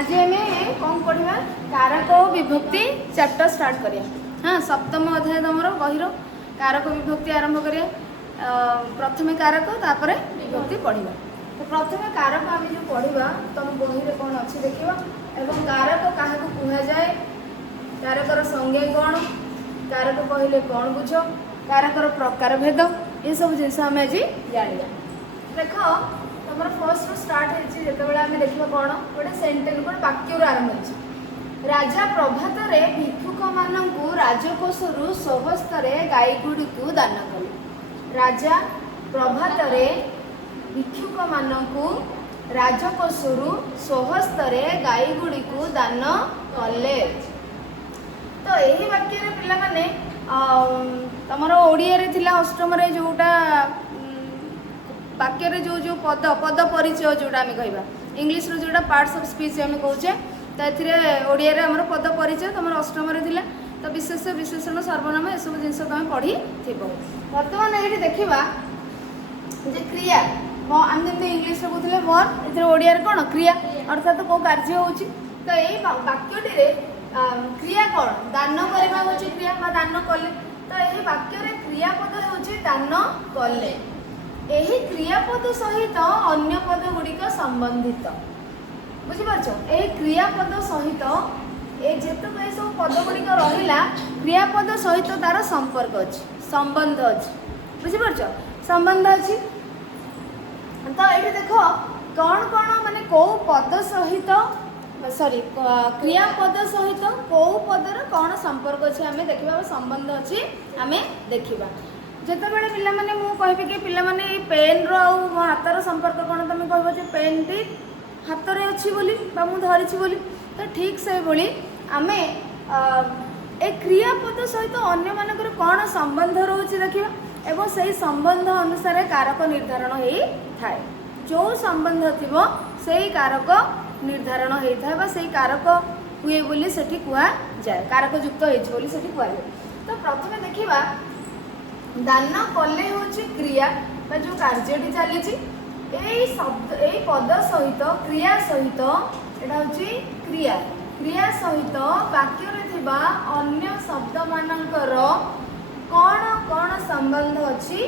आज आम कौन पढ़ा कारक और विभक्ति चैप्टर स्टार्ट करिया। हाँ, सप्तम अध्याय तुम बहिर कारक विभक्ति आरंभ करिया। प्रथमे कारक तापर विभक्ति पढ़ा। तो प्रथमे कारक आम जो पढ़ा तुम बही में कौन अच्छी देखा एवं कारक क्या कहुए, कारकर संज्ञा कौन, कारक कहले कौन बुझ, कारकर प्रकार भेद, ये सब जिन आम आज जाना। देख तुम फर्स्ट स्टार्ट होते देखा कौन गोटे सेंटेन्स गोटे वाक्य आरंभ हो। राजा प्रभात भिक्षुक मानू राजकोष स्वहस्ते गाई गुड़ी को दान कले। राजा प्रभात भिक्षुक मानू राजकोष स्वहस्ते गाई गुड़ी को दान कले। तो यही वाक्य पे तुम ओडिया अष्टम जोटा वाक्य जो जो पद पद परिचय जोटा आम कह इंग्लीश जोटा पार्ट्स ऑफ स्पीच आम कहे तो ओडिया आम पद परिचय तुम अष्टम तो विशेष विशेषण सर्वनाम ये सब जिन तुम पढ़ी थी। बर्तमान ये देखा क्रिया आम जमी इंग्लीश कहते वर्ब ये ओडिया कौन क्रिया अर्थात कौ कार्य हो। तो यही वाक्यटी क्रिया कौन दान करवा हूँ क्रिया दान कले। तो यही वाक्य क्रियापद हूँ दान कले। यही क्रियापद सहित अन्य पद गुड़िक संबंधित बुझीपार। यही क्रियापद सहित ये जितक ये सब पद गुड़िक रहा क्रियापद सहित तार संपर्क अच्छी संबंध अच्छी बुझीपार संबंध अच्छी। तो ये देख कौन कौन माने कौ पद सहित सॉरी क्रियापद सहित कौ पदर कौन संपर्क अच्छे आम देखा संबंध अच्छी आम देखा। जिते बड़े पिलाने मुझे कि पिलाने पेन रो हाथर संपर्क कौन तुम कह पेन टी हाथ में अच्छी बोली धरी बोली। तो ठीक से भाई आम ए क्रियापद सहित अन्य मानकर कौन संबंध रोचे देखा एवं से संबंध अनुसार कारक निर्धारण होता है। जो संबंध थी से कारक निर्धारण होता है से कारक हुए बोली से कहुए कारक युक्त होती कहुए। तो प्रथम देखा दान कले हूँ क्रिया जो कार्यटी चली शब्द यही पद सहित क्रिया सहित यहाँ हूँ क्रिया क्रिया सहित वाक्य अन्य शब्द मानकर कौन कौन संबंध अच्छी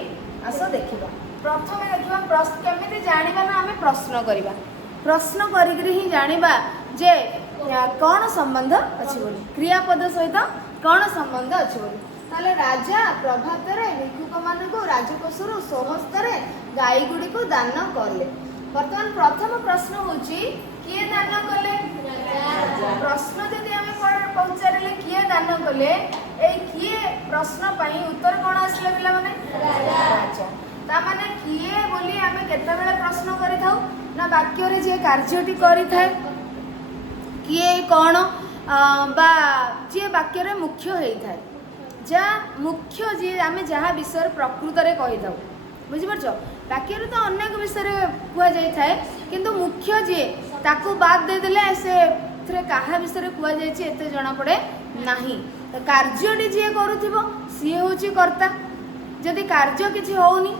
आस देखा। प्रथम देखा केमी जाना ना आम प्रश्न करवा प्रश्न करी जाना जे कौन संबंध अच्छी बोली क्रियापद सहित कौन संबंध अच्छी बोली। ताले राजा प्रभात भिक्षुक मानू राजकोष स्वहस्ते गाई गुड़ी को दान कले। बर्तमान प्रथम प्रश्न हूँ किए दान कले प्रश्न जदि आम पचारे किए दान कले किए प्रश्न उत्तर कौन आसला पिला माने राजा। ताने किए बोली आम केतबेले प्रश्न करिथाउ ना वाक्य जे कार्यटी करिथाए किए कौन बा जे वाक्य मुख्य होता है जा मुख्य जी आम जहाँ विषय प्रकृत में कही था बुझीपार। वाक्य तो अनेक विषय कहुए किंतु मुख्य जी ताकू बाद देदेले से क्या विषय कहुए जना पड़े ना। तो कार्यटी जी करूँ सी हूँ कर्ता जदि कार्य किसी होनी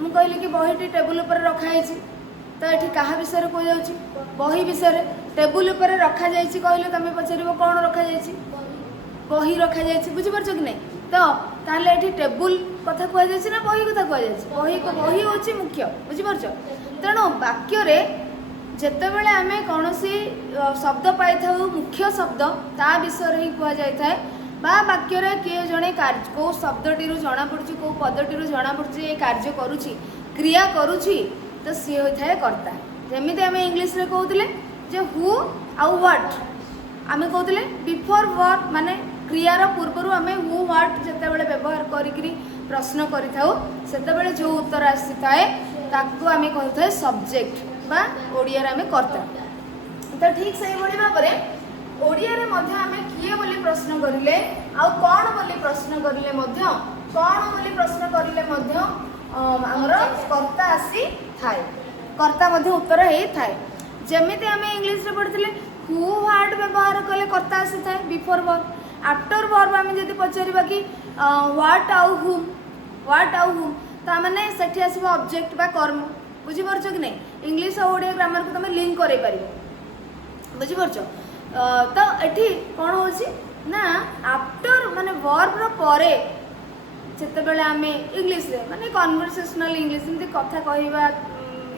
मु कहली कि बहीटी टेबुल पर रखाई तो ये क्या विषय कह जाऊँ बही विषय टेबुल पर रखा जाइए कहले तुम पचार कौन रखा जाइए बही रखा जाइए बुझीपार कि नहीं। तो ताहले ये टेबुल कथा कहुए ना बही कथा कहुए बही हूँ मुख्य बुझीपार। तेणु वाक्य जितेबले आम कौन शब्द पाई था मुख्य शब्द ता विषय ही कहुए बा वाक्य किए जड़े कौ शब्दटी जना पड़ी कौ पदटी जना पड़ी ये कार्य करुच्ची क्रिया करुच्ची तो सी होता है कर्ता। जमी आम इंग्लीश कहते जे हु आउ व्हाट आम कहते बिफोर वर्ब माने क्रियार पूर्वर आम हु व्हाट जितेबाला व्यवहार करी प्रश्न करते जो उत्तर आसी थाए ताकू आम कही सब्जेक्ट बा ओडिया आम कर्ता। तो ठीक से भाव में ओडिया आम किए बोली प्रश्न करें आउ कौन बोली प्रश्न करें कौन बोली प्रश्न करें आमर कर्ता आसी थाए कर्ता उत्तर होता है। जमी आम इंग्लीश पढ़ते हु व्हाट व्यवहार कले कर्ता आसी थाए बिफोर वर्ब आफ्टर वर्ब आम जब पचारा कि व्हाट आउ हुम ताने से आस ऑब्जेक्ट बा कर्म बुझीपार कि नहीं। इंग्लीश और ओडिया ग्रामर को तुम लिंक कर बुझिपारछ। तो एठी कौन होची ना आफ्टर माने वर्ब रो परे जिते बेले आमे इंग्लिश रे माने कन्वर्सेशनल इंग्लिश एमती कथा कहवा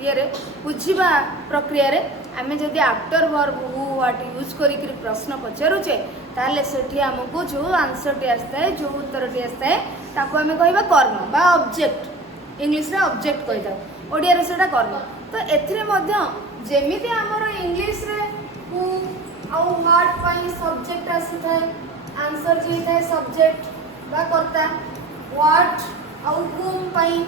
ये रे बुझिबा प्रक्रिया रे आमे जदि after verb who what use करी प्रश्न पचारुचे ताले सेठी हमको जो आंसर टी आस्ता है जो उत्तर टी आस्ता है ताको आमे कहबा कर्म बा ऑब्जेक्ट इंग्लिश रे ऑब्जेक्ट कहि दाओ ओडिया रे सेटा कर्म। तो एथिरे मध्य जेमिति हमर इंग्लिश रे हु आउ व्हाट पई सब्जेक्ट आसी थाए आंसर जे थाए सब्जेक्ट बा कर्ता व्हाट आउ हुम पई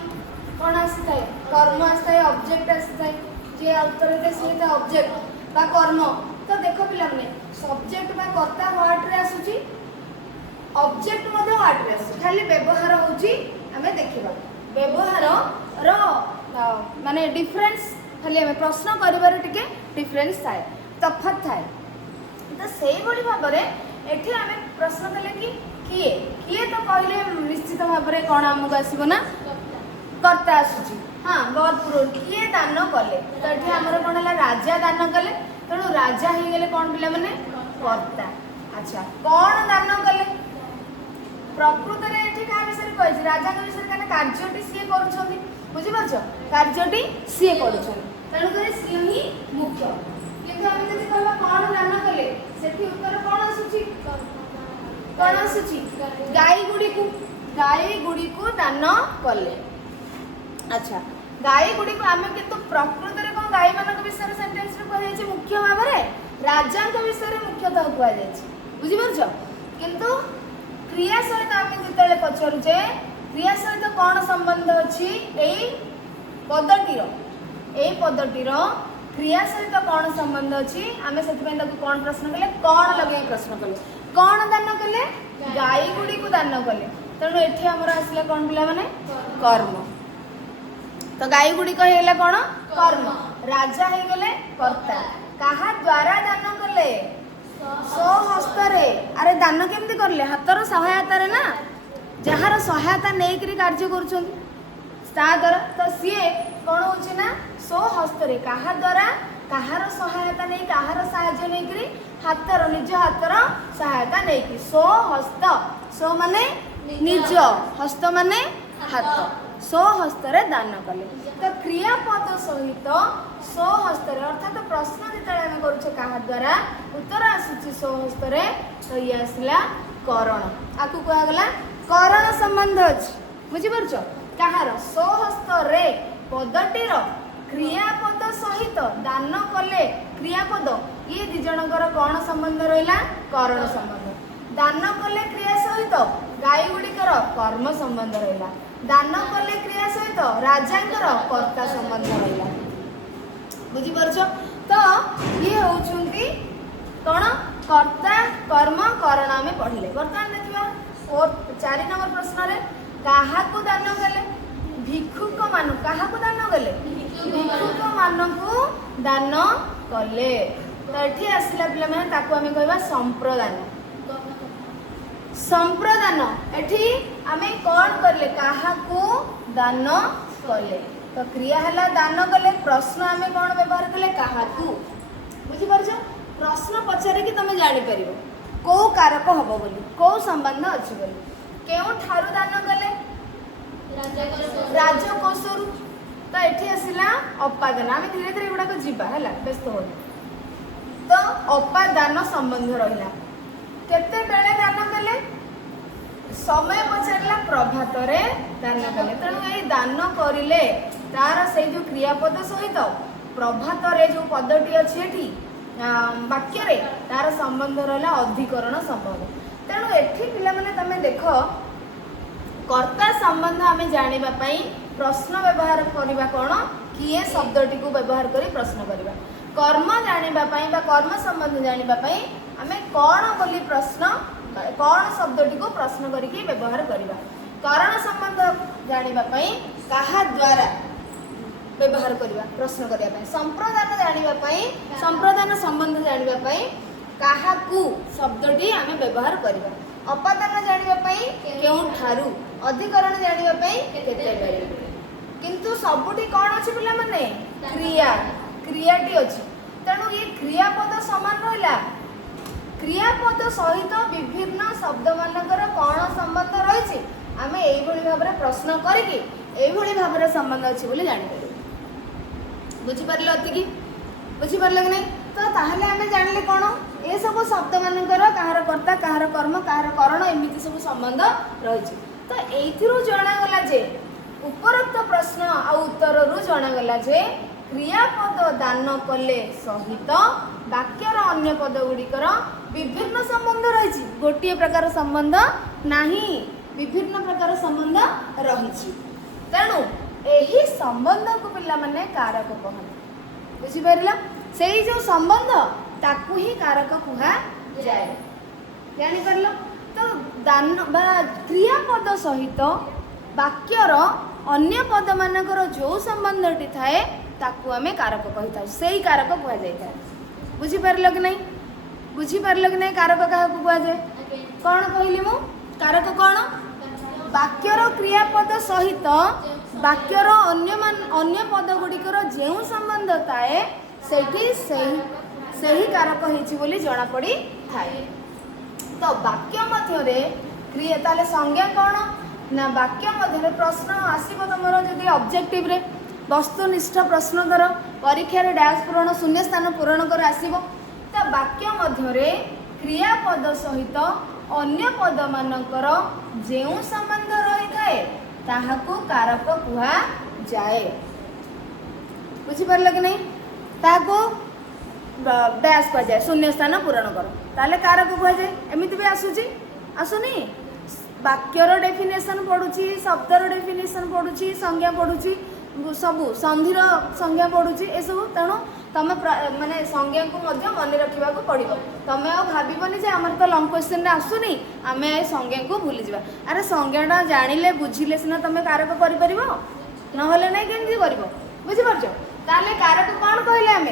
कौन आसी थाए कर्म आसी थाए ऑब्जेक्ट आसी थाए जे उत्तर दे से था ऑब्जेक्ट बा कर्म। तो देखो पिला माने सब्जेक्ट बा कर्ता व्हाट रे आसुची ऑब्जेक्ट मध्ये व्हाट रे आसु खाली व्यवहार होची हमें देखिबा व्यवहार रो माने डिफरेंस खाली हमें प्रश्न करिबार टिके डिफरेंस थाए तफात थाए। तो सेही बड़ी भाबरे एठी हमें प्रश्न कले कि किए किए तो कहले निश्चित भाबरे कोन हमको आसीबो ना कर्ता आसुची हाँ भरपूर किए दान कले। तो ये आमर कौन है राजा दान कले तेणु राजा हो गले कौन पिला माने कर्ता। अच्छा कौन दान कले प्रकृत में ये क्या विषय कही राजा विषय क्या कार्यटी सी कर बुझीपार कार्यटी सी कर तेणुक सी ही मुख्य किंतु आम जब कह कौन दान कले से उत्तर कौन आसूची कौन आसूची गाई गुड़ी को दान कले। अच्छा गाई गुड़ी को आम किंतु प्रकृत में कौन गाई मान विषय सेंटेंस कहुई मुख्य भाव में राजा विषय मुख्यतः कहुई बुझीपार किंतु क्रिया सहित आम जिते पचारुचे क्रिया सहित कौन संबंध अच्छी पदटीर क्रिया सहित कौन संबंध अच्छी आम से कौन प्रश्न कले कौन लगे प्रश्न कले कौन दान कले गाई गुड़ी को दान कले तेणु एठी हमर आसला कौन पिला माने कर्म। तो गाई गुड़ी कहले कौन कर्म राजा हो गले कर्ता कहा द्वारा दान कले स्वहस्तरे अरे दान केमती करले हाथर सहायता रे ना जार सहायता नहीं कार्य कर तो सी कौन हो ना स्वहस्तरे कहा द्वारा कहार सहायता नहीं कहार साहाय्य नहीं हाथर निज हाथर सहायता नहीं स्वहस्त स्व माने निज हस्त माने हाथ स्वहस्तरे दान कले। तो क्रियापद सहित स्वहस्तरे अर्थात प्रश्न जिते आम करुचे क्या द्वारा उत्तर आसूची स्वहस्तरे तो ये आसला करण आपको कहगला करण संबंध अच्छी बुझीपार कहार स्वहस्तरे पदटीर क्रियापद सहित दान कले क्रियापद ये दी जनकर कौन संबंध रहा करण संबंध दान कले क्रिया सहित गाई गुड़िकर कर्म संबंध रहा दान कले क्रिया सहित राजांकर कर्ता संबंध रहा बुझीपार। तो ये होचुंती कौन कर्ता कर्म करण आम पढ़ले बर्तमान देखा 4 नंबर प्रश्न रे काहाकू दान कले भिक्षुक मान काहाकू दान कले भिक्षुक मानकू दान कले। तो ये आसला पिला माने ताकू आम कहबा संप्रदान संप्रदान एठी आमे कौन करले काहाकू दान कले तो क्रिया हला दान कले प्रश्न आमे कौन व्यवहार कले काहाकू बुझीपार प्रश्न पचारे कि तुम जानी परिबो को कारक हबो बोली को संबंध अछि बोली केउ ठारू दान कले राजकोषरु। तो एठी आसिला अपादान आमे धीरे धीरे एगुडा को जीवा हला व्यस्त हो तो अपादान संबंध रहिला केते बेले दान कले समय पचारा प्रभात दान कले तेणु ये दान करिले तार से जो क्रियापद सहित प्रभात जो पदटी अच्छी वाक्य रे तार संबंध रहा अधिकरण संबंध तेणु एठी पिला माने तमे देख कर्ता संबंध आमे जानिबा पई प्रश्न व्यवहार करबा कोन किए शब्दटी को व्यवहार करी प्रश्न करबा कर्म जानिबा पई बा कर्म संबंध जानिबा पई आमे कोन बोली प्रश्न कौन शब्दटी को प्रश्न करके व्यवहार करवा कारण संबंध जानिबा पई कहा द्वारा व्यवहार करवा प्रश्न करबा संप्रदान जानिबा पई संप्रदान संबंध जानिबा पई काहाकू शब्दटी आमे व्यवहार करवा अपादान जानिबा पई केउ ठारू अधिकरण जानिबा पई केते बेले किंतु सबुठी कौन अछि पिला माने क्रिया क्रियाटी अछि तेणु ये क्रियापद समान रहा क्रियापद सहित विभिन्न शब्द मानकर कौन संबंध रही आम यही भाव में प्रश्न करके यही भाव में संबंध अच्छी बोली जापर बुझीपारे अतिकी बुझीपारे कि नहीं तो ताहले आम जानिले कौन ये सब शब्द मानकर कहार कर्ता कहार कर्म कहार करण एमती सब संबंध रही तो ये जनागला जे उपरोक्त प्रश्न आ उत्तर जनागला जे क्रियापद दान कले सहित वाक्यर अन्य पद गुड़िकर विभिन्न संबंध रही गोटे प्रकार संबंध नहीं विभिन्न प्रकार संबंध रही तेणु यही संबंध को पिला माने कारक कहते बुझीपारा से जो संबंध ताकू ही कारक कहा जाए जापर तो दान बा क्रियापद सहित वाक्यर अन्य पद मानकर जो संबंधटी थाए ताकू आम कारक कही था से ही कारक कह जाए बुझीपार कि नहीं बुझीपार कि नहीं कारक क्या कहुए कौन कहली मु कारक कौन वाक्यर क्रियापद सहित वाक्यर अन्य पद गुड़िकर जो संबंध थाए से ही कारक होली जना पड़ी थाए तो वाक्य मध्य क्रिया ताले संज्ञा कौन ना वाक्य मध्य प्रश्न आसब तुम जदि ऑब्जेक्टिव रे वस्तुनिष्ठ प्रश्न कर परीक्षा डैश पूरण शून्य स्थान पूरण कर आसब तो वाक्य मध्य क्रियापद सहित अन्य पद मानकर जो संबंध रही थाए ताहाको कारक कुहा जाए बुझीपार कि नहीं ताको डैश कह जाए शून्य स्थान पूरण कर ताले कारक कह जाए एमती भी आसूची आसुनी वाक्यर डेफिनेशन पढ़ुची शब्दर डेफिनेशन पढ़ुची संज्ञा पढ़ुची सबू संधिर संज्ञा पढ़ुची ए सब तेणु तुम माने संज्ञा को मन रखा पड़ो तुम भावन जे आम तो लंग क्वेश्चन आसुनी आम संज्ञा को भूली जा अरे संज्ञाटा जानिले बुझिले सिना तुम कारक कर नहले ना केमती कर बुझीपार ताले कारक कौन कहले आम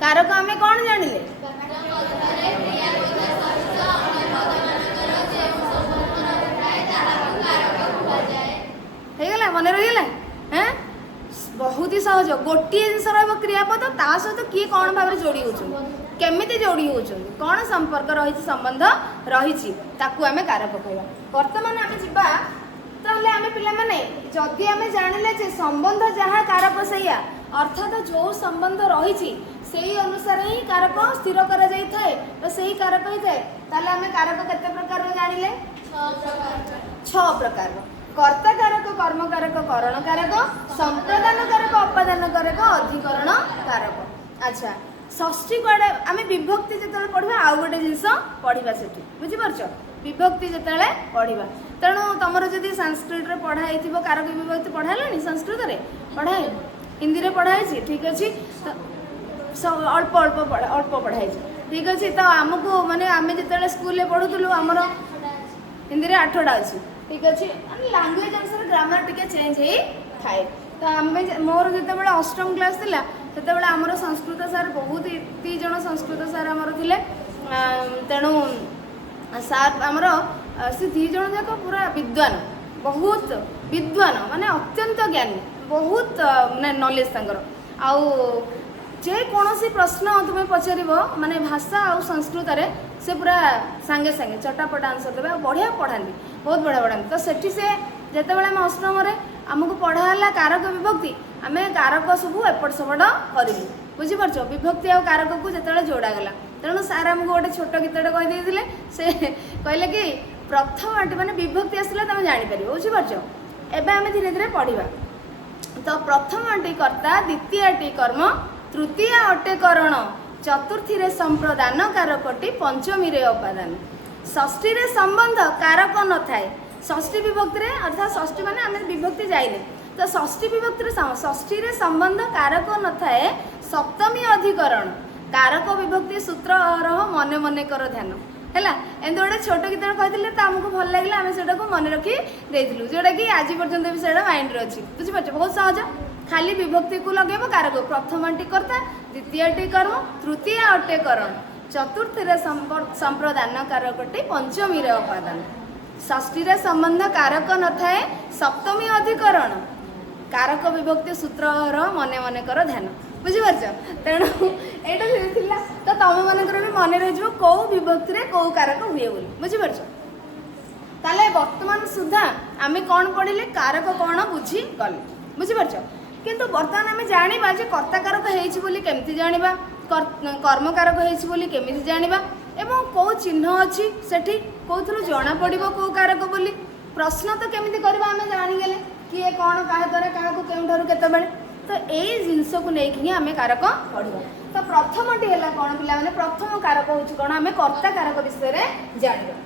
कारक आम कौन जानिले ହେଇଗଲା ମନେ ରହିଗଲା हैं बहुत ही सहज गोटे जिनस क्रियापद ता सहित किए कौन भाव में जोड़ी होमी जोड़ी होती कौन संपर्क रही संबंध रही आम कारक कहवा बर्तमान आम जा ताहले आम पे जदि आम जानिले जे संबंध जहाँ कारक सैया अर्थात जो संबंध रही से अनुसार ही कारक स्थिर कर कारक होता है आम कारक केते प्रकार जानिले 6 प्रकार कर्ता कारक कर्म कारक करण कारक संप्रदान कारक अपादान कारक अधिकरण कारक अच्छा षष्ठी कड़े आम विभक्ति जो पढ़ा आउ गोटे जिनस पढ़ा से बुझीपार विभक्ति जो पढ़ा तेणु तुम जदि संस्कृत रे पढ़ाई कारक विभक्ति पढ़ाला संस्कृत रे पढ़ाए हिंदी रे पढ़ाई ठीक अच्छे तो अल्प अल्प पढ़ाई ठीक अच्छे तो आमको माने आम जो स्कूल पढ़ुलु आमर हिंदी रे 8टा अच्छी ठीक अच्छे लांगुएज अनुसार ग्रामर टी चेंज हो थाए तो आम मोर जो अष्टम क्लास थी से आमर संस्कृत सार बहुत एति जन संस्कृत सार आमर थे तेणु सार आमर से 2 जन जाक पूरा विद्वान बहुत विद्वान माने अत्यंत ज्ञानी बहुत नॉलेज आउ जे कौन प्रश्न तुम्हें पचार माने भाषा आउ संस्कृत रे से पूरा सांगे सांगे चटापटा आंसर देवे बढ़िया पढ़ाती बहुत बढ़िया पढ़ाती तो सेठी से जितेबाला आम अष्टम आमको पढ़ाला कारक विभक्ति आम कारक सब एपट सेपट करूँ बुझीपार विभक्ति आ कारक को जिते जोड़ागला तेणु सार आमको गोटे छोट गीतटे कहीदे से कहले कि प्रथम आटी मैंने विभक्ति आसला तुम जापर बुझीपार एवं आम धीरे धीरे पढ़ा तो प्रथम आटी कर्ता द्वितीय आटी कर्म तृतीय अटे करण चतुर्थी रे संप्रदान कारकटी पंचमी रे अपादान षष्ठी रे संबंध कारक न थाए षष्ठी विभक्ति रे अर्थात षष्ठी माने आम विभक्ति जाइले तो षष्ठी विभक्ति षष्ठी रे संबंध कारक न थाए सप्तमी अधिकरण कारक विभक्ति सूत्र मने मने कर ध्यान है एमती गोटे छोट गीत कहते तो आमको भल लगे आम से मन रखी देलु जोटा कि आज पर्यटन भी से माइंड अच्छी बुझीपार बहुत सहज खाली विभक्ति को लगे कारक प्रथम टी कर्ता द्वितीय टी कर्म तृतीय अटे करण चतुर्थी रे संप्रदान कारकटी पंचमी रे अपादान षष्ठी रे संबंध कारक न थाए सप्तमी अधिकरण कारक विभक्ति सूत्र मने मने कर ध्यान बुझिपार तेणु यहाँ तो तुम मनकर भी मन रही कौ विभक्ति कौ कारक हुए बोली बुझिपार ताले वर्तमान सुधा आम कौन पढ़िले कारक कौन बुझी गले बुझिपार किंतु बर्तमान आम जाना जे कर्ता कारक होली केमती जाना कर्म कारक होली केमी जाना एवं कौ चिन्ह अच्छी सेठी कौथु जना पड़ो कौ कारक बोली प्रश्न तो केमी करवा आम जानीगले किए कौन क्या द्वारा क्या केउठार केतबेले तो यही जिनस को लेकिन आम कारक पढ़ा तो प्रथमटी है कौन पिला माने प्रथम कारक हूँ कौन आम कर्ता कारक विषय जाना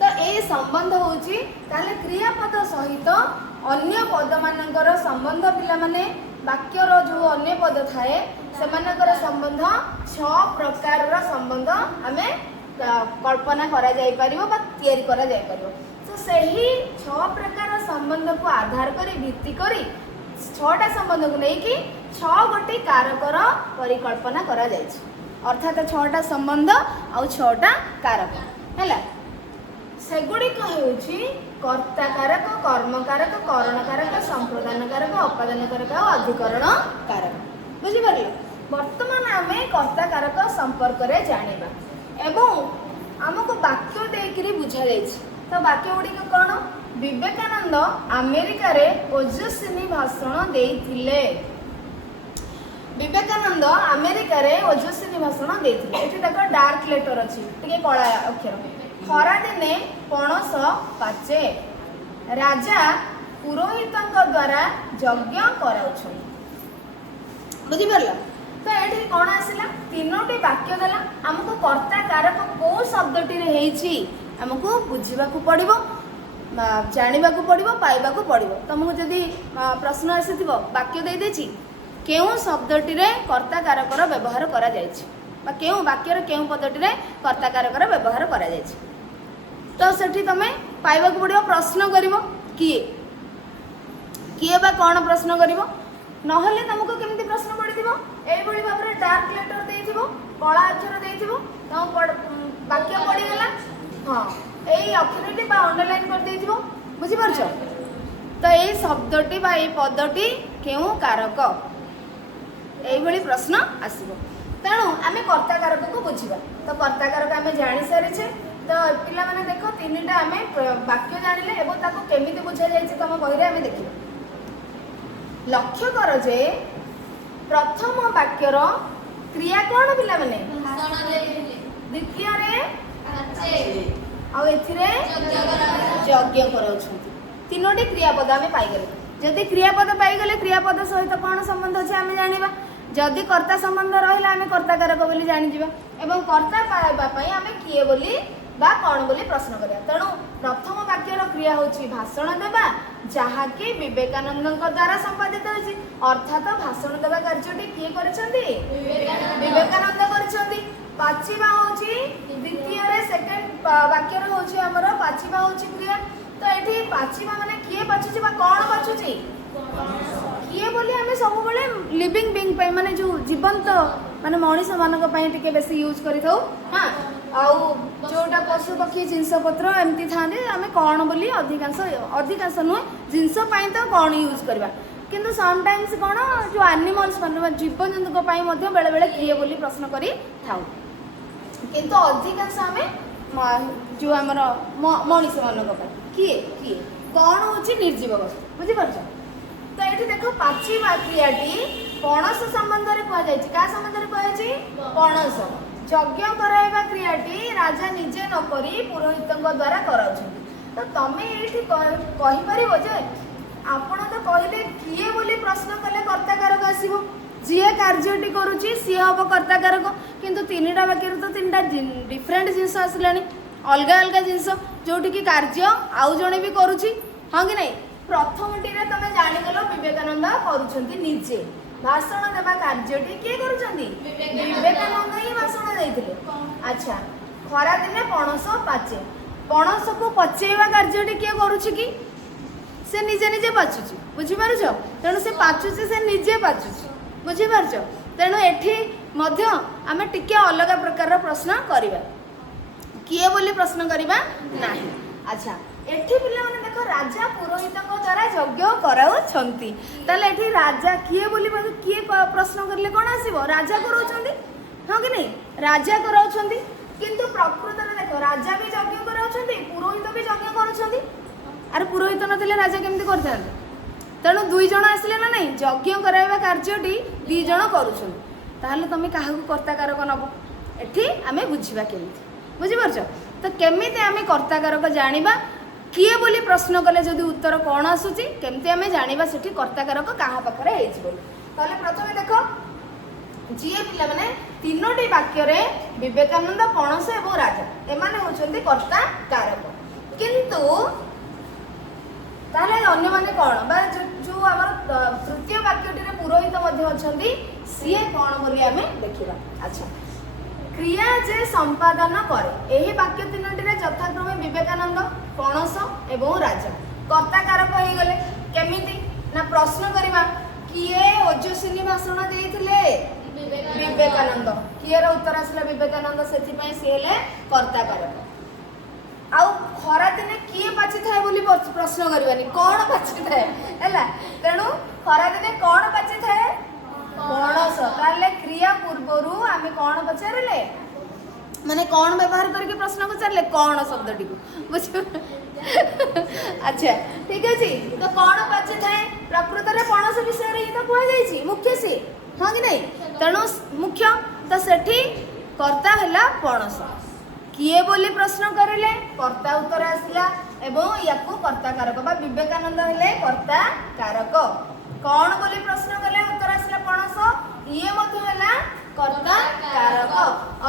तो ये संबंध हूँ क्रियापद सहित अन्य पद मानकर संबंध पिला माने वाक्यर जो अन्य पद थाए से संबंध 6 प्रकार संबंध आम कल्पना करा जाई परिबो बा तैयारी करा जाई परिबो तो सही 6 प्रकार संबंध को आधार करी भित्ति करी 6टा संबंध को लेकिन 6 गोटी कारकर परिकल्पना करा जायछि अर्थात 6टा संबंध आउ 6टा कारक हैला सेगुड़िक होउछि कर्ता कारक कर्म कारक करण कारक संप्रदान कारक अपादान कारक और अधिकरण कारक बुझिपारे वर्तमान आमे कर्ता कारक संपर्क रे जानिबा एवं आमको वाक्य देकरी बुझा जायछि तो वाक्य गुड़िक कौन विवेकानंद अमेरिका रे ओजस्विनी भाषण देइथिले विवेकानंद अमेरिका रे ओजस्विनी भाषण देइथिले एठी देखो डार्क लेटर अछि टिके कला अक्षर खरा दिने पणस पाचे राजा पुरोहितंक द्वारा यज्ञ कराउछन बुझि परला तो एठी कौन आसिला तीनोटी वाक्य देला हमको कर्ता कारक को शब्दटी रे हेछि हमको बुझिबाकू पड़िबो जानिबाकू पड़िबो पाइबाकू पड़िबो तुमको जदि प्रश्न आसीथिबो वाक्य दे देछि केउ शब्दटी रे कर्ता कारकर व्यवहार करा जायछि बा केउ वाक्य रे केउ पदटी रे कर्ता कारकर व्यवहार करा जायछि तो सेठी तमे पाइबाकू पड़िबो प्रश्न करिवो किए किए बा कोन प्रश्न करिवो नहले तुमको केमती प्रश्न पड़िथिबो एई बळी भाबरे डार्क लेटर देइथिबो कला अक्षर देइथिबो तुम वाक्य पड़ी गेला हाँ यही अक्षरटी अंडरलाइन कर देइथिबो बुझि परछो तो यही शब्दटी बा यही पदटी केउ कारक एई भली प्रश्न आसीबो तेणु आम कर्ता कारक को बुझिबा तो कर्ता कारक आम जानि सारिछे तो पिला माने देखो तीनटा आम वाक्य जानिले एवं ताको केमिति बुझा जायछि तम बहिरे आम देखिबा लक्ष्य कर जे प्रथम वाक्यर क्रिया कौन पिला माने द्वितीय रे आउ एथिरे यज्ञ कराउछंती तीनोटी क्रियापद आमे पाइगले जदि क्रियापद पाइगले क्रियापद सहित कौन संबंध अछि आमे जानिबा जदि कर्ता संबंध रहिला आमे कर्ता कारक बोली जानि जिबा एवं कर्ता पाइबा पई आमे किए बोली बा कौन बोली प्रश्न करिया तेणु प्रथम वाक्यर क्रिया होछि भाषण देबा जहा कि विवेकानंद द्वारा संपादित होछि अर्थात भाषण देबा कार्यटी किए करछंती विवेकानंद करछंती पाछिबा होछि द्वितीय रे सेकंड वाक्य रे होछि हमर पाछिबा होछि क्रिया तो एठी पाछिबा माने किए पाछुछि बा कोन पाछुछि किए बोली हमें सब बेले लिविंग बीइंग पे माने जो जीवंत माने मनीष मानक पई टिके बेसी यूज करि थाउ हां आउ जोटा पशु पक्षी जिनस पत्र एमती थाने आमे कोन बोली अधिकांश नुह जिनस पई तो कोन यूज करबा किंतु समटाइम्स कोन जो एनिमल्स माने जीव जंतु को पई मध्ये बेले बेले किए बोली प्रश्न करि थाउ किंतु अधिकांश आमे जो हमर मनीष मानक पई किए किए कोन होची निर्जीव वस्तु बुझि परछ तो ये देखो पाछिबा क्रियाटी पणस संबंध रे कह जायछि का संबंध रे कह जायछि पणस यज्ञ कराइबा क्रियाटी राजा निजे न करी पुरोहितंक द्वारा कराउछन्ति तो तमे एठी कहि परिबो जे आपण तो कहले किए बोली प्रश्न कले कर्ता कारक आसीबो जे कार्यटी करूची सी हबो कर्ता कारक किंतु तीनटा वाक्य तो तीनटा डिफरेंट जिंस आसलानी अलग अलग जिंस जोटी की कार्य आउ जणे भी करूची हां कि नहीं प्रथमटी रे तमे जानिगलो विवेकानंद करूछन्ति निजे भाषण देबा कार्यटी किए करूछन्ति विवेकानंद ही भाषण देइथिले अच्छा खरा दिने पणस पाचे पणस को पचेइबा कार्यटी किए करूछि कि से निजे निजे पाछुछि बुझि पारुछ तेणु से पाछुछि से निजे पाछुछि बुझि पारुछ तेणु एठी मध्य आमे टिके अलग प्रकार प्रश्न करिबा किए बोली प्रश्न करिबा नाही अच्छा एठी पिलाने देख राजा पुरोहित द्वारा यज्ञ कराउछंती ताले एठी राजा किए बोली किए प्रश्न करले कोन आसीबो राजा कराउछंती हां कि नहीं राजा कराउछंती किंतु प्रकृत रे देखो राजा भी यज्ञ कराउछंती पुरोहित भी यज्ञ करूछंती अरे पुरोहित नथिले राजा केमती करथांते तेणु दुई जण आसिले ना नहीं यज्ञ कराइबा कार्यटी दुई जण करूछंती ताहले तमे काहाकू कर्ताकारक नबो एठी आमे बुझिबा केमिति बुझि परछ तो केमिति आमे कर्ताकारक जानिबा किए बोली प्रश्न कले जदि उत्तर कौन आसुची केमती आमे जानिबा सेठी कर्ताकारक काहा पाखरे हेछि बोली ताले प्रथमे देखो जीए पिला माने तीनोटी वाक्य रे विवेकानंद पणस एवं राजा एमाने होचंती कर्ता कारक किंतु ताले अन्य माने कोन बा जो हमर तृतीय वाक्यटी रे पुरोहित मध्ये अछंती सीए कोन बोली आमे देखिबा अच्छा क्रिया जे संपादन करे एही वाक्य तीनोटी रे यथाक्रमे विवेकानंद पणस एवं राजा कर्ता कारक हो गले केमिति ना प्रश्न करिबा किए ओजस्विनी भाषण देइथिले विवेकानंद किएर उत्तर आसला विवेकानंद सेथि पई से हेले कर्ता कारक आउ खरा दिने किए पाछि थाए बोली प्रश्न करबानी कोन पाछि थाए हैला तेनु खरा दिने कोन पाछि थाए पणस ताले क्रिया पूर्वरु आमे कोन पचारले माने कोन व्यवहार करके प्रश्न पचारले कोन शब्दटी को बुझ अच्छा ठीक अछि तो कोन पाछि थाए प्रकृत रे पणस विषय रे ही तो कोइ जाई छी मुख्य से हां कि नहीं तेनु मुख्य तो सेठी कर्ता हला पणस किए बोली प्रश्न करिले कर्ता उत्तर आसला एवं याकू कर्ता कारक बा विवेकानंद हेले कर्ता कारक कौन बोली प्रश्न कले उत्तर आसला पणस ये मध्य हेला कर्ता कारक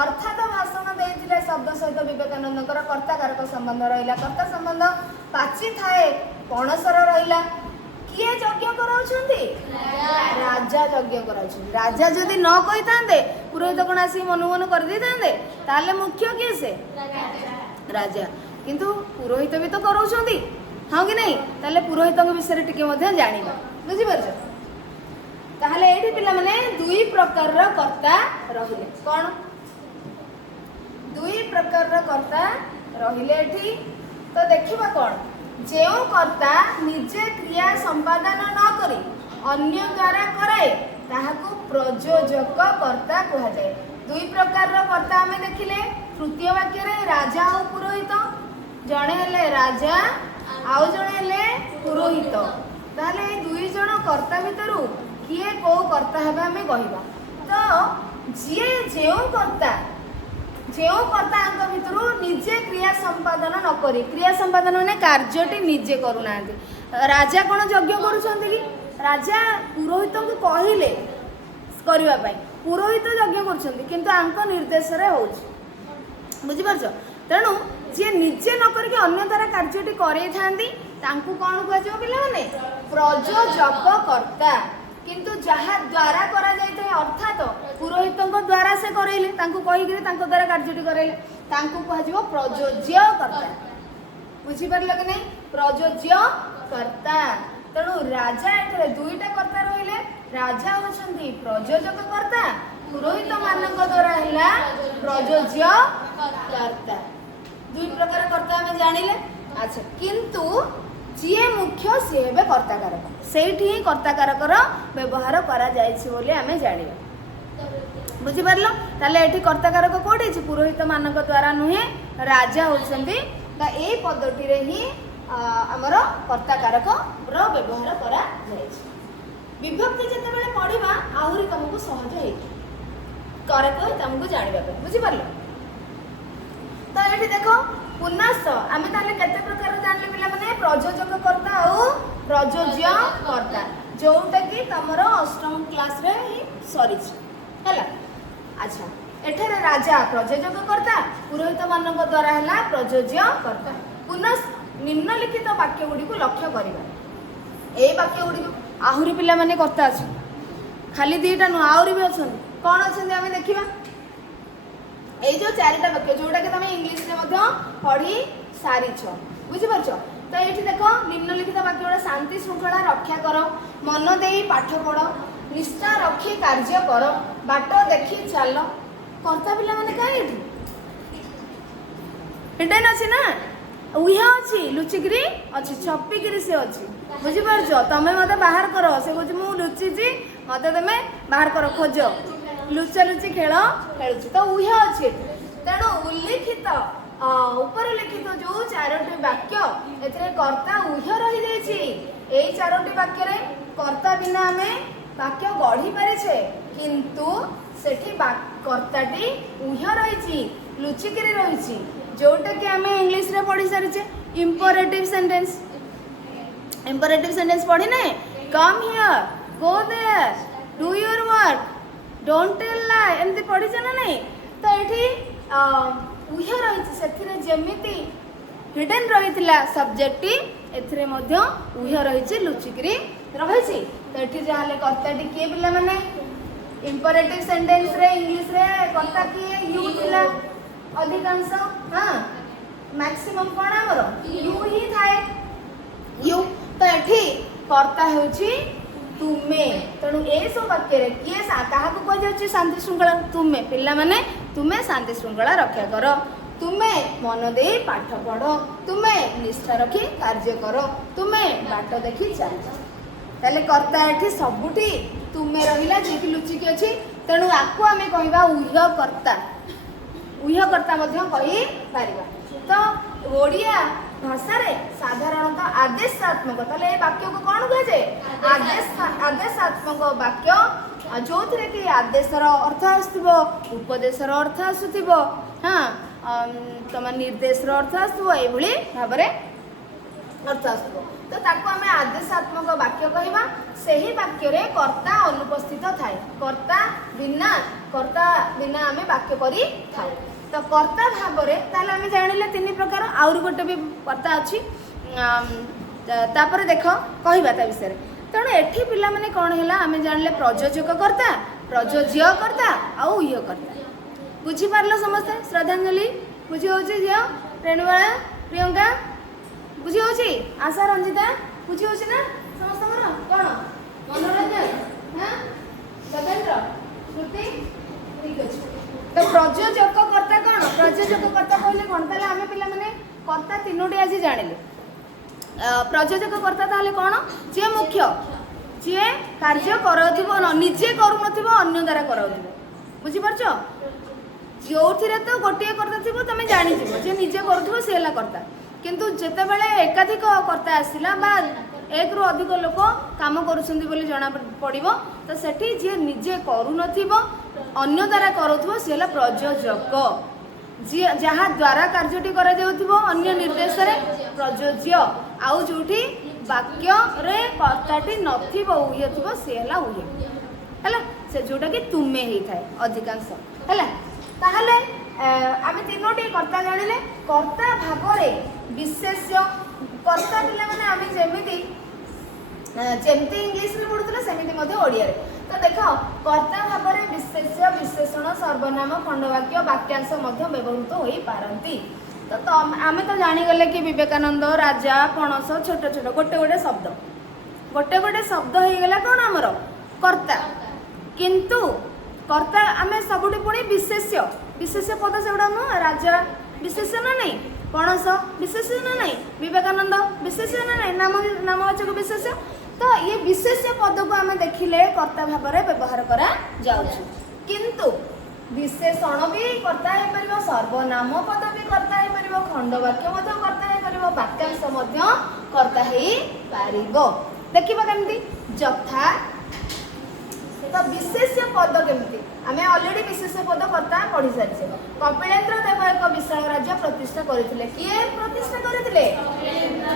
अर्थात भाषण देइथिले शब्द सहित विवेकानंदकर कर्ता कारक संबंध रहिला कर्ता संबंध पाछि थाए पणसर रहिला किए यज्ञ कराउछंती राजा यज्ञ कराउछंती राजा जदि न कहितांदे पुरोहित कोन आसी मनुमन कर दितांदे ताले मुख्य किए से राजा किंतु पुरोहित भी तो कराउछंती हां कि नहीं ताले पुरोहितक विषय रे टिके मध्ये जानिबा बुझि परछ ताहले एठी पिला माने दुई प्रकार रो कर्ता रहिले कोन दुई प्रकार रो कर्ता रहिले एठी तो देखिबा कोन जेउ कर्ता निजे क्रिया संपादन न करी अन्य द्वारा कराए ताहाकू प्रयोजक कर्ता कहा जाए दुई प्रकार रो कर्ता हमें देखिले तृतीय वाक्य रे राजा और पुरोहित जणे हेले राजा आउ जणे हेले पुरोहित ताले दुई जण कर्ता भितरु किए को कर्ता हेबे हमें कहिबा तो जे जेउ कर्ता भितरु निजे क्रिया संपादन न करी क्रिया संपादन माने कार्यटी निजे करूनांती राजा कोन यज्ञ करूछंती कि राजा पुरोहित को कहिले करबा पई पुरोहित यज्ञ करूछंती किंतु आंक निर्देश रे होउछ बुझि परछ तेनु जे निजे न करके अन्य द्वारा कार्यटी करै थांती तांकु कोन कहै जो पिला माने प्रयोजक कर्ता किंतु जहा द्वारा करा जाइते अर्थात पुरोहित द्वारा से करैले तांकु कहि कि तांको द्वारा कार्यटी करैले तांकु कहजिवो प्रयोज्य कर्ता बुझि परलो कि नहीं प्रयोज्य कर्ता तेणु राजा एठरे दुईटा कर्ता रहिले राजा होछंती प्रयोजक कर्ता पुरोहित मानक द्वारा हैला प्रयोज्य कर्ता दुई प्रकार कर्ता हमें जानिले अच्छा किंतु जिए मुख्य सी हे कर्ता कारक सेठी ही कर्ता कारकर व्यवहार करा जायछि बोली आमे जानिबा बुझि परलो ताले एठी कर्ता कारक कोठी छि पुरोहित मानक द्वारा नुहे राजा होछंती ता ए पद्धति रे ही हमर कर्ता कारक रो व्यवहार करा जायछि विभक्ति जते बेले पढिबा आहुरी तुमको सहज हे कारक तुमको जानिबा बुझि परलो तो एठी देखो पुनश्च आमे ताले केते प्रकार जानले पिला माने प्रयोजक कर्ता और प्रयोज्य कर्ता जोटा कि तमरो अष्टम क्लास रे ही सरी हैला अच्छा एठरे राजा प्रयोजक कर्ता पुरोहित मानक द्वारा हैला प्रयोज्य कर्ता पुनश्च निम्नलिखित वाक्य गुडी को लक्ष्य करिबा ए वाक्य गुडी आहुरी पिला माने कर्ता अछि खाली दीटा न आहुरी भी अछन कोन अछन आमे देखिबा ए जो चारिटा वाक्य जोटा कि तमे इंग्लिश रे मध्य पढी सारी छ बुझि परछो तो ये देखो निम्नलिखित वाक्य शांति श्रृंखला रक्षा कर मन दे पाठ पढ़ निष्ठा रखी कार्य कर बाट देखी चल कर्ता पिला माने का एठी हिडन अछि ना उहा अच्छी लुचिकी अच्छी छपिकी से अच्छी बुझीपार तुम्हें मत बाहर कर से कह मु लुचिची मत तुम बाहर कर खोज लुचा लुची खेल खेलुची तो उहा अच्छी तेणु उल्लिखित ऊपर लिखित जो 4टी वाक्य ए कर्ता उह रही यही 4टी वाक्य कर्ता बिना आम वाक्य गढ़ी पारिछे किंतु सेठी कर्ताटी उह रही लुचिकी रही जोटा कि आम इंग्लिश रे पढ़ी सारी इंपरेटिव सेंटेंस पढ़ी ना come here go there do your work don't tell lie एमती पढ़ी ना नहीं तो ये उह रही जमीती हिडन रही सब्जेक्टटी एथिरे मध्य उह रही लुचिकी रही तो ये जहाँ कर्ताटी किए पिला माने इंपरेटिव सेंटेंस रे इंग्लिश रे कर्ता किए यू थिला अधिकांश हाँ मैक्सिमम कौन आमर यू ही थाए यू तो ये कर्ता होची तुमे तेणु ए सब वाक्य किए क्या कह शांति श्रृंखला तुमे पिला माने तुमे शांति श्रृंखला रक्षा कर तुमे मन दे पाठ पढ़ तुमे निष्ठा रखी कार्य कर तुमे बाट देखी चल ताले कर्ता ये सबुठी तुमे रहिला जे लुचिकी अच्छी तेणु आपको आम कहवा उह कर्ता कही पारिबा तो ओडिया भाषा रे साधारणतः आदेशात्मक ताले ए वाक्य को कौन कह जाए आदेशात्मक वाक्य जो थे कि आदेशर अर्थ आसुथिबो उपदेशर अर्थ आसुथिबो हाँ तुम निर्देशर अर्थ आसुथिबो एभली भाव अर्थ आसुथिबो तो ताको आमे आदेशात्मक वाक्य कहवा सही वाक्य रे कर्ता अनुपस्थित थाए कर्ता बिना आमे वाक्य करी थाए तो कर्ता भाव में आम जानिले 3 प्रकार आउर गोटे भी कर्ता अच्छी तापर देख कहवा ता विषय तेणु एठी पिला माने कौन है आम जानिले प्रयोजक कर्ता प्रयोज्य कर्ता आउ इह कर्ता बुझी पारल समस्ते श्रद्धांजलि बुझी होची झियो रेणुबाला प्रियंका बुझी होची आशा रंजिता बुझी होची ना समस्त कौन मनोरंजन हाँ सतेंद्र श्रुति ठीक अच्छे तो प्रयोजक कर्ता कौन प्रयोजक कर्ता कहले कौन ताले आमे पिला माने कर्ता 3टी आज जानिले प्रयोजक कर्ता ताले कौन जे मुख्य जे कार्य कराउथिबो निजे करू नथिबो अन्य द्वारा कराउथिबो बुझी परछो जो तो गोटे कर्ता थी तुम जानी जे निजे करुव सी है कर्ता किंतु जिते बड़े एकाधिक कर्ता आसला बा 1 ରୁ अधिक लोक काम करुँच जना पड़ो तो सेठी जी निजे करू अन्य द्वारा करुव सी है प्रयोजक जी जहाँ द्वारा कार्यटी अन्य निर्देश प्रयोज्य आउ जो वाक्य रे कर्ताटी नथिबो उहे थिबो से हला उहे हला से जोटा कि तुमे ही थाए अधिकांश हला ताहले आमे 3टी कर्ता जानिले कर्ता भागरे विशेष्य कर्ता पिला माने आमे जेमती इंग्लिश रे पढुतला सेमिति मध्ये ओडिया रे तो देखो कर्ता भागरे विशेष्य विशेषण सर्वनाम खंडवाक्य वाक्यांश मध्ये व्यवहृत होई पारंती तो आमे तो जानी गले कि विवेकानंद राजा पणस छोट छोट गोटे गोटे शब्द हो गला कौन आमर कर्ता किंतु कर्ता आमे सबुठी पुणी विशेष्य पद से गुड़ा नुह राजा विशेष्य ना नहीं पणस विशेष्य ना नहीं विवेकानंद विशेष्य ना नहीं नामवाचक विशेष्य तो ये विशेष्य पद को आमे देखिले कर्ता भाव में व्यवहार करा जाउछु किंतु विशेषण भी कर्ता हो पार सर्वनाम पद भी कर्ता हो पार खंडवाक्य कर्ता हो पार वाक्यांश कर्ता हो पार देखा केमती जथा तो विशेष्य पद केमती आम अलरेडी विशेष्य पद कर्ता पढ़ी सारी कपिलेन्द्र देव एक विशाल राज्य प्रतिष्ठा करते किए प्रतिष्ठा करते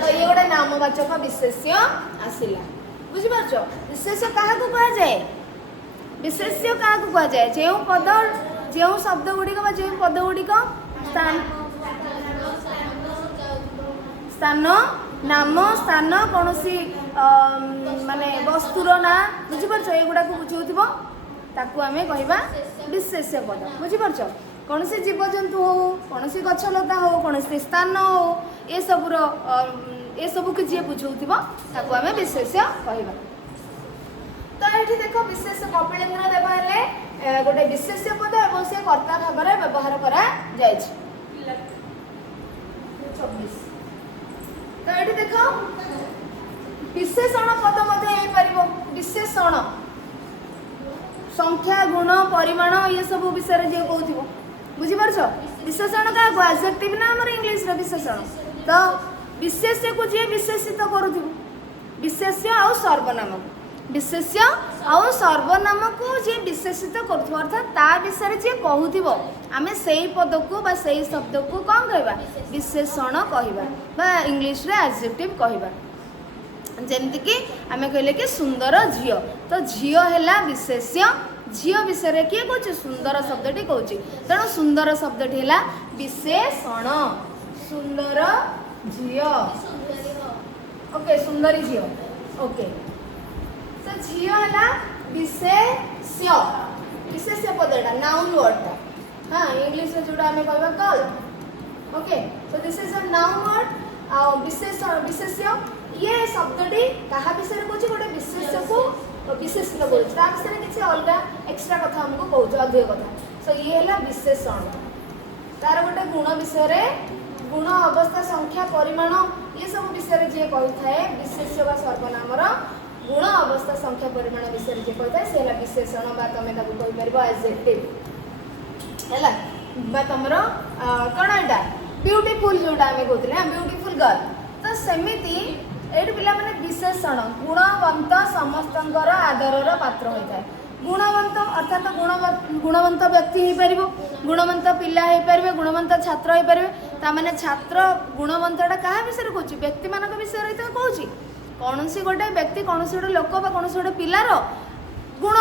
तो ये गोटे नामवाचक विशेष्य आसला बुझिपारछ विशेष्य क्या कह जाए विशेष्य क्या कह जाए जो पद जो शब्द गुड़िक जो पद गुड़िक स्थान नाम स्थान कौन माने वस्तुर ना बुझिपारछ एगुड़ा बुझाउथिबो ताकू आमे कहबा विशेष्य पद बुझिपारछ कौन जीवजंतु हो कौन गछलता हो कौन स्थान हो ये सबू कि जी बुझाउथिबो ताकू आमे विशेष्य कहबा तो ये देख विशेष कपिलेन्द्र देव हेले गोटे विशेष्य पद और से कर्ता भाव में व्यवहार करा 26 तो ये देख विशेषण पद विशेषण संख्या गुण परिमाण ये सब विषय जी कहूँ बुझीपार विशेषण क्या एडजेक्टिव ना आम इंग्लीश विशेषण तो विशेष्य को जी विशेषित करू विशेष्य आउ सर्वनाम विशेष्य आउ सर्वनाम को जी विशेषित करू अर्थात ता विषय जी कहूब आमे सेई पद को बा सेई शब्द को कौन कहबा विशेषण कहबा इंग्लीश रे एडजेक्टिव कहबा जेमती कि आमे कहले कि सुंदर झियो तो झियो हैला विशेष्य झियो विषय किए कहूँ सुंदर शब्दटी कहूँ तेणु सुंदर शब्दटी है विशेषण सुंदर झियो ओके सुंदरी झियो ओके तो झियो है विशेष्य विशेष्य पदटा नाउन वर्डटा हाँ इंग्लिश जोड़ा आम कह girl okay so this is a noun word विशेषण विशेष्य ये शब्दटी क्या विषय कहूँ गोटे विशेष्य को विशेषण करूँ विषय किसी अलग एक्सट्रा कथा आमको कहूँ अधिक कथा सो ये है विशेषण तार गोटे गुण विषय गुण अवस्था संख्या परिमाण ये सब विषय जी कही थाए विशेष्य बा सर्वनामर गुण अवस्था संख्या परिमाण विषय जी कही थाए से विशेषण बा तुम कहीपर एडजेक्टिव है बा तुम कौन यहाँ ब्यूटीफुल जोटा आम कहते ब्यूटीफुल गर्ल तो सेमती एट पिला माने विशेषण गुणवंत समस्तंकर आदरर पात्र होता है गुणवंत अर्थात गुणवंत व्यक्ति हो पार गुणवंत पिला हो पारे गुणवंत छात्र हो पारे ताने छात्र गुणवंतटा क्या विषय कहूँ व्यक्ति मान विषय रही कहूँ कौन सी गोटे व्यक्ति कौन सी गोटे लोक कौन सी गोटे पिलार गुण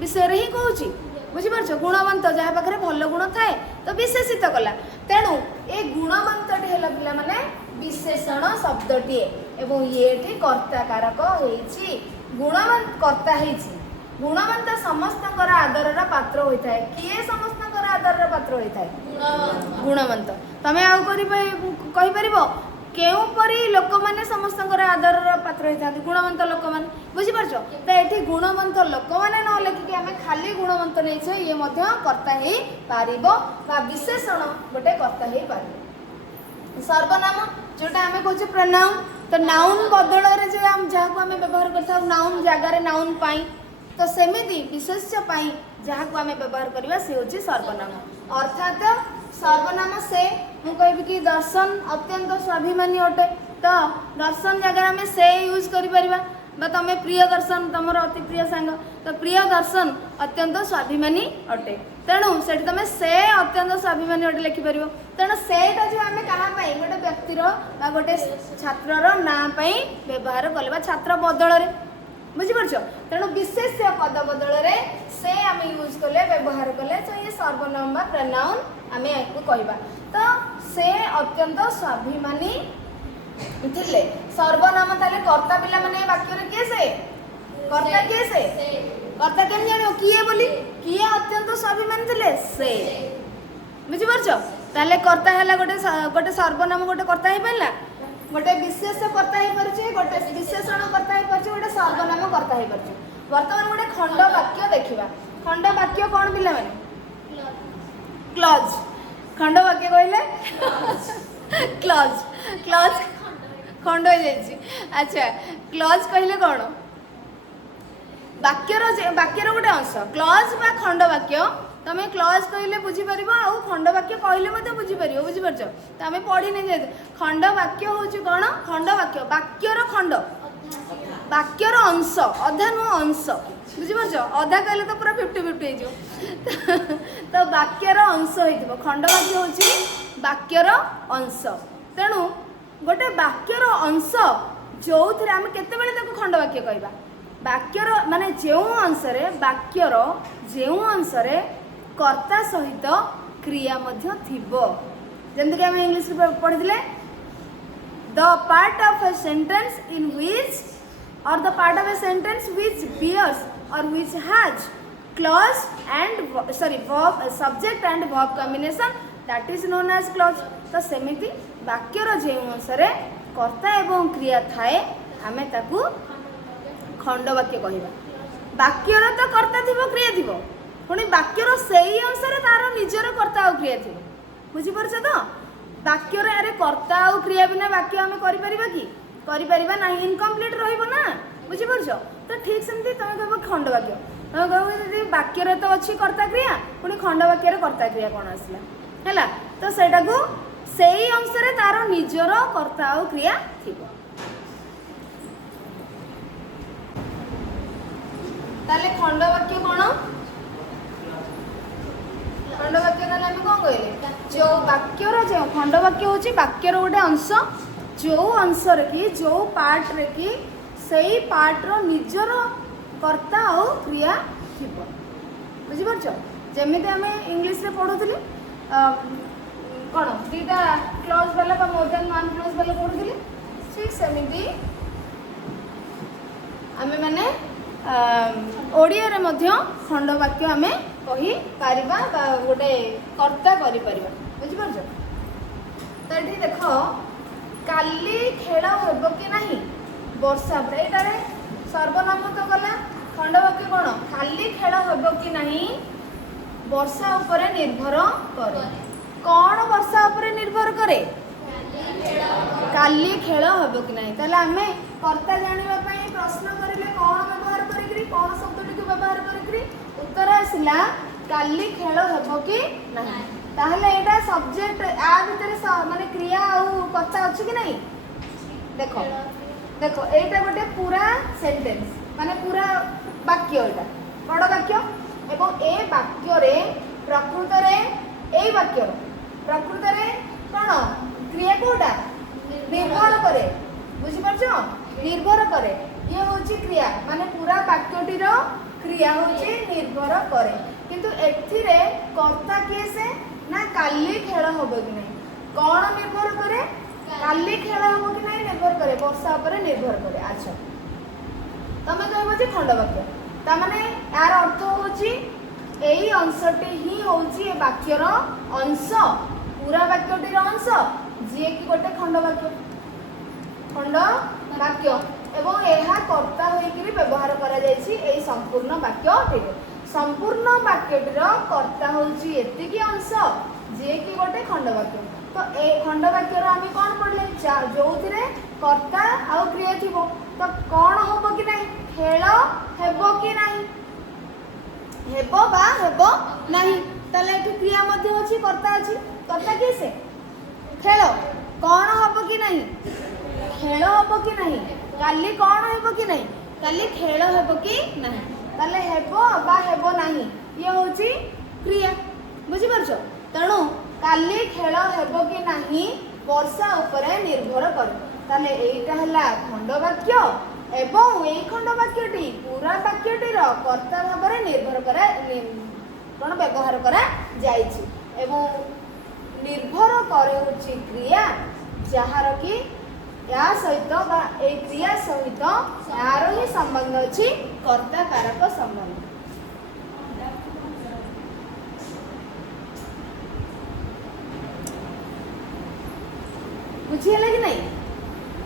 विषय ही कहूँ बुझीपार गुणवंत जहाँ पाखे भल गुण थाए तो विशेषित कला तेणु ये गुणवंतटी है पिला माने विशेषण शब्दटीए एवं ये कर्ता कारक होइछि गुणवंत कर्ता होइछि गुणवंत समस्तंकर आदरर पात्र होता है किए समस्तंकर आदरर पात्र होता है गुणवंत तमे आउ कहि परिबो केउपरी लोक माने समस्तंकर आदरर पात्र होता है गुणवंत लोक माने बुझी परछो तो एठी गुणवंत लोक माने न लेखि आमे खाली गुणवंत नै छै ये मध्य कर्ता हे पारिबो बा विशेषण गोटे कर्ता हे पारिबो सर्वनाम जोटा आमे कहू प्रनाउन तो नाउन बदल रे जे हम जहाँ को आमे व्यवहार करथा नाउन जगार नाउन पाई तो सेमिति विशेष्य पाई जहाँ को आमे व्यवहार करबा से होची सर्वनाम अर्थात सर्वनाम से मु कहबी कि दर्शन अत्यंत स्वाभिमानी अटे तो दर्शन जगह आमे से यूज करि परिबा बा तमे प्रिय दर्शन तमर अति प्रिय सांग तो प्रिय दर्शन अत्यंत स्वाभिमानी अटे तेणु से तुम से अत्यंत स्वाभिमानी अटे लिखिपर तेणु सेटा जो आम क्या गोटे व्यक्तिर गोटे छात्रर ना व्यवहार कले छात्र बदल बुझीपार तेणु विशेष पद बदल से आम यूज कले व्यवहार कले तो ये सर्वनाम प्रनाउन आम या कहवा तो से अत्यंत स्वाभिमानी थिले सर्वनाम ताले कर्ता पिला माने वाक्य रे किए से कर्ता किए से कर्ता केन जानो किए बोली किए अत्यंत स्वाभिमानी थिले से बुझी परछो ताले कर्ता हैला गोटे सर्वनाम गोटे कर्ता हे पाला गोटे विशेष कर्ता हे परछे गोटे विशेषण कर्ता हे परछे गोटे सर्वनाम कर्ता हे परछे वर्तमान गोटे खंड वाक्य देखिबा खंड वाक्य कोन पिला माने क्लॉज खंड वाक्य कहले क्लॉज क्लॉज खंड हो जाइए अच्छा क्लॉज कहले कौन वाक्यर गोटे अंश क्लॉज बा खंड वाक्य तुम क्लॉज कहले बुझीपर आउ खंड वाक्य कहले बुझीपर बुझीपार तो आम पढ़ी नहीं जाए खंड वाक्य हूँ कौन खंड वाक्य वाक्यर खंड वाक्यर अंश अधा नुह अंश बुझीपार अधा कहले तो पूरा 50-50 हो तो वाक्यर अंश हो खंड वाक्य हूँ वाक्यर अंश तेणु गोटे वाक्यर अंश जो थे आम केते खंड वाक्य कहवा वाक्यर माने जो अंश वाक्यर जो अंश कर्ता सहित क्रिया मध्य थिबो जंतु कि आम इंग्लिश पढ़ी the part of a sentence in which और the part of a sentence which bears और which has clause and verb subject and verb combination that is known as clause तो सेमिति वाक्यर जो अंश कर्ता एवं क्रिया थाए आमे ताकू खंड वाक्य कहवा वाक्यर तो कर्ता थिबो क्रिया थिबो पुणी वाक्यर से ही अंश तार निजर कर्ता और क्रिया थी बुझीपार तो ବାକ୍ୟରେ ଆରେ କର୍ତ୍ତା ଆଉ କ୍ରିୟା ବିନା ବାକ୍ୟ ଆମେ କରିପାରିବା କି? କରିପାରିବା ନାହିଁ, ଇନକମ୍ପ୍ଲିଟ୍ ରହିବ ନା, ବୁଝିପାରୁଛ? ତ ଠିକ୍ ସେମିତି ତମେ କହିବ ଖଣ୍ଡ ବାକ୍ୟ, ତମେ କହିବ ଯଦି ବାକ୍ୟରେ ତ ଅଛି କର୍ତ୍ତା କ୍ରିୟା, ପୁଣି ଖଣ୍ଡ ବାକ୍ୟରେ କର୍ତ୍ତା କ୍ରିୟା କ'ଣ ଆସିଲା ହେଲା? ତ ସେଇଟାକୁ ସେଇ ଅଂଶରେ ତାର ନିଜର କର୍ତ୍ତା ଆଉ କ୍ରିୟା ଥିବ। ତାହେଲେ ଖଣ୍ଡ ବାକ୍ୟ କ'ଣ? ଖଣ୍ଡ ବାକ୍ୟ ତାହେଲେ ଆମେ କ'ଣ କହିଲେ? ଯେଉଁ ବାକ୍ୟର ଯେଉଁ ଖଣ୍ଡ ବାକ୍ୟ ହେଉଛି ବାକ୍ୟର ଗୋଟେ ଅଂଶ, ଯେଉଁ ଅଂଶରେ କି ଯେଉଁ ପାର୍ଟରେ କି ସେଇ ପାର୍ଟର ନିଜର କର୍ତ୍ତା ଆଉ କ୍ରିୟା ଥିବ, ବୁଝିପାରୁଛ? ଯେମିତି ଆମେ ଇଂଲିଶରେ ପଢ଼ୁଥିଲେ କ'ଣ ଦୁଇଟା କ୍ଲଜ୍ ବାଲା ବା ମୋର୍ ଦ୍ୟାନ୍ ୱାନ୍ କ୍ଲଜ୍ ବାଲା ପଢ଼ୁଥିଲେ, ଠିକ୍ ସେମିତି ଆମେମାନେ ଓଡ଼ିଆରେ ମଧ୍ୟ ଖଣ୍ଡ ବାକ୍ୟ ଆମେ କହିପାରିବା ବା ଗୋଟେ କର୍ତ୍ତା କରିପାରିବା, ବୁଝିପାରୁଛ? ତ ଏଠି ଦେଖ କାଲି ଖେଳ ହେବ କି ନାହିଁ ବର୍ଷା ଉପରେ, ଏଇଟାରେ ସର୍ବନାମ ତ ଗଲା, ଖଣ୍ଡ ବାକ୍ୟ କ'ଣ? କାଲି ଖେଳ ହେବ କି ନାହିଁ ବର୍ଷା ଉପରେ ନିର୍ଭର କରେ। କ'ଣ ବର୍ଷା ଉପରେ ନିର୍ଭର କରେ? କାଲି ଖେଳ ହେବ କି ନାହିଁ। ତାହେଲେ ଆମେ କର୍ତ୍ତା ଜାଣିବା ପାଇଁ ପ୍ରଶ୍ନ କରିଲେ କ'ଣ ବ୍ୟବହାର କରିକିରି, କ'ଣ ଶବ୍ଦଟିକୁ ବ୍ୟବହାର କରିକିରି ଉତ୍ତର ଆସିଲା କାଲି ଖେଳ ହେବ କି ନାହିଁ। ତାହେଲେ ଏଇଟା ସବଜେକ୍ଟ, ଆ ଭିତରେ ମାନେ କ୍ରିୟା ଆଉ କର୍ତ୍ତା ଅଛି କି ନାହିଁ? ଦେଖ ଦେଖ ଏଇଟା ଗୋଟେ ପୁରା ସେଣ୍ଟେନ୍ସ, ମାନେ ପୁରା ବାକ୍ୟ, ଏଇଟା ବଡ଼ ବାକ୍ୟ ଏବଂ ଏ ବାକ୍ୟରେ ପ୍ରକୃତରେ ଏଇ ବାକ୍ୟର ପ୍ରକୃତରେ କ'ଣ କ୍ରିୟା କୋଉଟା? ନିର୍ଭର କରେ, ବୁଝିପାରୁଛ? ନିର୍ଭର କରେ, ଇଏ ହେଉଛି କ୍ରିୟା, ମାନେ ପୁରା ବାକ୍ୟଟିର କ୍ରିୟା ହେଉଛି ନିର୍ଭର କରେ। କିନ୍ତୁ ଏଥିରେ କର୍ତ୍ତା କିଏ ସେ? ନା କାଲି ଖେଳ ହେବ କି ନାହିଁ। କ'ଣ ନିର୍ଭର କରେ? କାଲି ଖେଳ ହେବ କି ନାହିଁ ନିର୍ଭର କରେ, ବର୍ଷା ଉପରେ ନିର୍ଭର କରେ। ଆଚ୍ଛା, ତମେ କହିବ ଯେ ଖଣ୍ଡ ବାକ୍ୟ, ତାମାନେ ଏହାର ଅର୍ଥ ହେଉଛି ଏଇ ଅଂଶଟି ହିଁ ହେଉଛି ଏ ବାକ୍ୟର ଅଂଶ, ପୁରା ବାକ୍ୟଟିର ଅଂଶ, ଯିଏକି ଗୋଟେ ଖଣ୍ଡ ବାକ୍ୟ, ଖଣ୍ଡ ବାକ୍ୟ ଏବଂ ଏହା କର୍ତ୍ତା ହୋଇକିରି ବ୍ୟବହାର କରାଯାଇଛି ଏଇ ସମ୍ପୂର୍ଣ୍ଣ ବାକ୍ୟଟିରେ। ସମ୍ପୂର୍ଣ୍ଣ ବାକ୍ୟଟିର କର୍ତ୍ତା ହେଉଛି ଏତିକି ଅଂଶ ଯିଏକି ଗୋଟେ ଖଣ୍ଡ ବାକ୍ୟ। ତ ଏ ଖଣ୍ଡ ବାକ୍ୟର ଆମେ କ'ଣ ପଢ଼ିଲେ? ଯେଉଁଥିରେ କର୍ତ୍ତା ଆଉ କ୍ରିୟା ଥିବ। ତ କ'ଣ ହେବ କି ନାହିଁ? ଖେଳ ହେବ କି ନାହିଁ, ହେବ ବା ହେବ ନାହିଁ। ତାହେଲେ ଏଠି କ୍ରିୟା ମଧ୍ୟ ଅଛି, କର୍ତ୍ତା ଅଛି। କର୍ତ୍ତା କିଏ ସେ? ଖେଳ। କ'ଣ ହେବ କି ନାହିଁ? ଖେଳ ହେବ କି ନାହିଁ। କାଲି କ'ଣ ହେବ କି ନାହିଁ? କାଲି ଖେଳ ହେବ କି ନାହିଁ। ତାହେଲେ ହେବ ବା ହେବ ନାହିଁ ଇଏ ହେଉଛି କ୍ରିୟା, ବୁଝିପାରୁଛ? ତେଣୁ କାଲି ଖେଳ ହେବ କି ନାହିଁ ବର୍ଷା ଉପରେ ନିର୍ଭର କରେ। ତାହେଲେ ଏଇଟା ହେଲା ଖଣ୍ଡ ବାକ୍ୟ ଏବଂ ଏଇ ଖଣ୍ଡ ବାକ୍ୟଟି ପୁରା ବାକ୍ୟଟିର କର୍ତ୍ତା ଭାବରେ ନିର୍ଭର କରା କ'ଣ ବ୍ୟବହାର କରାଯାଇଛି ଏବଂ ନିର୍ଭର କରେ ହେଉଛି କ୍ରିୟା, ଯାହାର କି या सहित बा ए क्रिया सहित यार ही संबंध अछि कर्ता कारक संबंध। बुझीला कि नहीं?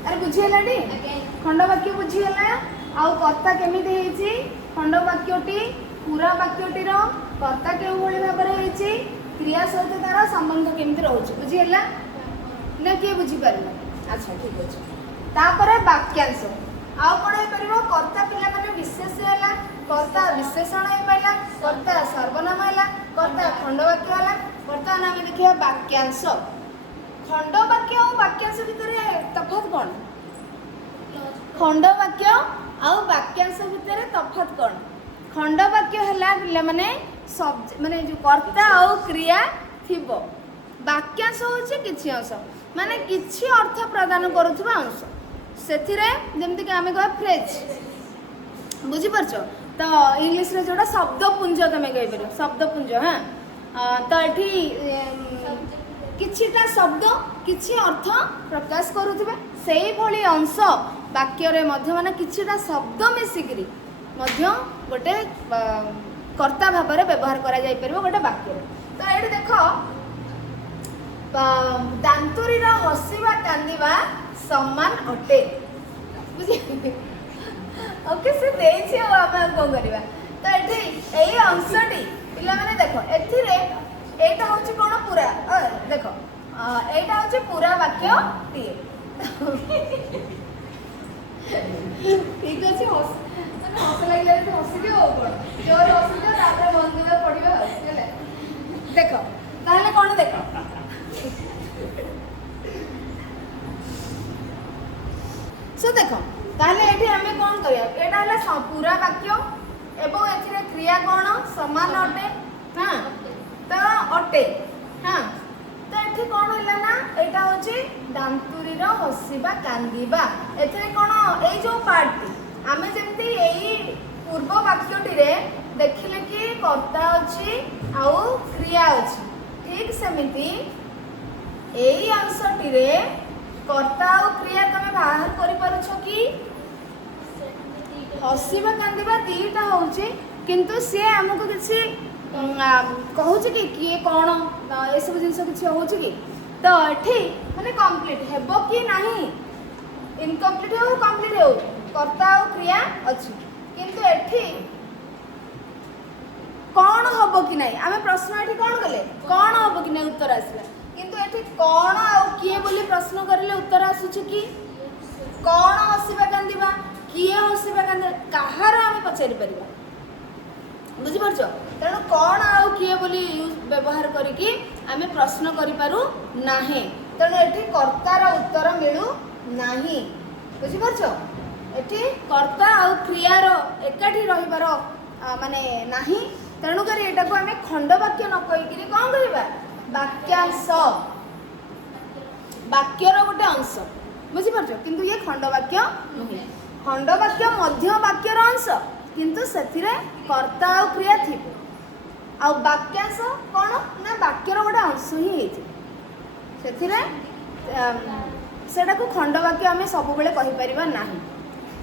अरे बुझीला डी खंड वाक्य बुझीला आउ कर्ता केमिति हेछि? खंड वाक्यटी पूरा वाक्यटीर कर्ता केउ भली भाबरे हेछि, क्रिया सहित तार संबंध केमिति रहउछि, बुझीला ना? के बुझी पारिला? अच्छा ठीक अच्छे। तापर वाक्यांश आउ कौन हो पार? कर्ता पिला माने विशेष है, कर्ता विशेषण हो पारा, कर्ता सर्वनाम है, कर्ता खंड वाक्य है। बर्तमान आम देखिए वाक्यांश। खंड वाक्य और वाक्यांश भितर तफात कौन? खंड वाक्य और वाक्यांश भितर तफात कौन? खंड वाक्य है पिला माने सब माने जो कर्ता और क्रिया थिबो। वाक्यांश होछि किछि अंश, माने किछि अर्थ प्रदान करुवा अंश। से जमती कि आम कह फ्रेज, बुझीपार? तो इंग्लीश रे जोड़ा शब्दपुंज तुम कहीपर, शब्दपुंज। हाँ, तो ये किछिटा शब्द किछि अर्थ प्रकाश करुवे से भली अंश वाक्य माने किछिटा शब्द मिसिकी गोटे कर्ता भाव में व्यवहार करा जाय परिबो गोटे वाक्य। तो ये देख दांतुरी हसिबा कांदिबा समान अटे, बुझे? ओके, से देछि आ आम कोन करबा। तो एठी एई अंशटी पिला माने देखो एथिरे एटा होछि कोन पूरा देख এইটা হচ্ছে পুরা বাক্যটিଏ ঠিক ଅଛି ମାନେ ହସ ଲାଗିଲା ଯଦି ହସିଦିଅ ଆଉ କ'ଣ ଜୋର ହସିଦିଅ ତାପରେ ମନ ଦେବା ପଡ଼ିବ ଆଉ ହେଲା ଦେଖ ତାହେଲେ କ'ଣ ଦେଖ ସୋ ଦେଖ ତାହେଲେ ଏଠି ଆମେ କ'ଣ କରିବା ଏଇଟା ହେଲା ପୁରା ବାକ୍ୟ ଏବଂ ଏଥିରେ କ୍ରିୟା କ'ଣ ସମାନ ଅଟେ ହଁ ତ ଅଟେ ହଁ ତ ଏଠି କ'ଣ ହେଲା ନା ଏଇଟା ହେଉଛି ଦାନ୍ତୁରିର ହସିବା କାନ୍ଦିବା ଏଥିରେ କ'ଣ ଏଇ ଯେଉଁ ପାର୍ଟଟି ଆମେ ଯେମିତି ଏଇ ପୂର୍ବ ବାକ୍ୟଟିରେ ଦେଖିଲେ କି କର୍ତ୍ତା ଅଛି ଆଉ କ୍ରିୟା ଅଛି ଠିକ୍ ସେମିତି ଏଇ ଅଂଶଟିରେ କର୍ତ୍ତା ଆଉ କ୍ରିୟା ତମେ ବାହାର କରିପାରୁଛ କି ହସିବା କାନ୍ଦିବା ଦୁଇଟା ହେଉଛି କିନ୍ତୁ ସିଏ ଆମକୁ କିଛି କହୁଛି କି କିଏ କ'ଣ ଏସବୁ ଜିନିଷ କିଛି ହେଉଛି କି ତ ଏଠି ମାନେ କମ୍ପ୍ଲିଟ୍ ହେବ କି ନାହିଁ ଇନକମ୍ପ୍ଲିଟ୍ ହେଉ କମ୍ପ୍ଲିଟ୍ ହେଉ କର୍ତ୍ତା ଆଉ କ୍ରିୟା ଅଛି କିନ୍ତୁ ଏଠି କ'ଣ ହେବ କି ନାହିଁ ଆମେ ପ୍ରଶ୍ନ ଏଠି କ'ଣ କଲେ କ'ଣ ହେବ କି ନାହିଁ ଉତ୍ତର ଆସିଲା କିନ୍ତୁ ଏଠି କ'ଣ ଆଉ କିଏ ବୋଲି ପ୍ରଶ୍ନ କରିଲେ ଉତ୍ତର ଆସୁଛି କି କ'ଣ ହସିବା କାନ୍ଦିବା କିଏ ହସିବା କାନ୍ଦିବା କାହାର ଆମେ ପଚାରି ପାରିବା ବୁଝିପାରୁଛ ତେଣୁ କ'ଣ ଆଉ କିଏ ବୋଲି ବ୍ୟବହାର କରିକି ଆମେ ପ୍ରଶ୍ନ କରିପାରୁ ନାହିଁ ତେଣୁ ଏଠି କର୍ତ୍ତାର ଉତ୍ତର ମିଳୁ ନାହିଁ ବୁଝିପାରୁଛ ଏଠି କର୍ତ୍ତା ଆଉ କ୍ରିୟାର ଏକାଠି ରହିବାର ମାନେ ନାହିଁ ତେଣୁକରି ଏଟାକୁ ଆମେ ଖଣ୍ଡବାକ୍ୟ ନ କହିକିରି କ'ଣ କରିବା ବାକ୍ୟାଂଶ ବାକ୍ୟର ଗୋଟେ ଅଂଶ ବୁଝିପାରୁଛ କିନ୍ତୁ ଇଏ ଖଣ୍ଡବାକ୍ୟ ନୁହେଁ ଖଣ୍ଡବାକ୍ୟ ମଧ୍ୟ ବାକ୍ୟର ଅଂଶ କିନ୍ତୁ ସେଥିରେ କର୍ତ୍ତା ଆଉ କ୍ରିୟା ଥିବ ଆଉ ବାକ୍ୟାଂଶ କ'ଣ ନା ବାକ୍ୟର ଗୋଟେ ଅଂଶ ହିଁ ହେଇଥିବ ସେଥିରେ ସେଟାକୁ ଖଣ୍ଡବାକ୍ୟ ଆମେ ସବୁବେଳେ କହିପାରିବା ନାହିଁ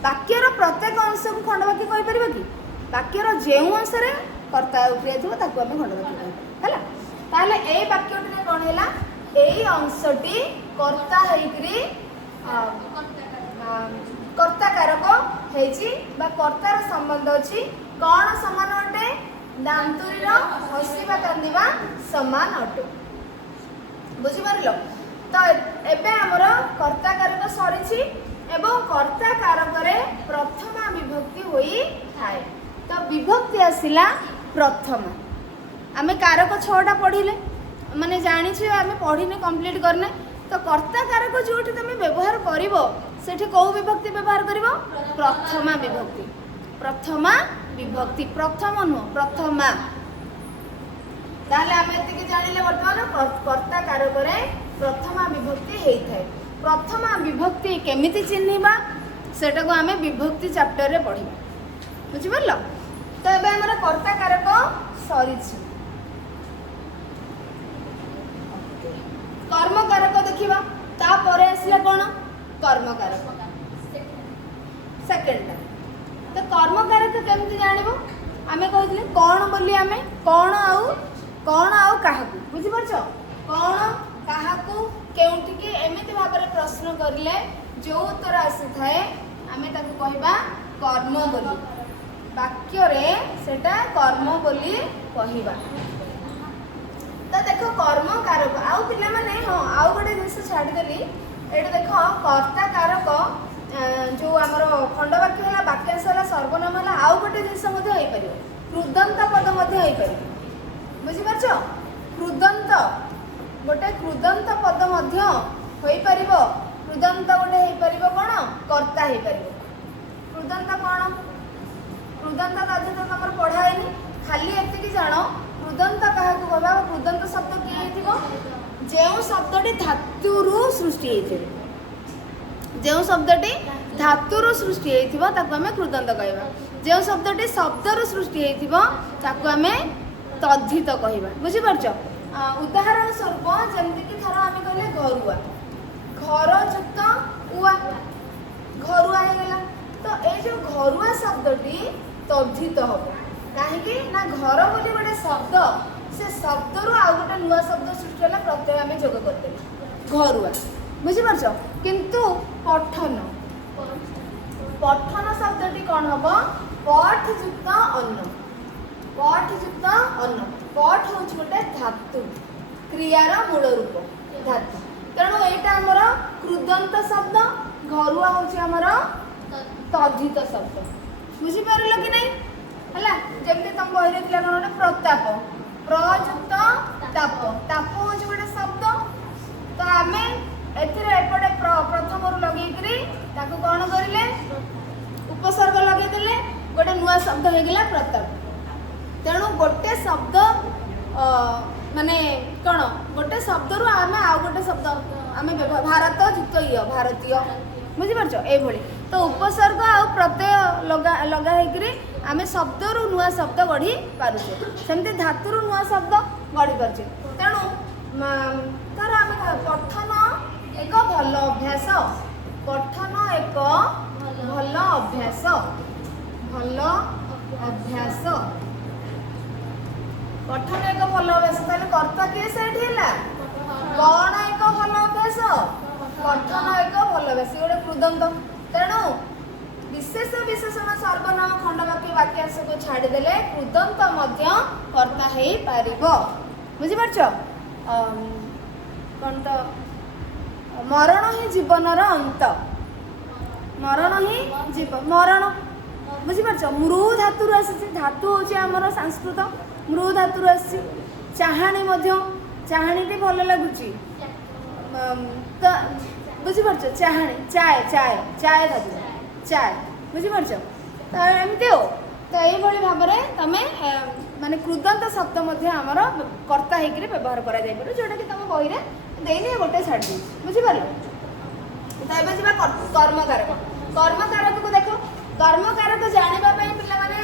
ବାକ୍ୟର ପ୍ରତ୍ୟେକ ଅଂଶକୁ ଖଣ୍ଡବାକ୍ୟ କହିପାରିବା କି ବାକ୍ୟର ଯେଉଁ ଅଂଶରେ କର୍ତ୍ତା ଆଉ କ୍ରିୟା ଥିବ ତାକୁ ଆମେ ଖଣ୍ଡବାକ୍ୟ କହିପାରିବା ହେଲା ତାହେଲେ ଏଇ ବାକ୍ୟଟିରେ କ'ଣ ହେଲା ଏଇ ଅଂଶଟି କର୍ତ୍ତା ହେଇକିରି କର୍ତ୍ତା କାରକ ହେଇଛି ବା କର୍ତ୍ତାର ସମ୍ବନ୍ଧ ଅଛି କ'ଣ ସମାନ ଅଟେ ଦାନ୍ତୁରିର ହସିବା କାନ୍ଦିବା ସମାନ ଅଟେ ବୁଝିପାରିଲ ତ ଏବେ ଆମର କର୍ତ୍ତା କାରକ ସରିଛି ଏବଂ କର୍ତ୍ତା କାରକରେ ପ୍ରଥମା ବିଭକ୍ତି ହୋଇଥାଏ ତ ବିଭକ୍ତି ଆସିଲା ପ୍ରଥମା ଆମେ କାରକ 6ଟା ପଢ଼ିଲେ ମାନେ ଜାଣିଛୁ ଆମେ ପଢ଼ିନେ କମ୍ପ୍ଲିଟ୍ କରିନେ ତ କର୍ତ୍ତା କାରକ ଯେଉଁଠି ତୁମେ ବ୍ୟବହାର କରିବ ସେଠି କେଉଁ ବିଭକ୍ତି ବ୍ୟବହାର କରିବ ପ୍ରଥମା ବିଭକ୍ତି ପ୍ରଥମ ନୁହଁ ପ୍ରଥମା ତାହେଲେ ଆମେ ଏତିକି ଜାଣିଲେ ବର୍ତ୍ତମାନ କର୍ତ୍ତା କାରକରେ ପ୍ରଥମା ବିଭକ୍ତି ହେଇଥାଏ ପ୍ରଥମା ବିଭକ୍ତି କେମିତି ଚିହ୍ନିବା ସେଟାକୁ ଆମେ ବିଭକ୍ତି ଚାପ୍ଟରରେ ପଢ଼ିବା ବୁଝିପାରିଲ ତ ଏବେ ଆମର କର୍ତ୍ତା କାରକ ସରିଛି କର୍ମକାରକ ଦେଖିବା ତାପରେ ଆସିଲା କ'ଣ କର୍ମକାରକ ସେକେଣ୍ଡଟା ତ କର୍ମକାରକ କେମିତି ଜାଣିବ ଆମେ କହିଥିଲେ କ'ଣ ବୋଲି ଆମେ କ'ଣ ଆଉ କାହାକୁ ବୁଝିପାରୁଛ କ'ଣ କାହାକୁ କେଉଁଠିକି ଏମିତି ଭାବରେ ପ୍ରଶ୍ନ କରିଲେ ଯେଉଁ ଉତ୍ତର ଆସିଥାଏ ଆମେ ତାକୁ କହିବା କର୍ମ ବୋଲି ବାକ୍ୟରେ ସେଟା କର୍ମ ବୋଲି କହିବା ତ ଦେଖ କର୍ମକାରକ ଆଉ ପିଲାମାନେ ହଁ ଆଉ ଗୋଟେ ଜିନିଷ ଛାଡ଼ିଦେଲି ଏଇଟା ଦେଖ କର୍ତ୍ତା କାରକ ଯେଉଁ ଆମର ଖଣ୍ଡବାକ୍ୟ ହେଲା ବାକ୍ୟାଂଶ ହେଲା ସର୍ବନାମ ହେଲା ଆଉ ଗୋଟେ ଜିନିଷ ମଧ୍ୟ ହେଇପାରିବ କୃଦନ୍ତ ପଦ ମଧ୍ୟ ହେଇପାରିବ ବୁଝିପାରୁଛ ଗୋଟେ କୃଦନ୍ତ ପଦ ମଧ୍ୟ ହୋଇପାରିବ କୃଦନ୍ତ ଗୋଟେ ହେଇପାରିବ କ'ଣ କର୍ତ୍ତା ହେଇପାରିବ କୃଦନ୍ତ କ'ଣ କୃଦନ୍ତ ତଥ୍ୟ ତ ତମର ପଢ଼ା ହେଇନି ଖାଲି ଏତିକି ଜାଣ କୃଦନ୍ତ କାହାକୁ କହିବା କୃଦନ୍ତ ଶବ୍ଦ କିଏ ହେଇଥିବ ଯେଉଁ ଶବ୍ଦଟି ଧାତୁରୁ ସୃଷ୍ଟି ହେଇଥିବ ଯେଉଁ ଶବ୍ଦଟି ଧାତୁରୁ ସୃଷ୍ଟି ହେଇଥିବ ତାକୁ ଆମେ କୃଦନ୍ତ କହିବା ଯେଉଁ ଶବ୍ଦଟି ଶବ୍ଦରୁ ସୃଷ୍ଟି ହେଇଥିବ ତାକୁ ଆମେ ତଦ୍ଧିତ କହିବା ବୁଝିପାରୁଛ ଉଦାହରଣ ସ୍ୱରୂପ ଯେମିତିକି ଥର ଆମେ କହିଲେ ଘରୁଆ ଘର ଯୁକ୍ତ ଉଆ ଘରୁଆ ହେଇଗଲା ତ ଏଇ ଯେଉଁ ଘରୁଆ ଶବ୍ଦଟି ତଦ୍ଧିତ ହେବ କାହିଁକି ନା ଘର ବୋଲି ଗୋଟେ ଶବ୍ଦ ସେ ଶବ୍ଦରୁ ଆଉ ଗୋଟେ ନୂଆ ଶବ୍ଦ ସୃଷ୍ଟି ହେଲା ପ୍ରତ୍ୟୟ ଆମେ ଯୋଗ କରିଦେଲେ ଘରୁଆ ବୁଝିପାରୁଛ କିନ୍ତୁ ପଠନ ଶବ୍ଦଟି କ'ଣ ହେବ ପଠ ଯୁକ୍ତ ଅନ୍ନ ପଠ ହେଉଛି ଗୋଟେ ଧାତୁ କ୍ରିୟାର ମୂଳ ରୂପ धातु तेणु एटा आमर कृदंत शब्द घरुआ होची आमर तद्धित शब्द बुझी पारल कि नहीं हला जेमते तुम बहिरे थिला कोन प्रताप प्रयुक्त ताप ताप होची गोटे शब्द तो आमे एथिरे एपटे प्रथम रु लगेई करी ताको कोन करिले उपसर्ग लगे देले गोटे नुआ शब्द हो गला प्रताप तेणु गोटे शब्द माने कौन गोटे शब्द रु आमे आ गोटे शब्द आमे भारत जुक्त भारतीय बुझिपारछ एभली तो उपसर्ग आ प्रत्यय लगा हेकरी आमे शब्द रु नुआ शब्द गढ़ी पारुछे सेमते धातु रु नुआ शब्द गढ़ी पारुछे तेणु तार आमे पठन एक भल अभ्यास पठन एक भल अभ्यास पठन एक भल अभ्यास ताले कर्ता किए सेठी हैला कौन एक भल अभ्यास पठन एक भल अभ्यास गोटे कृदंत तेणु विशेष विशेषण सर्वनाम खंडवाक्य वाक्यांश को छाड़देले कृदंत मध्य कर्ता हो पारिबो बुझी पारछ कौन तो मरण ही जीवनर अंत मरण ही जीवन मरण बुझीपारछ मृ धातु आसी धातु होची आमर संस्कृत मृ धातु आसी चाहाणी मध्य चाहाणी भल लगुची तो बुझीपारछ चाहाणी चाय चाय चाय धातु चाय बुझीपारछ तो एमती हो तो यही भाव में तुम माने कृदंत शब्द मध्य आमर कर्ता होकर व्यवहार करा जाय पारे जोटा कि तुम बही देनी गोटे छाड़ दी बुझीपार तो ये जा कर्मकारक कर्मकारक को देख कर्मकारक जाना पे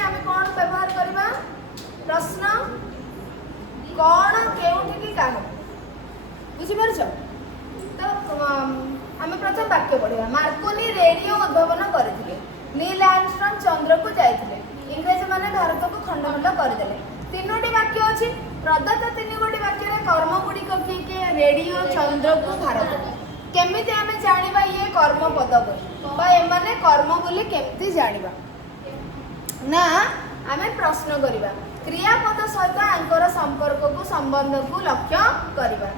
आम कौन व्यवहार करवा प्रश्न कौन के क्या बुझीपार तो आम प्रथम वाक्य पढ़ा मार्कोनी रेडियो उद्भावन करते नील आर्मस्ट्रंग चंद्र को जाते इंग्रेज माने भारत को खंड खंड करदे तीनोटी वाक्य अच्छी प्रदत्त तीन गोटी वाक्य कर्म गुड़िक किए रेडियो चंद्र को भारत केमी आम जाना ये कर्म पद बोली कर्म बोली केमती जाना ना आम प्रश्न करवा क्रियापद सहित आंकर संपर्क को संबंध को लक्ष्य करवा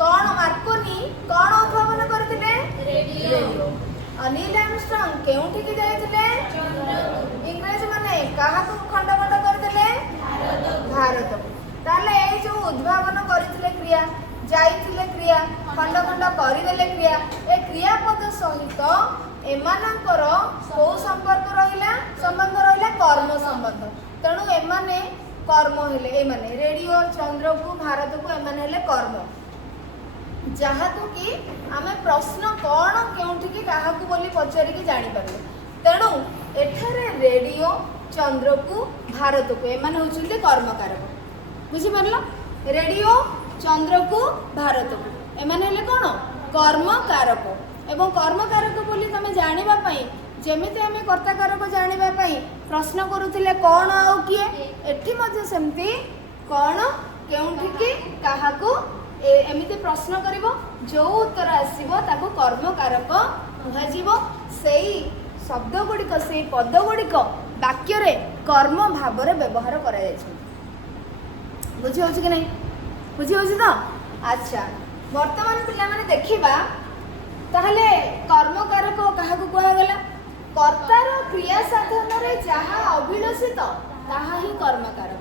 कौन मार्कोनी कौन उद्भावन करते रेडियो नील आर्मस्ट्रंग केउठी जाइए इंग्रेज माने कहा खंड खंड करते भारत ताले ये जो उद्भावन करते क्रिया जाइए क्रिया खंड खंड करदे क्रिया ए क्रियापद सहित एमानकर कौ संपर्क रहा संबंध रहा कर्म संबंध तेणु एमाने कर्म हेले एमाने रेडियो चंद्र को भारत को एमाने हेले कर्म जहाँ को कि आम प्रश्न कौन के क्या बोली पचारिकी जापर तेणु एठारे रेडियो चंद्र को भारत को एम होती कर्मकारक बुझीपार रेडियो चंद्र को भारत को एम कौन कर्मकारक एवं कर्मकारक बोली तुम जानापी जमीती आम कर्ताकारक जानापी प्रश्न करुले कौन आउ किए एटी सेमती कौन के क्या एमती प्रश्न करिवो जो उत्तर आसीबो ताको कर्मकारक कुहाजिवो सेई शब्द गुड़िक से पद गुड़िक वाक्य रे कर्म भाव रे व्यवहार करा जाय बुझी होछि कि नहीं बुझी होछि तो अच्छा वर्तमान पिला माने देखिबा ताहले कर्मकारक काहा को कुहा गला कर्तार क्रिया साधन रे जहा अभिलषित ताहा ही कर्मकारक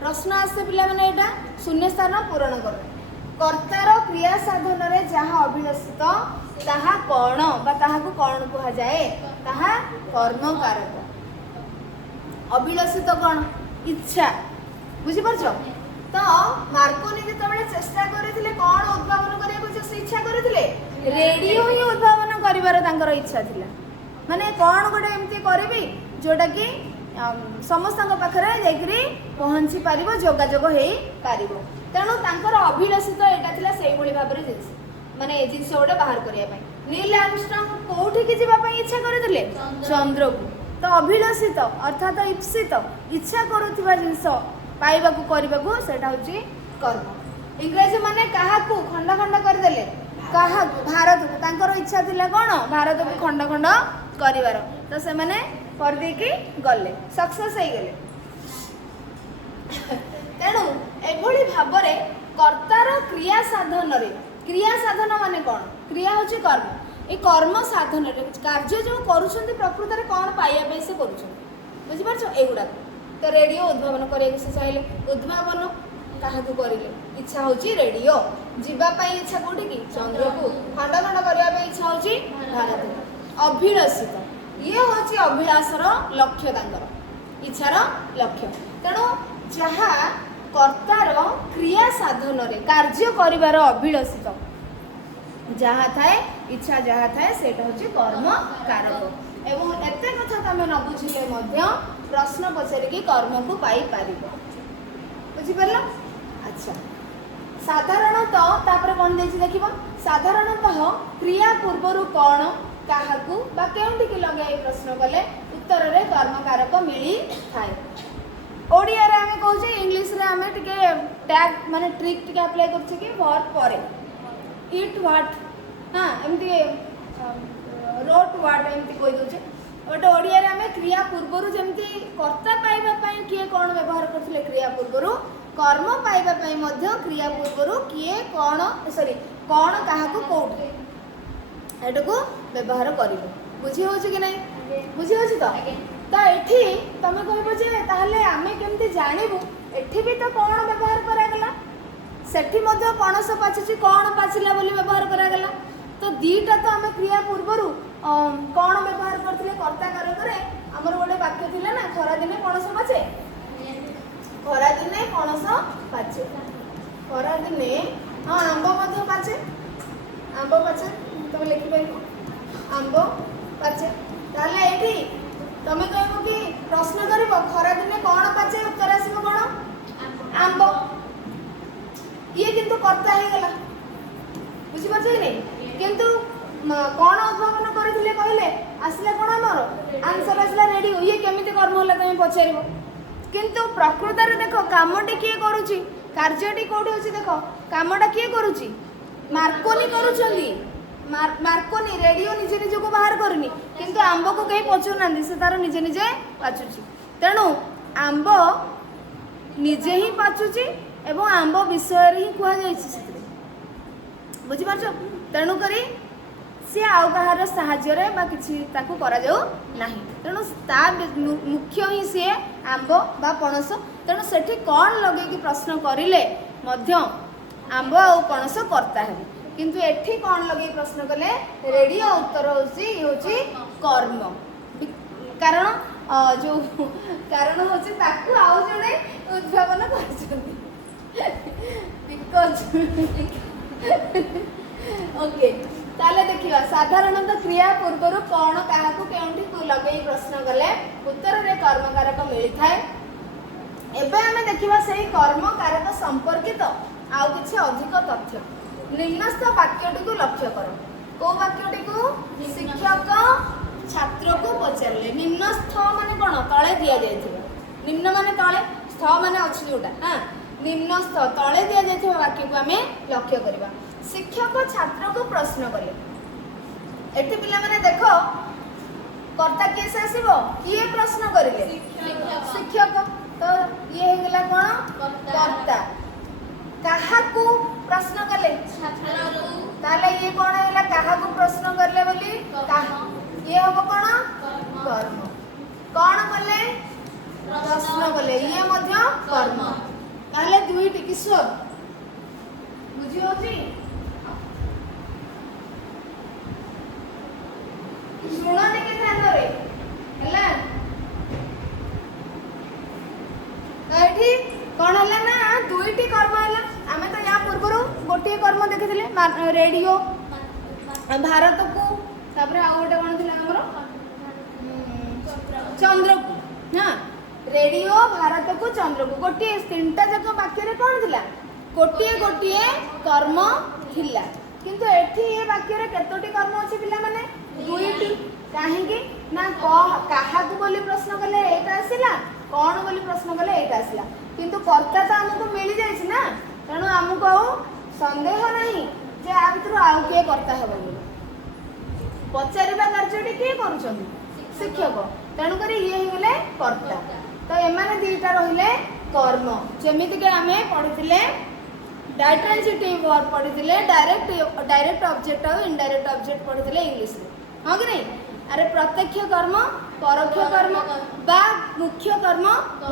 प्रश्न आसे पिला माने एटा शून्य स्थान पूरण करो कर्तार क्रिया साधन रे जहाँ अभिलषित ताहा कौन बा ताहा को कौन कहा जाए ताहा कर्मकारक अभिलषित कौन इच्छा बुझीपारछ तो मार्कोनी जिते चेष्टा करथिले कौन उद्भावन करिया से इच्छा करथिले रेडियो ही उद्भावन करिवार तांकर इच्छा थिला माने कौन गोटे एमती करबी जोटा कि समस्त पाखरे जाइकरी पहुँची पारिबो जोगाजोग हो पारिबो तेणु तांकर अभिलषित एटा थिला सेई भली भाबरे जिंस माने जिंस गोटे बाहर करिया पई नील आर्मस्ट्रंग कोठी की जीवा पई इच्छा करथिले चंद्र को तो अभिलषित अर्थात इप्सित इच्छा करुथिबा जिंस पाइबा को करबा को सेटा होची कर्म इंग्रेज माने काहा को खंड खंड कर देले काहा भारत को तांकर इच्छा थिला कोन भारत को खंड खंड करिवार तो से माने कर दे के गले सक्सेस हो गले तेणु एभली भाव में कर्तार क्रिया साधन रे क्रिया साधन माने कौन क्रिया होची कर्म ए कर्म साधन कार्य जो करूछंती प्रकृत रे कौन पाइया पे से करूछंती बुझि परछो एगुडा तो रेडियो उद्भावन करे से चाहिले उद्भावन काहा को करिले इच्छा होची रेडियो जीवा पाई इच्छा कोठी की चंद्र को खंड खंड करबा पे इच्छा होची भारत अभिलाषित ये होची अभिलाषर लक्ष्य तांकर इच्छार लक्ष्य तेणु जहा कर्तार क्रिया साधन रे कार्य करिवार अभिलाषित जहा थाए इच्छा जहा थाए सेटा होची कर्म कारक एवं एते कथा तमे न बुझिले मध्य प्रश्न पचारिकी कर्म को पाई पारिबो बुझि परला अच्छा साधारणतः तापर कोन देछि देखिबो साधारणतः क्रिया पूर्वरु कोन काहाकू बा केउंठी के लगाई प्रश्न कले उत्तर रे कर्म कारक मिली थाए ओडिया रे हमें कहू जे इंग्लिश रे हमें टिके टैग माने ट्रिक टिके अप्लाई करछ कि वर्ब परे इट व्हाट हां एमती रोट व्हाट एमती कोइ दोचे बट ओडिया रे हमें क्रिया पूर्वरु जेमती कर्ता पाइबा पई किए कोन व्यवहार करथिले क्रिया पूर्वरु कर्म पाइबा पई मध्य क्रिया पूर्वरु किए कोन सॉरी कोन काहाकू कोठ एटको व्यवहार करिवो बुझी होछ कि नै बुझी होछ तो एठी तमे कहबो जे ताहले आमे केमती जानिबु एठी भी तो कोन व्यवहार करा गला सेठी मध्य पणस पाछिछि कोन पाछिला बोली व्यवहार करा गला तो दीटा तो आमे क्रिया पूर्वरु कोन व्यवहार करथिले कर्ता कारक रे हमर गोटे वाक्य थिला ना खरा दिने पणस पाछे खरा दिने पणस पाछे खरा दिने हां आंबो मध्य पाछे आंबो पाछे तमे लिखि पाइबो आंबो पाछे ताले एठी तमे कहबो कि प्रश्न करिवो खरा दिने कोन पाछे उत्तर आसीबो कोन आंबो ये किंतु कर्ता हे गला बुझि पाछे कि नै किंतु कोन उद्भावन करथिले कहले आसले कोन हमर आंसर आसला रेडी ये केमिति कर्म होला तमे पछारिबो किंतु प्रकृत रे देखो कामटी किए करूची कार्यटी कोठी होची देखो कामटा किए करूची मार्कोनी करूछंदी मार्कोनी रेडियो निजे निजे को बाहर करनी किंतु आंबो को कहीं पचु नांदी से तार निजे निजे पाचुची तेणु आंबो निजे ही पाचुची एवं आंबो विषय रे ही कुआ जाईची सेतरे बुझि पाछो तेणु करी से आउ कहार साहाଯ୍ୟ रे बा किछि ताकू करा जाऊ नाही तेणु ता मुख्य ही से आंबो बा पणस तेणु सेठी कोन लगे कि प्रश्न करिले मध्य आंबो आ पणस करता है किंतु एठी कोन लगे प्रश्न कले रेडियो उत्तर होची कर्म कारण जो कारण होची ताकू आउ जणे उद्भावन करछंती बिकॉज़ ओके ताले देखिबा साधारणतः क्रिया पूर्वर कोन काहाकू केउंठी को लगेई प्रश्न कले उत्तर रे कर्म कारक मिली थाए एबे हमें देखिबा सेही कर्म कारक संपर्कित आउ किछि अधिक तथ्य निम्नस्थ वाक्यटी को लक्ष्य करो को वाक्यटी को शिक्षक छात्र को पचारले निम्नस्थ माने कोन तळे दिया जायथिबा निम्न माने तळे स्थ माने अछि जोटा हां निम्नस्थ तळे दिया जायथिबा वाक्य को हमें लक्ष्य करबा शिक्षक छात्र को प्रश्न कले एठी पिला माने देखो कर्ता केस आसीबो किए प्रश्न करिले शिक्षक तो ये हे गेला कोन कर्ता काहाकू प्रश्न कले छात्र को ताले ये कोन हेला काहाकू प्रश्न करले बोली ये हबो कोन कर्म कोन कले प्रश्न कले ये मध्य कर्म ताले दुईटी किशोर बुझी होची शुणने के ध्यान रे हला एठी कोन हला ना दुईटी कर्म हला आमे तो या पूर्वरु गोटे कर्म देखिथिले रेडियो भारत को तापर आ गोटे कोन थिला हमरो चंद्र को हां रेडियो भारत को चंद्र को गोटे तीनटा जक वाक्य रे कोन थिला गोटे गोटे कर्म थिला किंतु एठी ए वाक्य रे केतोटी कर्म अछि पिला माने दुईटी काहेकि ना काहाकू बोली प्रश्न कले एटा आसिला कोन बोली प्रश्न कले एटा आसिला किंतु कर्ता तो हमको मिली जाइछि ना तेणु हमको संदेह नहीं जे आ भितर आउ के कर्ता हेबो पचारिबा कार्यटी के करूछन शिक्षक तेणु करी ये हे गेले कर्ता तो एमाने दीटा रहिले कर्म जेमिति के हमें पढिथिले ट्रांजिटिव वर्ब पढ़ी डायरेक्ट ऑब्जेक्ट और इनडायरेक्ट ऑब्जेक्ट पढ़ी इंग्लिश में हाँ कि नहीं। अरे प्रत्यक्ष कर्म परोक्ष कर्म बा मुख्य कर्म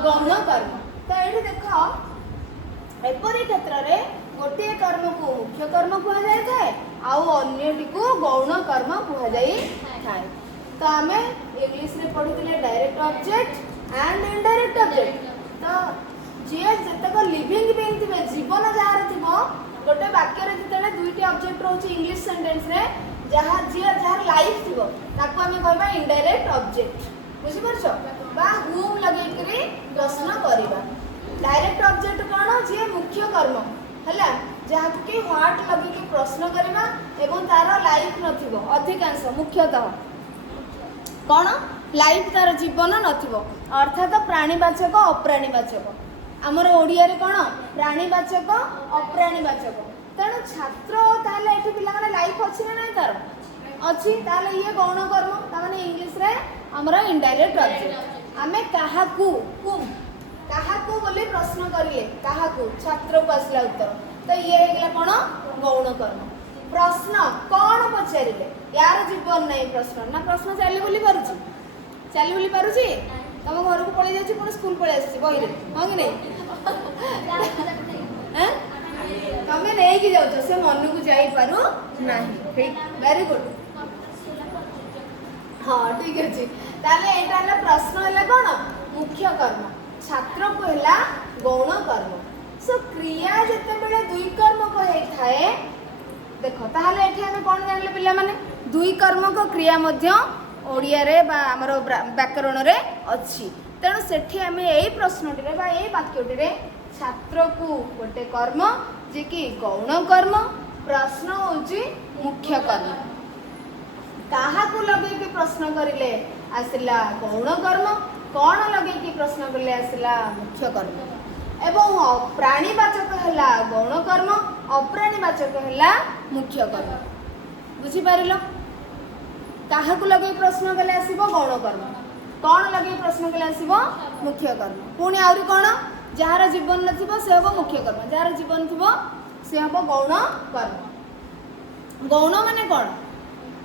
गौण कर्म। तो ये देख एपरी क्षेत्र में गोटे कर्म को मुख्य कर्म कहुए आउटी को गौण कर्म कहुए। तो आम इंग्लिश में पढ़ी direct object and indirect object. तो जी जितक लिविंग बीइंग थे जीवन जार थी गोटे वाक्य जिते दुईटी ऑब्जेक्ट रोचे इंग्लिश सेंटेंस रे जहाँ जी जार लाइफ थी आम कहवा इनडायरेक्ट ऑब्जेक्ट बुझीपार बा हुम लगे प्रश्न करवा। डायरेक्ट ऑब्जेक्ट कौन जी मुख्य कर्म है जहाँ कि व्हाट लगे प्रश्न करवा एवं तार लाइफ नथिबो अधिकांश मुख्यतः कौन लाइफ तार जीवन नथिबो अर्थात प्राणीवाचक अप्राणीवाचक आमर ओडिया रे कौन प्राणीवाचक अप्राणीवाचक। तेणु छात्र ताहले एठी पिला माने लाइफ अछि ना नहीं तार अछि ताहले ये गौण कर्म तामाने इंग्लिश रे हमर इनडायरेक्ट ऑब्जेक्ट। आमे काहाकू कुम काहाकू बोली प्रश्न करिए काहाकू छात्र को आसला उत्तर तो ये हेगला कोन गौण कर्म। प्रश्न कौन पचारिले यार जीवन नहीं प्रश्न ना प्रश्न चली बोली पारुची तुम घर को पड़े जाऊँ पुणी स्कूल पड़े आसी बही हाँ कि नहीं तुम्हें नहीं जाऊँ से मन को जापारू ना ठीक वेरी गुड हाँ ठीक अच्छे। ताले एटा प्रश्न है कौन मुख्य कर्म छात्र को है गौण कर्म। सो क्रिया जिते बड़े दुई कर्म को होता देख ताहले एठी हमें कौन जानले पिला माने दुई कर्म को क्रिया मध्य ओडिया रे बा हमर व्याकरण रे अछि। तेणु सेठी हमें यही प्रश्नटी रे बा यही वाक्यटी रे छात्र को गोटे कर्म जे कि गौण कर्म प्रश्न होची मुख्य कर्म कहा को लगे कि प्रश्न करिले आसिला गौण कर्म कौन लगे कि प्रश्न करिले आसिला मुख्य कर्म एवं प्राणीवाचक है गौण कर्म अप्राणीवाचक है मुख्य कर्म बुझी पारिल। कहा को लगे प्रश्न कले आसीबो गौण कर्म कौन लगे प्रश्न कले आसीबो मुख्य कर्म पुणी आउरी कौन जार जीवन नथिबो से हबो मुख्य कर्म जार जीवन थिबो से हबो गौण कर्म। गौण माने कौन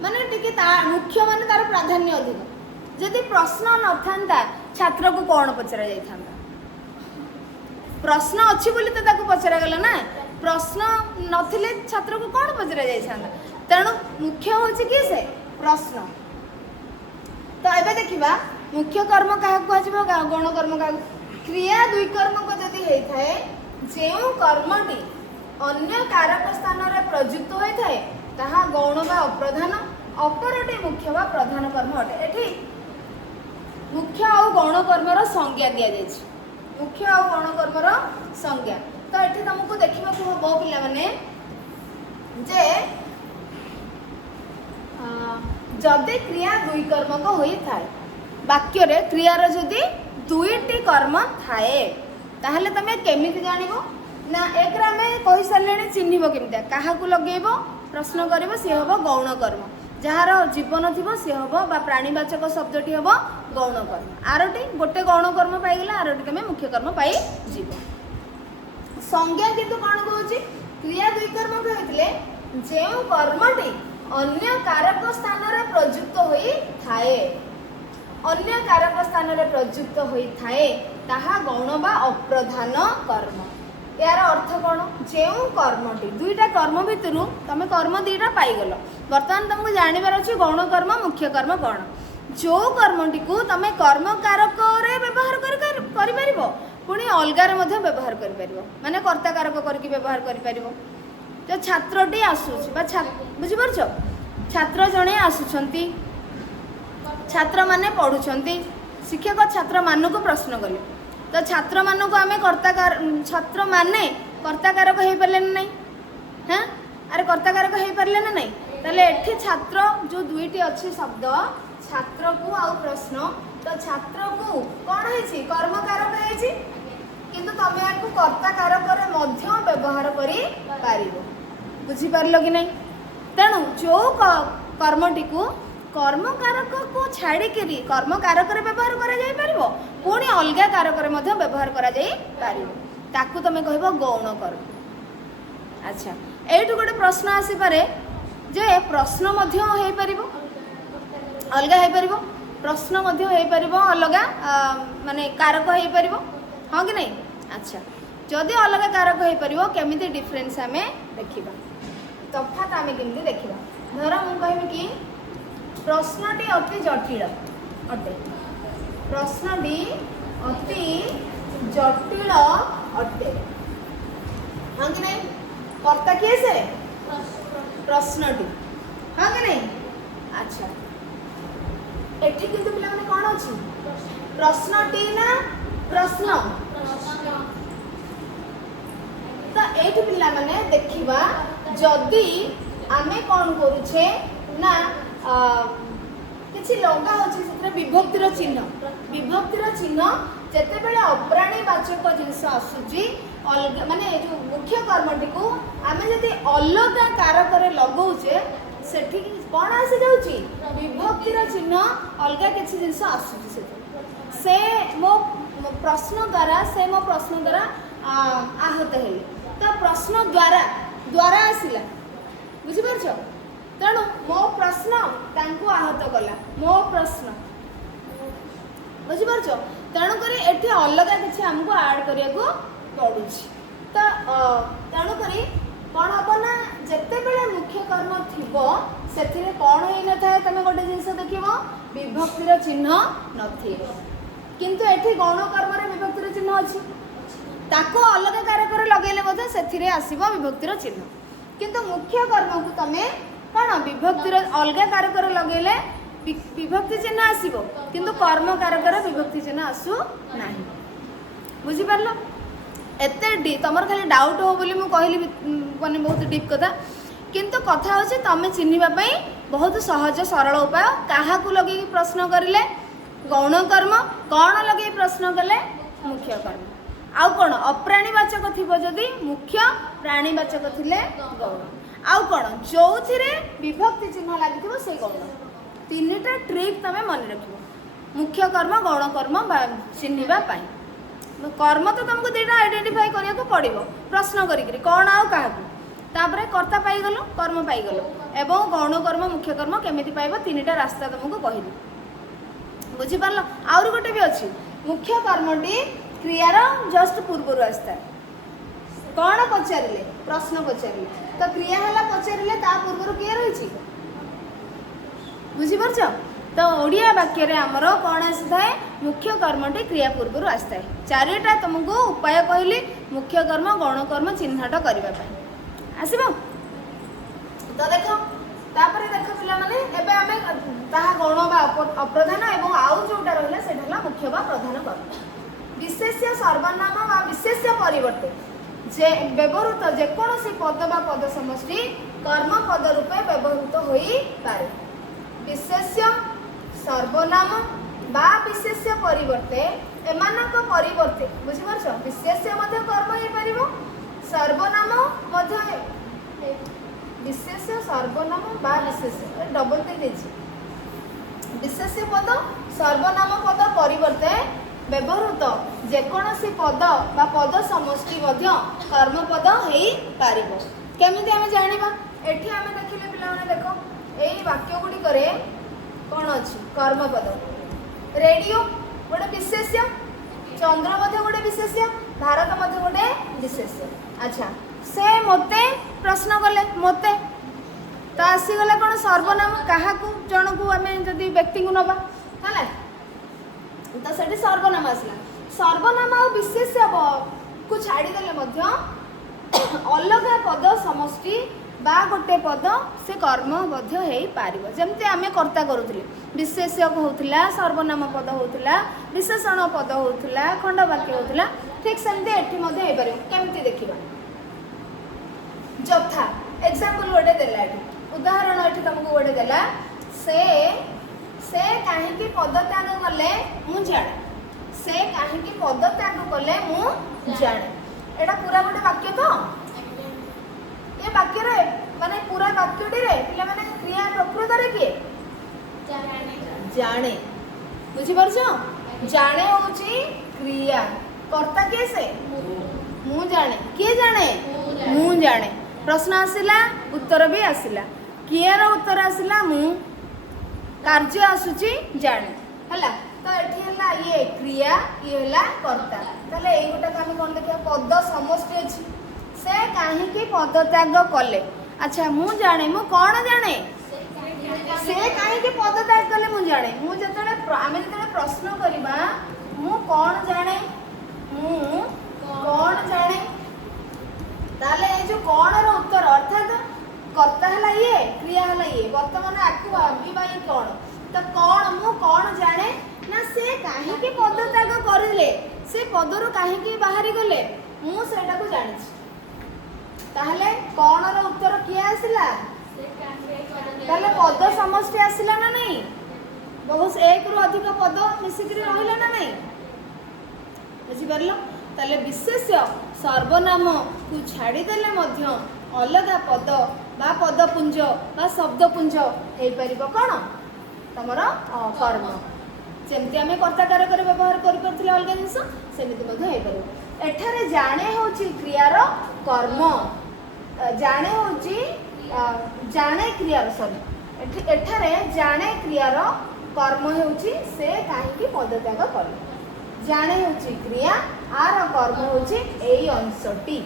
माने टिके मुख्य माने तार प्राधान्य अधिक यदि प्रश्न न थांता छात्र को कौन पचरा जाई थांता प्रश्न अच्छी बोली तो ताको पचरा गला ना प्रश्न नथिले छात्र को कौन पचरा जाई थांता। तेणु मुख्य होची कि से प्रश्न। तो एबे देखिबा मुख्य कर्म कहा कहजिबो गौण कर्म का क्रिया दुई कर्म को जदि हेई थाए जेउ कर्मटी अन्य कारक स्थान रे प्रयुक्त होई थाए ताहा गौण बा अप्रधान अपरटी मुख्य बा प्रधान कर्म अटे। एठी मुख्य और गौण कर्मर संज्ञा दिया जायछि मुख्य और गौण कर्मर संज्ञा। तो एठी तुमको देखिबा को हबो पिला माने जे जदि क्रिया दुई कर्म को होई थाए वाक्य रे क्रियार जदि दुईटी कर्म थाए ताहले तमे केमिति जानिबो ना एक रे हमें कहि सारलेनी चिन्हिबो केमिति काहा को लगेबो प्रश्न करिबो से हबो गौण कर्म जार जीवन थिबो से हबो बा प्राणीवाचक शब्दटी हबो गौण कर्म आरटी गोटे गौण कर्म पाई गेला आरटी तमे मुख्य कर्म पाई जीवो। संज्ञा किंतु कोन कहूची क्रिया दुई कर्म के होइतले जेउ कर्मटी अन्य कारक स्थान रे प्रयुक्त होई थाए अन्य कारक स्थान रे प्रयुक्त होई थाए ताहा गौण बा अप्रधान कर्म। यार अर्थ कौन जेउ कर्मटी दुईटा कर्म भितर तुम कर्म दुईटा पाईगल बर्तमान तुमको जानवर अच्छे गौण कर्म मुख्य कर्म कौन जो कर्मटी को तुम कर्म कारक व्यवहार कर पुणी अलगार व्यवहार कर माने कर्ता कारक करके व्यवहार कर जो छात्रटी आसूची बुझीपार छात्र जड़े आसुंच छात्र माने पढ़ुंट शिक्षक छात्र मान को प्रश्न कले तो छात्र मान को आम छात्र माने कर्ताकारक हो पारे ना नहीं हाँ अरे कर्ताकारक हो पारे ना नहीं ताले एठी छात्र जो दुईटी अच्छी शब्द छात्र को आउ प्रश्न तो छात्र को कौन है कर्मकारक है किंतु तुम या कर्ताकारक व्यवहार कर बुझीपार कि नहीं। तेणु जो कर्मटी को कर्मकारक को छाड़िकी कर्मकारक व्यवहार कर पुणी अलग कारक व्यवहार कर तुम कह गौण कर्म अच्छा एठू गोटे प्रश्न आसी पारे जे प्रश्न मध्य हो पारिबो अलगा हो पारिबो प्रश्न मध्य हो पारिबो अलगा माने कारक हो पारिबो हाँ कि नहीं। अच्छा जदि अलग कारक हो पारिबो केमिति डिफरेंस आमे देखिबा तफात आमे केमिति देखिबा। धर मु कहबी कि प्रश्नटी अति जटिल अटे प्रश्नटी अति जटिल अटे हाँ कि नहीं कर्ता किए से प्रश्नटी हाँ कि नहीं। अच्छा एठी किंतु पिला माने कोन अछि प्रश्नटी ना प्रश्न तो एठी पिला माने देखिबा जदि आमे कोन करूछे ना किछि लगा होछि सेतरे विभक्तिर चिन्ह जेते बेले अप्राणी वाचक जिंस आसुची अलग माने जो मुख्य कर्मटी को आमे जदि अलग कारक रे लगाउछे सेठी कोन आसी जाउची विभक्तिर चिन्ह अलग किछि जिंस आसुची से मो प्रश्न द्वारा आहत हेले तो प्रश्न द्वारा आसिला बुझि परछो तेणु मो प्रश्न तांको आहत कला मो प्रश्न बुझि परछो तेणु करी एठी अलग किछि हमको ऐड करिया को पडुछि तो तेणु करी कोन हबो ना जत्ते बेले मुख्य कर्म थिबो सेथिरे कोन हेइ न थाए तमे गोटे जिंस देखिबो विभक्तिर चिन्ह नथिबो किंतु एठी गौण कर्म रे विभक्तिर चिन्ह अछि ताको अलग कारक रे लगेले बोधे सेथिरे आसीबो विभक्तिर चिन्ह किंतु मुख्य कर्म को तमे कोन विभक्तिर अलग कारक रे लगेले विभक्ति चिन्ह आसीबो किंतु कर्म कारक रे विभक्ति चिन्ह आसु नाही बुझि परलो एते डी तमर खाली डाउट हो बोली मु कहली माने बहुत डीप कथा किंतु कथा होछि तमे चिन्हिबा पई बहुत सहज सरल उपाय काहा को लगे प्रश्न करिले गौण कर्म कौन लगे प्रश्न कले मुख्य कर्म आउ कौन अप्राणीवाचक थिबो जदि मुख्य प्राणीवाचक थिले गौण आउ कौन जो विभक्ति चिन्ह लगी से गौण तीनटा ट्रिक तमे मन रखिबो मुख्य कर्म गौण कर्म चिन्हिबा पाई कर्म तो तुमको दुटा आइडेंटिफाई करिया को पड़िबो प्रश्न करी कौन आउ काहाकू तापरे कर्ता पाई गलो कर्म पाई गलो एवं गौण कर्म मुख्य कर्म केमिति पाइबो तीनटा रास्ता तुमको कहिबो बुझी पारलो आउर गोटे भी अच्छी मुख्य कर्मटी क्रियार जस्ट पूर्व आसता कौन पचारे प्रश्न पचारे तो क्रिया है पचारे ता पूर्व किए रही बुझीपार तो ओडिया वाक्य रे आमर कौन आसी थाए मुख्य कर्मटी क्रिया पूर्व आसता है चारिटा तुमको उपाय कहली मुख्य कर्म गौण कर्म चिन्हट करने आसब तो देख तापर देख पिला माने एबे आमे ताहा गौण बा अप्रधान एवं आउ जोटा रहला सेटा मुख्य बा प्रधान कर्म विशेष्य सर्वनाम बा विशेष्य परिवर्ते जे व्यवहृत जेकोसी पद बा पद समष्टि कर्म पद रूपे व्यवहृत होई पारे विशेष्य सर्वनाम बा विशेष्य परिवर्ते एमानक परिवर्ते बुझि परछ विशेष्य मध्य कर्म हे परिबो सर्वनाम मध्य विशेष्य सर्वनाम बा विशेष्य डबल टे देछि विशेष्य पद सर्वनाम पद परिवर्ते व्यवहृत जेकोसी पद बा पद समष्टि मध्य कर्म पद हेई पारिबो केमिति आमे जानिबा एठी आमे देखिले पिला माने देखो एई वाक्य गुडी करे कोन अछि कर्म पद रेडियो गोटे विशेष्य चंद्र मध्य गोटे विशेष्य भारत मध्य गोटे विशेष्य अच्छा से मते प्रश्न कले मते तो आसीगला कौन सर्वनाम क्या जन को आम जदि व्यक्ति को नवा है तो से सर्वनाम आसला सर्वनाम आ विशेष्य को छाड़देले अलग पद समष्टि बा गोटे पद से कर्म हो पार जमती आम कर्ता करूले विशेष्य होता सर्वनाम पद होता विशेषण पद होता खंडवाक्य होता ठीक सेमती एटी केमती देखा जथा एग्जांपल गोटे देला उदाहरण ये तुमको गोटे देला से कहीं पद त्याग कले मु जाने से कहीं पद त्याग कले मु जाने एटा पूरा गोटे वाक्य तो ये वाक्य रे माने पूरा वाक्यटी रे पिला माने क्रिया प्रकृत रे किए जाने बुझी परछो जाने होची क्रिया कर्ता के से मु जाने किए जाने मु जाने प्रश्न आसिला उत्तर भी आसिला किए रो उत्तर आसिला मु कार्य आसुची जाने हला तो एठी हला ये क्रिया ये हला कर्ता ताले एई गोटा हम कोन देखिया पद समष्टि अछि से काहे की पद त्याग कले अच्छा मु जाने मु कोन जाने से काहे की पद त्याग कले मु जाने मु जतले आमे जतले प्रश्न करिबा मु कोन जाने मु कोन जाने ताले ए जो कोन रो उत्तर अर्थात कर्ता हला ये क्रिया हला ये वर्तमान आकु भाबिबा ये कोन तो कोन मु कोन जाने ना से काहे की पद त्याग करिले से पदरु काहे की बाहरी गले मु सेटा को जानि ताहले कोन रो उत्तर किया आसिला ताहले पद समष्टि आसिला ना नहीं बहुत एक रु अधिक पद मिसिकरी रहिला ना नहीं बुझी परलो ताले विशेष्य सर्वनाम को छाड़ी देले मध्य अलगा पद बा पदपुंज बा शब्दपुंज हे परिबो कोन तमरो कर्म जेमती आमे कर्ता कारक रे व्यवहार करि परथिले अलगा जिंस सेमिति मध्य हे परिबो एठारे जाने होची क्रियार कर्म जाने होची जाने क्रियार सॉरी एठारे जाने क्रियार कर्म होची से काहे की पद त्याग करले जाने होची क्रिया आर कर्म होची एई अंशटी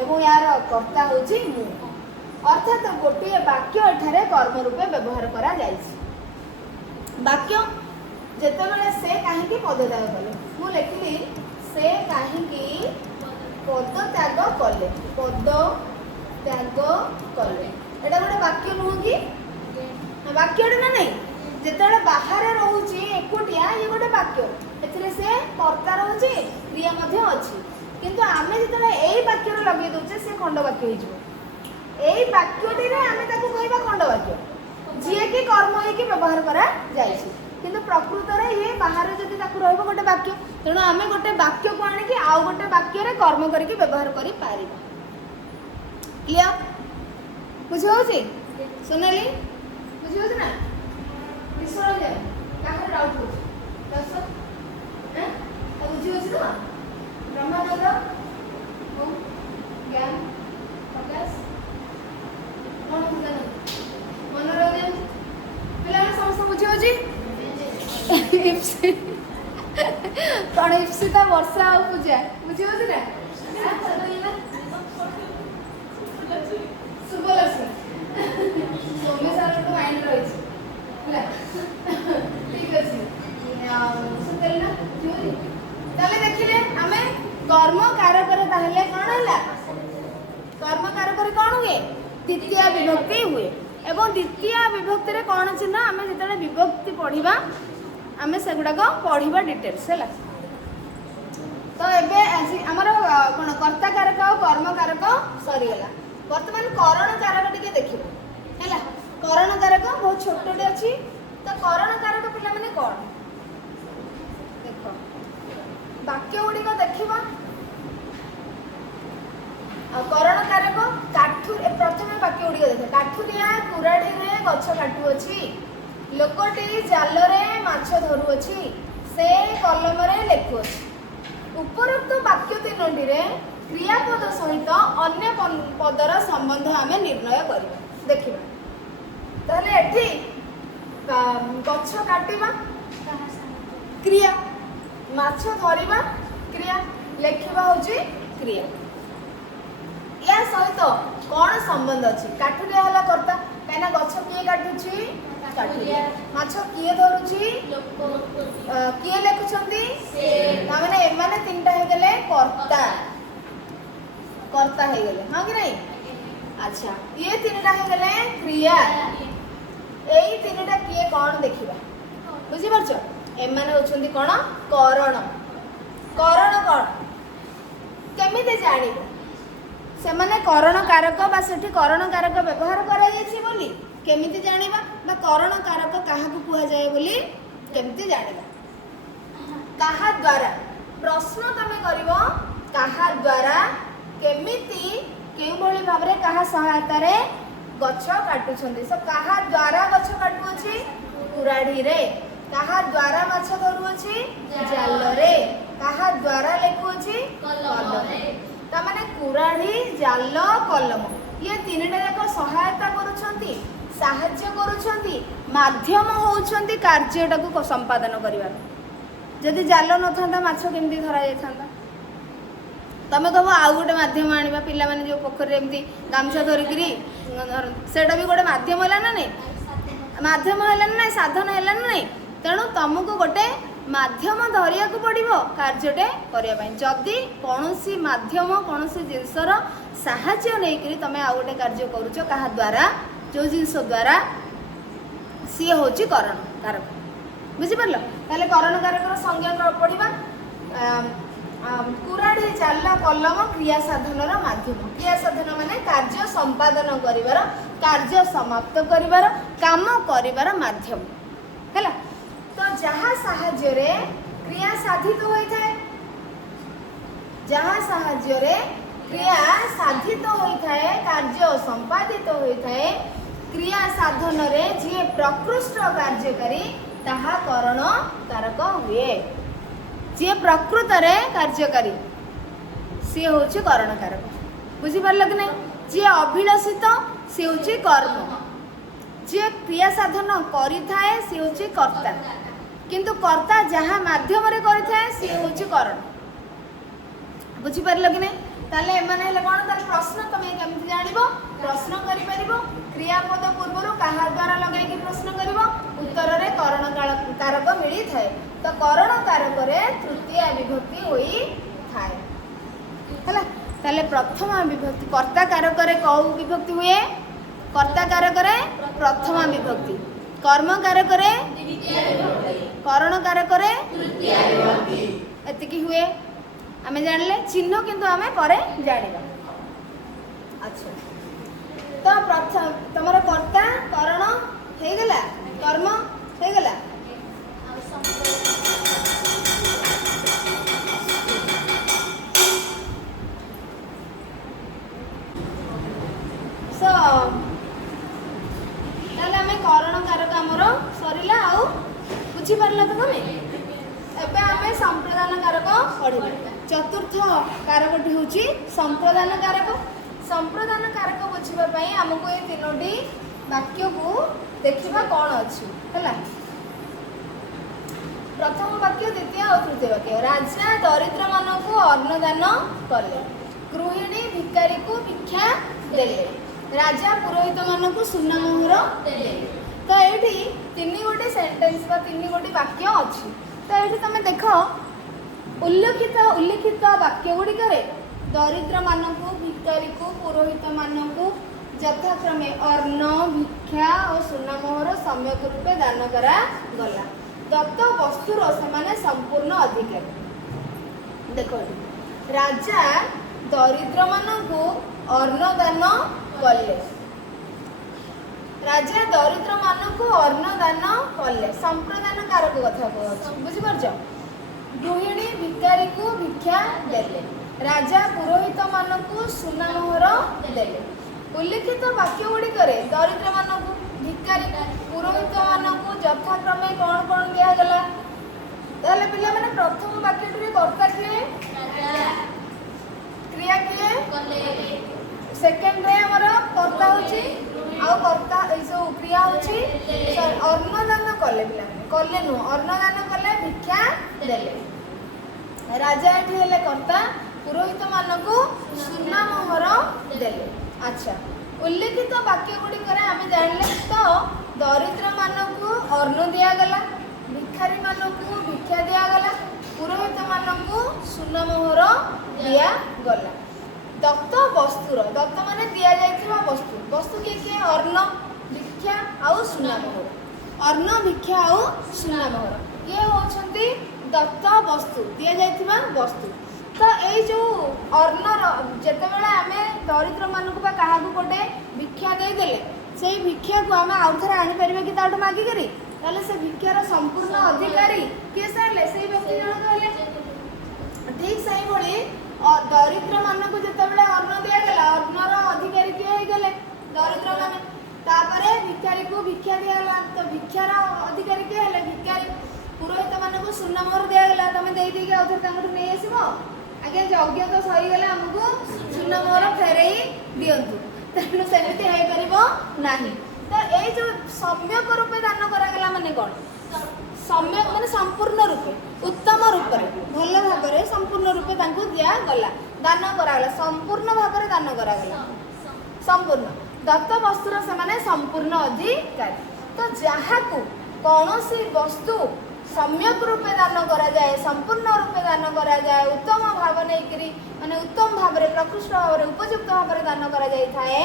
एवं यार कर्ता होची मु अर्थात गोटे वाक्य एठारे कर्म रूपे व्यवहार करा जायछि वाक्य जेतेबेले से काहे की पद त्याग कले मु लिखली से काहे की पद त्याग कले पद त्याग कले एटा गोटे वाक्य नुह कि वाक्यटे ना नहीं जेतेबेले बाहर रहउची एकुटिया ये गोटे वाक्य एथिरे से कर्ता रहउची क्रिया मध्ये अछि किंतु आमे जेतेबेले एई वाक्य रे लगे दोचे से खंड वाक्य हे जिवो एई वाक्यटी रे आमे ताको कहबा खंड वाक्य जे कि कर्म हे कि व्यवहार करा जायछि किंतु प्रकृत रे ये बाहर जदि ताको रहबो गोटे वाक्य तेणु आमे गोटे वाक्य को आनि कि आ गोटे वाक्य रे कर्म करिकि व्यवहार करि पारिबा क्लियर बुझ होछि सुनली बुझ होछि ना विश्वास जाय काहे डाउट होछि दस हैं तो बुझ होछि ना ब्रह्मानंद ओ ज्ञान प्रकाश मन बुझना मनोरंजन पिला समस्त बुझ होछि इप्सी कौन इप्सिता वर्षा आ पूजा बुझ होछि ना सुबलक्ष्मी सोमे सार तो माइंड रही ठीक अच्छे सुतल ना जोरी ताले देखिले आमे कर्म कारक रे ताहले कोन हला कर्म कारक रे कोन हुए द्वितीय विभक्ति हुए एवं द्वितीय विभक्ति रे कोन चिन्ह आमे जेतले विभक्ति पढिबा आमे सेगुडा को पढिबा डिटेल्स हला तो एबे हमर कोन कर्ता कारक और कर्म कारक सरी गेला वर्तमान करण कारक टिके देखिबो हैला करण कारक बहुत छोटटे अछि तो करण कारक पिला माने कोन देखो वाक्य गुडी को देखिबा आ करण कारक काठू प्रथम वाक्य गुडी को देखो काठुरिया कुराडी रे गछ काटू अछि लोकटी जाल रे माछ धरु अछि से कलम रे लेखु अछि उपरोक्त वाक्य तीनोटी रे क्रियापद सहित अन्य पदर संबंध आमे निर्णय करिबा देखिबा ताले एठी गछ काटिबा क्रिया माछ धरिबा क्रिया लेखिबा होची क्रिया या सहित कोन संबंध अछि काठुरिया हला करता काना गछ किए काटुची काठुरिया माछ किए धरुची किए लेखुछंती से ता माने एमाने तीनटा हे गेले कर्ता कर्ता हे गेले हां कि नहीं अच्छा ये तीनटा हे गेले क्रिया एई तीनटा किए कोन देखिबा बुझि परछ एमाने होछंती कोन करण करण कोन केमिते जानिबो से माने करण कारक बा सेठी करण कारक व्यवहार करा जायछि बोली केमिते जानिबा बा करण कारक काहाकू कुहा जाय बोली केमिते जानिबा काहा द्वारा प्रश्न तमे करिवो काहा द्वारा केमिति केउ भली भाबरे काहा सहायता रे गछ काटुछंती सब काहा द्वारा गछ काटु अछि कुराडी रे काहा द्वारा माछ धरु अछि जाल रे काहा द्वारा लेखु अछि कलम रे ता माने कुराडी जाल कलम ये तीनटा जाक सहायता करुछंती साहाय्य करुछंती माध्यम होउछंती कार्यटाକୁ संपादन करिवार। जदि जाल न था माछ केमती धरा जाता तमें कह आउ गोटे मध्यम आने पिला माने जो पोखरी एमती गामछा धरिकी सेटा भी गोटे मध्यम है ना नहीं मध्यम है ना साधन है ना नहीं तेणु तुमको गोटे माध्यम धरिया पड़ो कार्यटे करने जदि कौन माध्यम कौन जिनसर साहाय्य नहीं तुम आउ गोटे कार्य करुच क्या द्वारा जो जिनस द्वारा सी हूँ करण कारक बुझिपार ताले करण कारक संज्ञा पढ़ा कुराढ़ी चाला कलम क्रिया साधन माध्यम क्रिया साधन माने कार्य संपादन करिवार कार्य समाप्त करिवार काम करिवार माध्यम हैला। तो जहाँ साहाय्य रे क्रिया साधित होता है जहाँ साहाय्य रे क्रिया साधित होता है कार्य संपादित होता है क्रिया साधन रे जी प्रकृष्ट कार्यकारी ताहा करण कारक हुए जी प्रकृत रे कार्यकारी सी हूँ करण कारक बुझिपार कि नहीं जी अभिलषित सी हूँ कर्म जी क्रिया साधन करिथाए सी हूँ कर्ता किंतु कर्ता जहाँ माध्यम रे करिथाए सी हूँ करण बुझिपार कि नहीं ताले एमाने हेले कोन ताले प्रश्न तमे केमति जानिबो प्रश्न करि परिबो क्रियापद पूर्व कहा द्वारा लगे कि प्रश्न करिबो उत्तर रे करण कारक मिली थाए तो करण कारक रे तृतीय विभक्ति होई थाए हैला। ताले प्रथम विभक्ति कर्ता कारक रे कौ विभक्ति हुए कर्ता कारक रे प्रथम विभक्ति कर्म कारक रे करण कारक रे तृतीय विभक्ति एतिकी हुए आमे जानले चिन्ह किंतु आमे परे जानिबा। अच्छा तो प्रथम तमरा कर्ता करण हे गला कर्म हे गला सो ताले आमे करण कारक हमरो सरिला आउ बुझी परला तो तमे एबे आमे संप्रदान कारक पढिबा। चतुर्थ कारकटी हूँ संप्रदान कारक संप्रदान कारक बुझापी आमको ये तीनोटी वाक्य को देखा कौन अच्छी है। प्रथम वाक्य द्वितीय और तृतीय वाक्य राजा दरिद्र मानक अन्नदान कले गृहिणी भिकारी को भिक्षा देले राजा पुरोहित मानक सुना मोहर देले। तो ये तीन गोटे सेंटेंस बा तीन गोटे वाक्य अच्छी तो ये तुम देख उल्लिखित वाक्य गुड़िक दरिद्र मानक भिकारी को पुरोहित मानक यथाक्रमे अर्ण भिक्षा और सुना मोहर सम्यक रूपे दान करा गला दत्त वस्तुर से संपूर्ण अधिकारी। देखो राजा दरिद्र मानक अन्न दान कले राजा दरिद्र मानक अन्न दान कले संप्रदान कारक कथा कह बुझिपार गृहिणी भिकारी को भिक्षा देले राजा पुरोहित मानक सुना मोहर देले। उल्लिखित वाक्य गुड़िक दरिद्र मानक भिकारी पुरोहित मानक यथाक्रमे कौन कौन दिगला ताले पिला माने प्रथम वाक्यटी कर्ता किए क्रिया किए सेकेंड रे हमर कर्ता होची आउ कर्ता ऐसो क्रिया होची अन्नदान कले पिला कले नु अन्नदान कले भिक्षा देले राजा एठी हेले कर्ता पुरोहित मानक सुना मोहर देले। अच्छा उल्लिखित वाक्य गुड़िक आम जानले तो दरिद्र मानक अन्न दिगला भिखारी मानक भिक्षा दिगला पुरोहित मानक सुना मोहर दिगला। दत्त वस्तुर दत्त माने दिया जाइथिबा वस्तु वस्तु किए अन्न भिक्षा आउ सुना मोहर अन्न भिक्षा आउ सुना मोहर ये होछंती दत्त वस्तु दिया जाइथिबा वस्तु। तो ये जो अन्न जेतेबेले आमे दरिद्र मानक बा काहाकू गोटे भिक्षा दे देले से भिक्षा को आमे आउ थरे आनी परिबे कि ताठू मागी करी ताले से भिक्षार संपूर्ण अधिकारी के सारले से व्यक्ति जण कहले ठीक सही भली दरिद्र मानक जेतेबेले अन्न दिया गेला अन्नर अधिकारी के हे गेले दरिद्र माने तापरे भिखारी को भिक्षा दिया गेला तो भिक्षार अधिकारी के हेले भिखारी पुरोहित मानक सुना मोहर दिया गेला तमे देई देई के आउथर तांगठू नै आसीबो आगे यज्ञ तो सही गले हमको सुना मोहर फेरई दियंतु तेणु सेमती हो परिबो नाही। तो ए जो सम्यक रूपे दान करागला माने कोन सम्यक माने संपूर्ण रूपे उत्तम रूप भल भाव में संपूर्ण रूपे तांको दिया गला दान करागला संपूर्ण भाव में दान करागला संपूर्ण दत्त वस्तुर से माने संपूर्ण अधिकारी। तो जहाकू कौनसी वस्तु सम्यक रूपे दान करा जाए संपूर्ण रूपे दान करा जाए उत्तम भाव नहीं माने उत्तम भाव में प्रकृष्ट भाव में उपयुक्त भाव में दान करा जाए थाए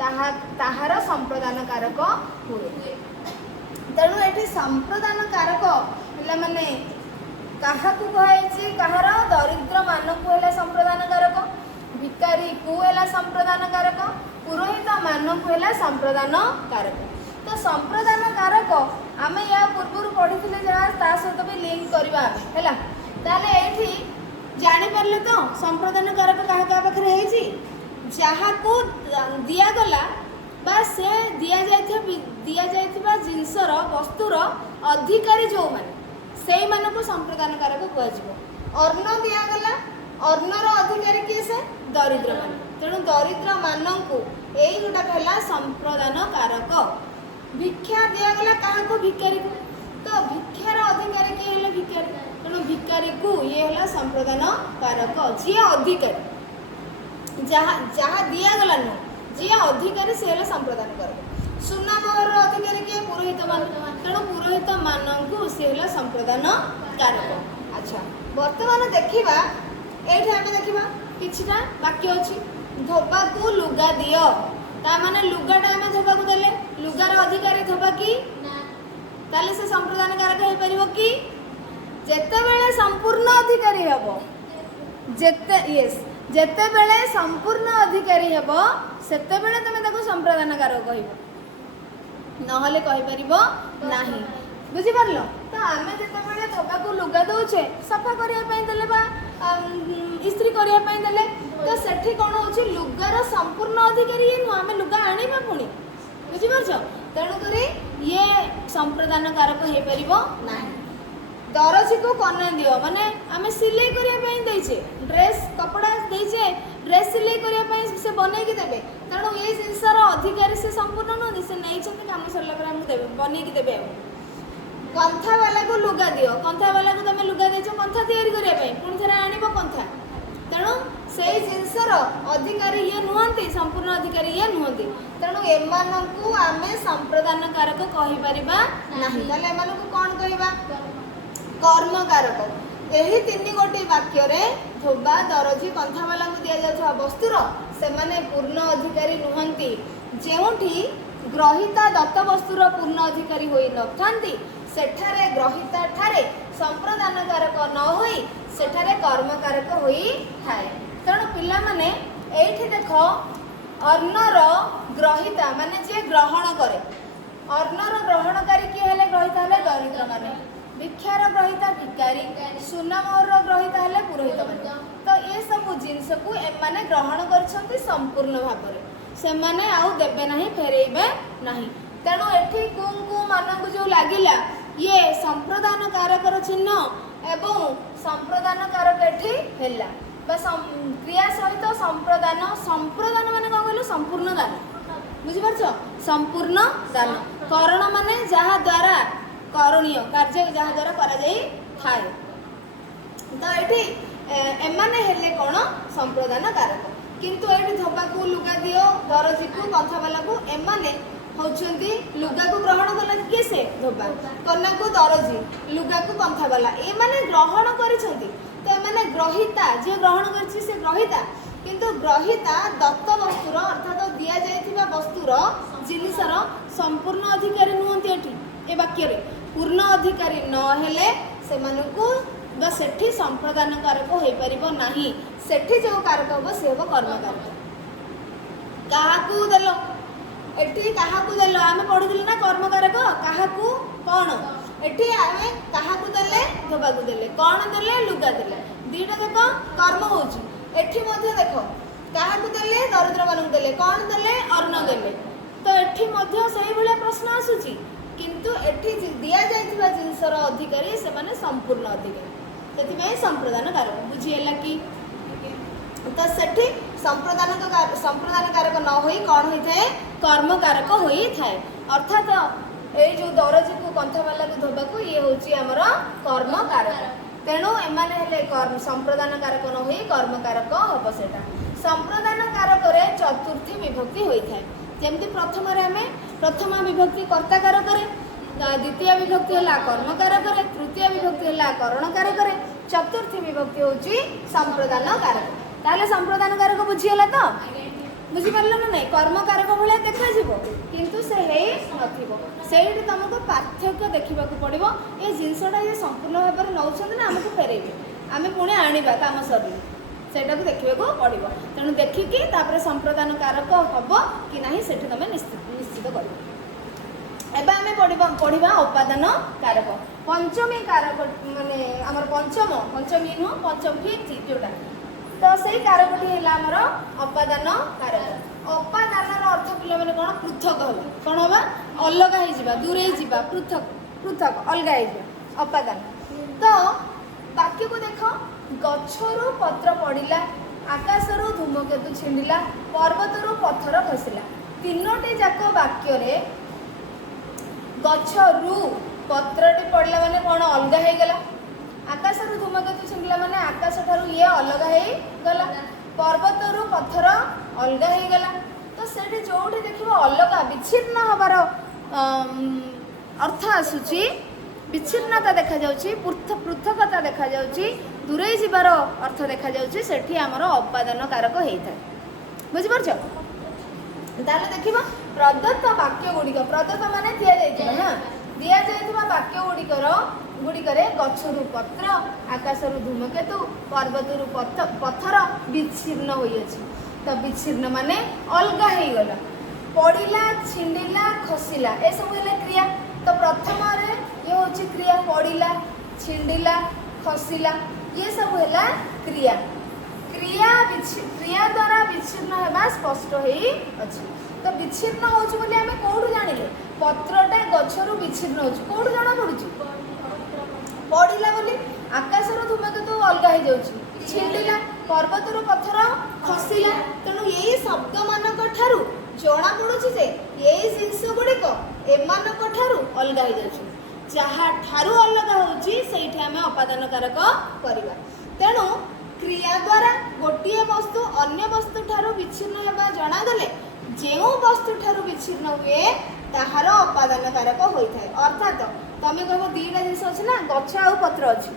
ताहार संप्रदान कारक हुए। तेणु ये संप्रदान कारक है माने काहाकू कहे कहार दरिद्र मानक है संप्रदान कारक भिकारी को है संप्रदान कारक पुरोहित मानक है संप्रदान कारक। तो संप्रदान कारक आम या पूर्व पढ़ी जहाँ ता सहित भी लिंक करवा है ताले जापर तो संप्रदान कारक क्या क्या पाखे है जहाँ को दिगला बा से दिया जिनसर वस्तुर अधिकारी जो मैंने से मानक संप्रदान कारक कह अर्ण दिगला अर्णर अधिकारी किए से दरिद्र मान तेणु दरिद्र मानक यही गोटाक है संप्रदान कारक। भिक्षा दिगला क्या भिकारी को तो भिक्षार अधिकारी किए है भिकारी तेणु भिकारी को ये है संप्रदान कारक जी अधिकारी जहाँ जहाँ दिगला नुह जी अधिकारी सी है संप्रदान कारक। सुना मोहर अधिकारी किए पुरोहित मान तेणु पुरोहित मानक सी है संप्रदान कारक। अच्छा बर्तमान देखा ये आम देखा किछिटा वाक्य अच्छी धोबा को लुगा दियो ता माने लुगाटा आम धोबा को देले लुगार अधिकारी धोबा कि ताले से संप्रदान कारक हो परिबो कि जेतेबेले संपूर्ण अधिकारी हेबो जेतेबेले संपूर्ण अधिकारी हेबो सेतेबेले तमे ताको संप्रदान कारक कहबो नहले कहि परिबो नाही। बुझी पारलो तो आमे जेतेबेले धोबा को लुगा दउछे सफा करिया पई देले बा इस्त्री करिया पई देले तो सेठी कोन होची लुगार संपूर्ण अधिकारी ये नु आमे लुगा आनिबा पुणी बुझी परछो तेणु करी ये संप्रदान कारक हो परिबो नाही। दरजी को कने दियो माने आमे सिलाई करिया पई दैछे ड्रेस कपड़ा दैछे ड्रेस सिलाई करिया पई से बनै कि देबे तेणु ये जिनसर अधिकारी से संपूर्ण न से नै छथि काम सरला पर हम देबे बनै कि देबे। कंथा वाला को लुगा दियो कंथा वाला को तमे लुगा देछो कंथा तैयारी करिया पई पुणी थरा आनिबो कंथा तेणु से जिनसर अधिकारी ये नुहंती संपूर्ण अधिकारी ये नुहंती तेणु एमानकु आमे संप्रदान कारक कहि परिबा नाही ताले एमानकु कोन कहिबा कर्म कारक। यही तीन गोटी वाक्य रे धोबा दरजी कंथा वाला को दिया जाता वस्तुर से माने पूर्ण अधिकारी नुहंती जेउठी ग्रहिता दत्त वस्तुर पूर्ण अधिकारी होई नथांती सेठारे ग्रहिता ठारे संप्रदान कारक न होई सेठारे कर्म कारक होई थाए। तेणु पिला माने एठी देखो अर्णर ग्रहिता माने जे ग्रहण करे अर्णर ग्रहणकारी किए हेले ग्रहिता हेले दरिद्र माने भिक्षार ग्रहिता भिकारी सुना मोहर ग्रहिता हेले पुरोहित माने तो ये सब जिनस को एमाने ग्रहण करछंती संपूर्ण भाव में से माने आउ देबे नाही फेरेइबे नाही। तेणु एठी कुंकु मानक जो लागिला ये संप्रदान कारकर चिन्ह एवं संप्रदान कारक एठी हेला क्रिया सहित संप्रदान संप्रदान माने कौन कहलु संपूर्ण दान बुझी पारछो संपूर्ण दान करण माने जहा द्वारा करणीय कार्य जहा द्वारा करा जाई थाए तो एठी एमाने हेले कोन संप्रदान कारक। किंतु एठी धोबा को लुगा दियो दरजी को कंथा वाला को एमाने होचंदी लुगा को ग्रहण कला के से धोबा कन्या को दरजी लुगा को कंथा वाला ए माने ग्रहण करिसंती तो माने ग्रहिता जे ग्रहण करछि से ग्रहिता किंतु ग्रहिता दत्त वस्तुर अर्थात दिया जायथिबा वस्तुर जिनिसर संपूर्ण अधिकारी नुहंती एठी ए वाक्य रे पूर्ण अधिकारी न हेले से मानकु बा सेठी संप्रदान कारक होई परिबो नाही सेठी जो कारक हो से हो कर्म कारक काहाकू देलो एठी काहाकू देलो आमे पढुदिल ना कर्म कारक काहाकू कोन एठी आमे काहाकू देले धोबाकू देले कोन देले लुगा देले दीटा देखो कर्म होची एठी मध्ये देखो काहाकू देले दरिद्र मानक देले कोन देले अर्ण देले तो एठी मध्ये सही भले प्रश्न आसुची किंतु एठी दिया जायथिबा जिनसर अधिकारी से माने संपूर्ण अधिकारी सेति में संप्रदान कारक बुझी एला कि तो सेठी संप्रदान कारक न होई कौन होता है कर्म कारक होता है अर्थात ये जो दरजी को कंथवाला को धोबा को ये हूँ आमर कर्म कारक तेणु एमाने हेले संप्रदान कारक न होई कर्म कारक हम से संप्रदान कारक चतुर्थी विभक्ति होता है जमती प्रथम विभक्ति कर्ता कारक द्वितीय विभक्ति है कर्म कारक तृतीय विभक्ति है करण कारक चतुर्थी विभक्ति हूँ संप्रदान कारक ताहले संप्रदान कारक बुझीगला तो बुझीपार ना नहीं कर्म कारक भाया देखा किंतु से से तुमको पार्थक्य देखा पड़ो ये जिनसा ये संपूर्ण भाव में नौकर ना आमको फेरेबे आम पुणी आने कम सर सेटा को देखा पड़ो तेणु देखिकी संप्रदान कारक हम कि ना से तुम निश्चित कर एबे आमे पढ़िबा उपादान कारक पंचमी कारक माने हमर पंचमी नु पंचम फिफ्थ जोटा तो सही कारकटी है आमर उपादान कारक उपादान अर्थ पिला माने कोन पृथक होला कोन होबा अलग हो जिबा दूर हो जिबा पृथक पृथक अलग हो जिबा उपादान तो वाक्य को देखो गछरु पत्र पड़िला आकाशरु धूमकेतु छिंडिला पर्वतरु पत्थर खसिला तीनोटी जाक वाक्य रे गछरु पत्रटी पड़ला माने कौन अलग हो गला आकाशरु धूमकेतु छिंडला माने आकाश ठारू ये अलग हो गला पर्वतरु पत्थर अलग हो गला तो सेठी जोठी देखिबो अलग विच्छिन्न हबार अर्थ आसुची विच्छिन्नता देखा जाउची पृथकता देखा जाउची दूरे जीवार अर्थ देखा जाउची सेठी हमर उपादान कारक हेइथा बुझि परछो ताले देखिबा प्रदत्त वाक्य गुड़िक प्रदत्त माने दिया जाइथिबा ना दिया जाइथिबा वाक्य गुड़िकरे गछरु पत्र आकाशरु धूमकेतु पर्वतरु पत्थर विच्छिन्न होई अछि तो विच्छिन्न माने अलगा हेई गला पड़िला छिंडिला खसिला ए सब हेले क्रिया तो प्रथम रे ये होछि क्रिया पड़िला छिंडिला खसिला ये सब हेला क्रिया क्रिया द्वारा विच्छिन्न हेबा स्पष्ट होई अछि तो विच्छिन्न होछि बोली हमें कोठु जानिले पत्रटा गछरु विच्छिन्न होछि कोठु जाना पडुछि पड़िला बोली आकाशरु धूमकेतु अलगा हो जाउछि छिंडिला पर्वतरु पत्थर खसिला तेणु यही शब्द मानक ठारू जना पड़ुछि जे यही जिंस गुड़िक एमानक ठारू अलगा हो जाउछि जहा ठारू अलगा होछि सेठी हमें उपादान कारक करबा तेणु क्रिया द्वारा गोटे वस्तु अन्य वस्तु ठारू विच्छिन्न हेबा जणा गले जेउ वस्तु ठारू विच्छिन्न हुए ताहार उपादान कारक होइथाय अर्थात तमे कहबो दीटा जिंस अछि ना गछ आ पत्र अछि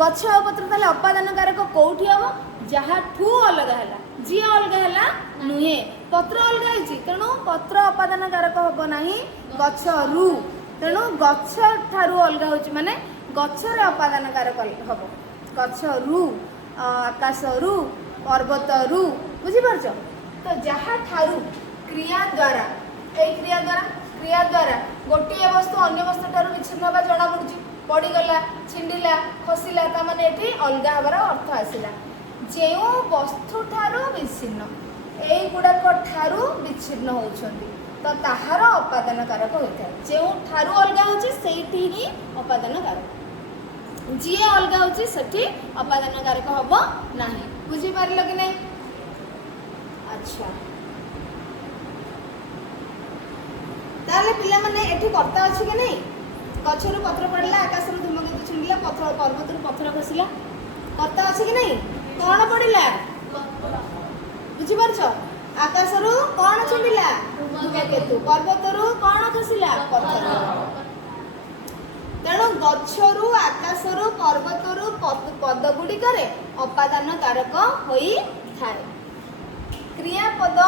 गछ आ पत्र ताले उपादान कारक कोठी हबो जहा ठू अलग हैला जी अलग हैला नुहे पत्र अलग हैछि तेणु पत्र उपादान कारक हबो नाही गछ रु तेणु गछ ठारू अलग होछि माने गछ रे उपादान कारक हबो गछ रु आकाश रु पर्वत रु बुझी परछ तो जहा ठारू क्रिया द्वारा गोटे वस्तु अन्य वस्तु ठारू विच्छिन्न होगा जना पड़ुछि पड़ीगला छिंडिला खसिला ता माने एठी अलग हबार अर्थ आसिला जेउ वस्तु ठारू विच्छिन्न एई गुडाक ठारू विच्छिन्न होउछंती तो ताहार उपादान कारक होइथाय जेउ ठारू अलग होछि सेठी ही उपादान कारक जी अलग होछि सेठी उपादान कारक हबो नाही बुझी पारलो कि नहीं अच्छा ताले पिला माने एठी कर्ता अछि कि नहीं गछरु पत्र पड़ला आकाशरु धूमकेतु छिंडिला पत्थर पर्वतरु पत्थर खसिला कर्ता अछि कि नहीं कोन पड़िला बुझी परछो आकाशरु कोन छिंडिला धूमकेतु पर्वतरु कोन खसिला पत्थर तेणु गछरु आकाशरु पर्वतरु पद गुड़िकरे उपादान कारक होई थाए क्रियापद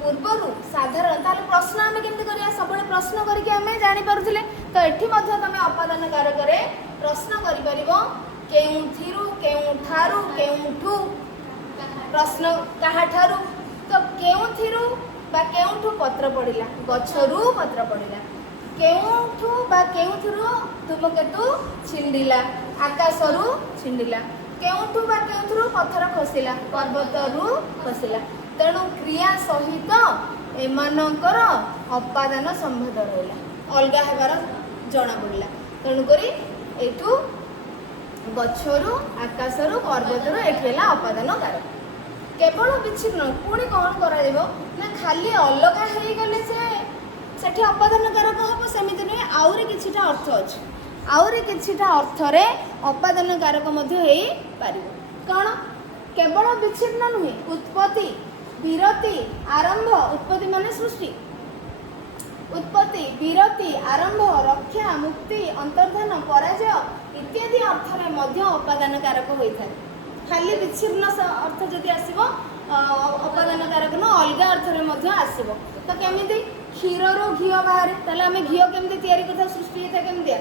पूर्वर साधारण ताले प्रश्न आम केमती करिया सब प्रश्न करके आम जानी पारुथिले तो एठी मध्य तमे उपादान कारक रे प्रश्न करि परिबो केउथिरु केउठारु केउठु प्रश्न काहा ठारु तो केउथिरु बा केउठु पत्र पड़िला गछरु पत्र पड़िला केउठु बा केउथिरु धूमकेतु छिंडिला आकाशरु छिंडिला केउठु बा केउथिरु पत्थर खसिला पर्वतरु खसिला तेणु क्रिया सहित एमानकर उपादान संबंध रहा अलग हेबार जना पड़ा तेणुक एठू गछरु आकाशरु पर्वतरु एठी होला उपादान कारक केवल विच्छिन्न पुणी कौन कर खाली अलग होगले से सेठी अपादान कारक हम सेमती नुहे आउरी किछिटा अर्थ अच्छे आउरी किछिटा अर्थरे अपादान कारक कौन केवल विच्छिन्न नुहे उत्पत्ति विरति आरंभ उत्पत्ति माने सृष्टि उत्पत्ति विरति आरंभ रक्षा मुक्ति अंतर्धान पराजय इत्यादि अर्थरे मध्य अपादान कारक होता है खाली विच्छिन्न अर्थ जदि आसब अपादान कारक न अलग अर्थरे मध्य आसब तो केमिति क्षीर रु घी बाहर ताले आम घी केमती तैयारी करता सृष्टि होता केमती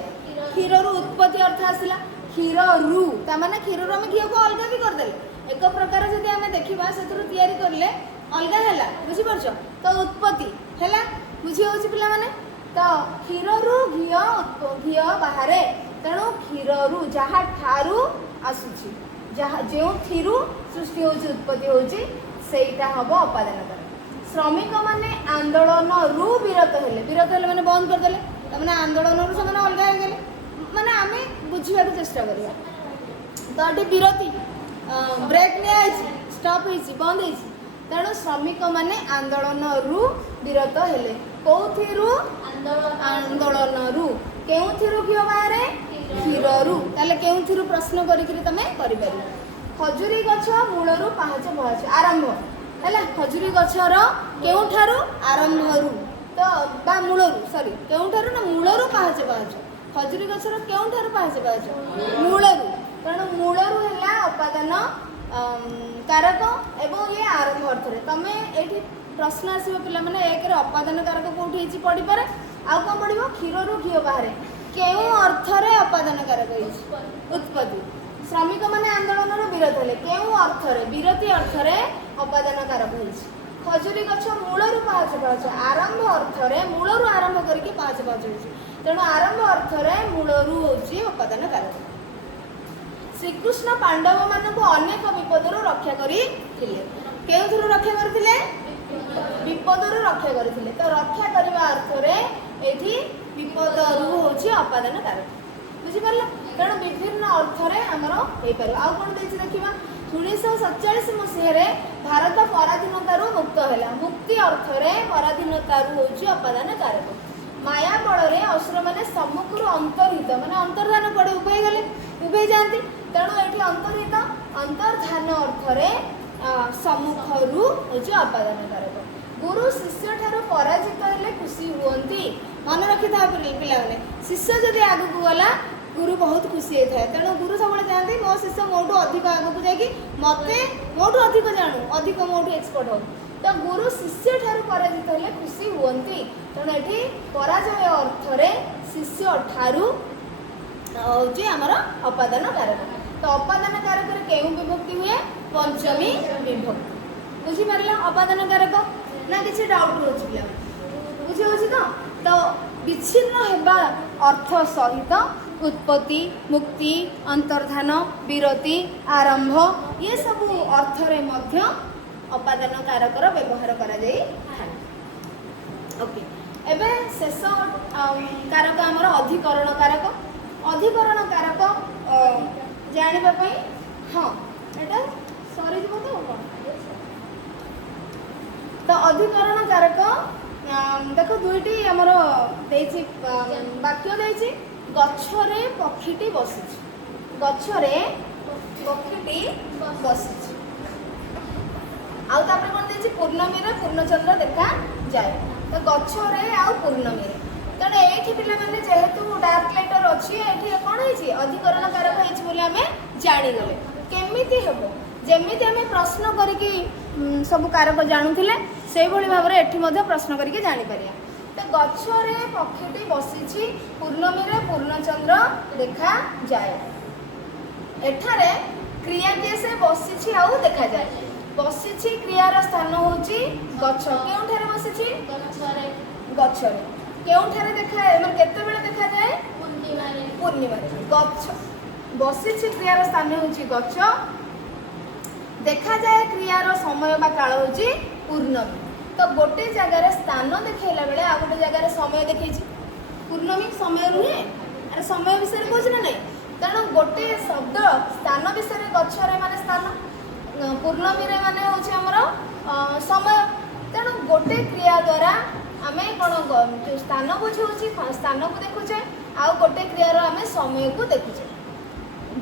क्षीर रु उत्पत्ति अर्थ आसला क्षीर रु तामाने क्षीर रु आम घी को अलग भी करदेले एक प्रकार जदि आम देखा से तैयारी करले अलग है बुझीपार तो उत्पत्ति है बुझी हो पाने तो क्षीर रु घी बाहर तेणु क्षीर रु जहाँ ठारू आसुची जहाँ जो थी सृष्टि हो उत्पत्ति होटा हम अपादान कारक श्रमिक मैंने आंदोलन रु विरत हेले मैंने बंद करदे तमें आंदोलन रु से अलग हो गले माने आम बुझा चेष्टा करिया तो ये विरति ब्रेक नहीं स्टॉप हो बंद हो तेणु श्रमिक मैंने आंदोलन रु विरत हेले कौथिरु आंदोलन रु केउथिरु कियो बाहरे क्षीर रु ताले केउथिरु प्रश्न करिकरी तमे करि परिबो खजुरी गछ मूलरु पाहाच पाहाच आरंभ हैला खजुरी गछर केउठारु आरंभ रु तो बा मूलरु सॉरी केउठारु ना मूलरु पाहाच पाहाच खजुरी गछर केउठारु पाहाच पाहाच मूलरु तेणु मूलरु हैला अपादान कारक एवं ये आरंभ अर्थरे तमे एठी प्रश्न आसीबो पिला माने एक रे अपादान कारक कोठी हिची पड़ी पारे आ कोन पड़िबो क्षीर रु घी बाहरे केउ अर्थरे अपादान कारक उत्पत्ति श्रमिक मैंने आंदोलन विरत हेले केउ अर्थरे विरति अर्थरे अपादान कारक खजुरी गछ मूलरु पाहाच पाहाच आरंभ अर्थरे मूलरु आरंभ करके पाहाच पाहाच तेणु आरंभ अर्थरे मूलरु होची अपादान कारक श्रीकृष्ण पांडव मानक अनेक विपदर रक्षा करी केउथुरु रक्षा करथिले विपदर रक्षा करथिले तो रक्षा करबा अर्थरे एठी विपदरु होची अपादान कारक बुझी परला तेणु विभिन्न अर्थरे हमर हे पर आ कोन देछि देखिबा 1947 मसीह भारत पराधीनतारू मुक्त है मुक्ति अर्थरे पराधीनतारू होची अपादान कारक माया बल असुर मैंने सम्मुखर अंतर्हित माने अंतर्धान पड़े उभे गले उभे जाती तेणु ये अंतर्हित अंतर्धान अर्थरे सम्मुखरू होची अपादान कारक गुरु शिष्य ठारू पराजित हेले खुशी हुअंती मन रखी था पिला शिष्य जदि आगू गला गुरु बहुत खुशी होता है तेणु गुरु सब चाहते मो शिष्य मोठू अधिक आगू जाकि मत मोठू अधिक जानू अधिक मोठू एक्सपर्ट हो तो गुरु शिष्य ठारू पराजित हेले खुशी हुअंती तेणु ये पराजय अर्थरे शिष्य ठारू होची आमर अपादान कारक तो अपादान कारक केउ विभक्ति हुए पंचमी विभक्ति बुझी पारला अपादान कारक ना किसी डाउट रोची पिला बुझी होची तो विच्छिन्न हेबा अर्थ सहित उत्पत्ति मुक्ति अंतर्धान विरति आरंभ ये सब अर्थरे मध्य अपादान कारकर व्यवहार करा जाई ओके एबे शेष कारक आमर अधिकरण कारक जानिबा पई हां एटा सरी जब तो कोन तो अधिकरण कारक देखो दुईटी आमर देछि वाक्य देछि गछरे पक्षीटी बसिछि गछरे पक्षीटी बसिछि आउ तापर कोन देछि पूर्णमी रे पूर्णचंद्र देखा जाए तो गछरे आउ पूर्णमी रे तेणु एठी पिला माने जेहेतु डार्क लेटर अछि एठी कोन हेछि अधिकरण कारक हेछि बोली हमें जानि गले केमिति हेबो जेमिति हमें प्रश्न करिकि सब कारक जानुथिले से भली भाबरे एठी मध्ये प्रश्न करिकि जानि परिया तो गछरे पक्षीटी बसिछि पूर्णमी रे पूर्णचंद्र देखा जाए एठारे क्रिया कैसे बसिछि आउ देखा जाए बसिछि क्रियार स्थान होछि गछ केउठारे बसिछि गछरे केउठारे देखा मतलब केते बेले देखा जाए पूर्णिमा रे गछ बसिछि क्रियार स्थान होछि गछ देखा जाए क्रियार समय बा काल होछि पूर्णमी तो गोटे जगार स्थान देखला बेले आ गोटे जगार समय देखैछि पूर्णमी समय रुहे अरे समय विषय कहछि ना नहीं तेणु गोटे शब्द स्थान विषय गछरे माने स्थान ପୂର୍ଣ୍ଣମୀ ରେ ମାନେ ହେଉଛି ଆମର ସମୟ। ତେଣୁ ଗୋଟେ କ୍ରିୟା ଦ୍ୱାରା ଆମେ କ'ଣ ଯେଉଁ ସ୍ଥାନ ବୁଝାଉଛି ସ୍ଥାନକୁ ଦେଖୁଛେ, ଆଉ ଗୋଟେ କ୍ରିୟାର ଆମେ ସମୟକୁ ଦେଖୁଛେ।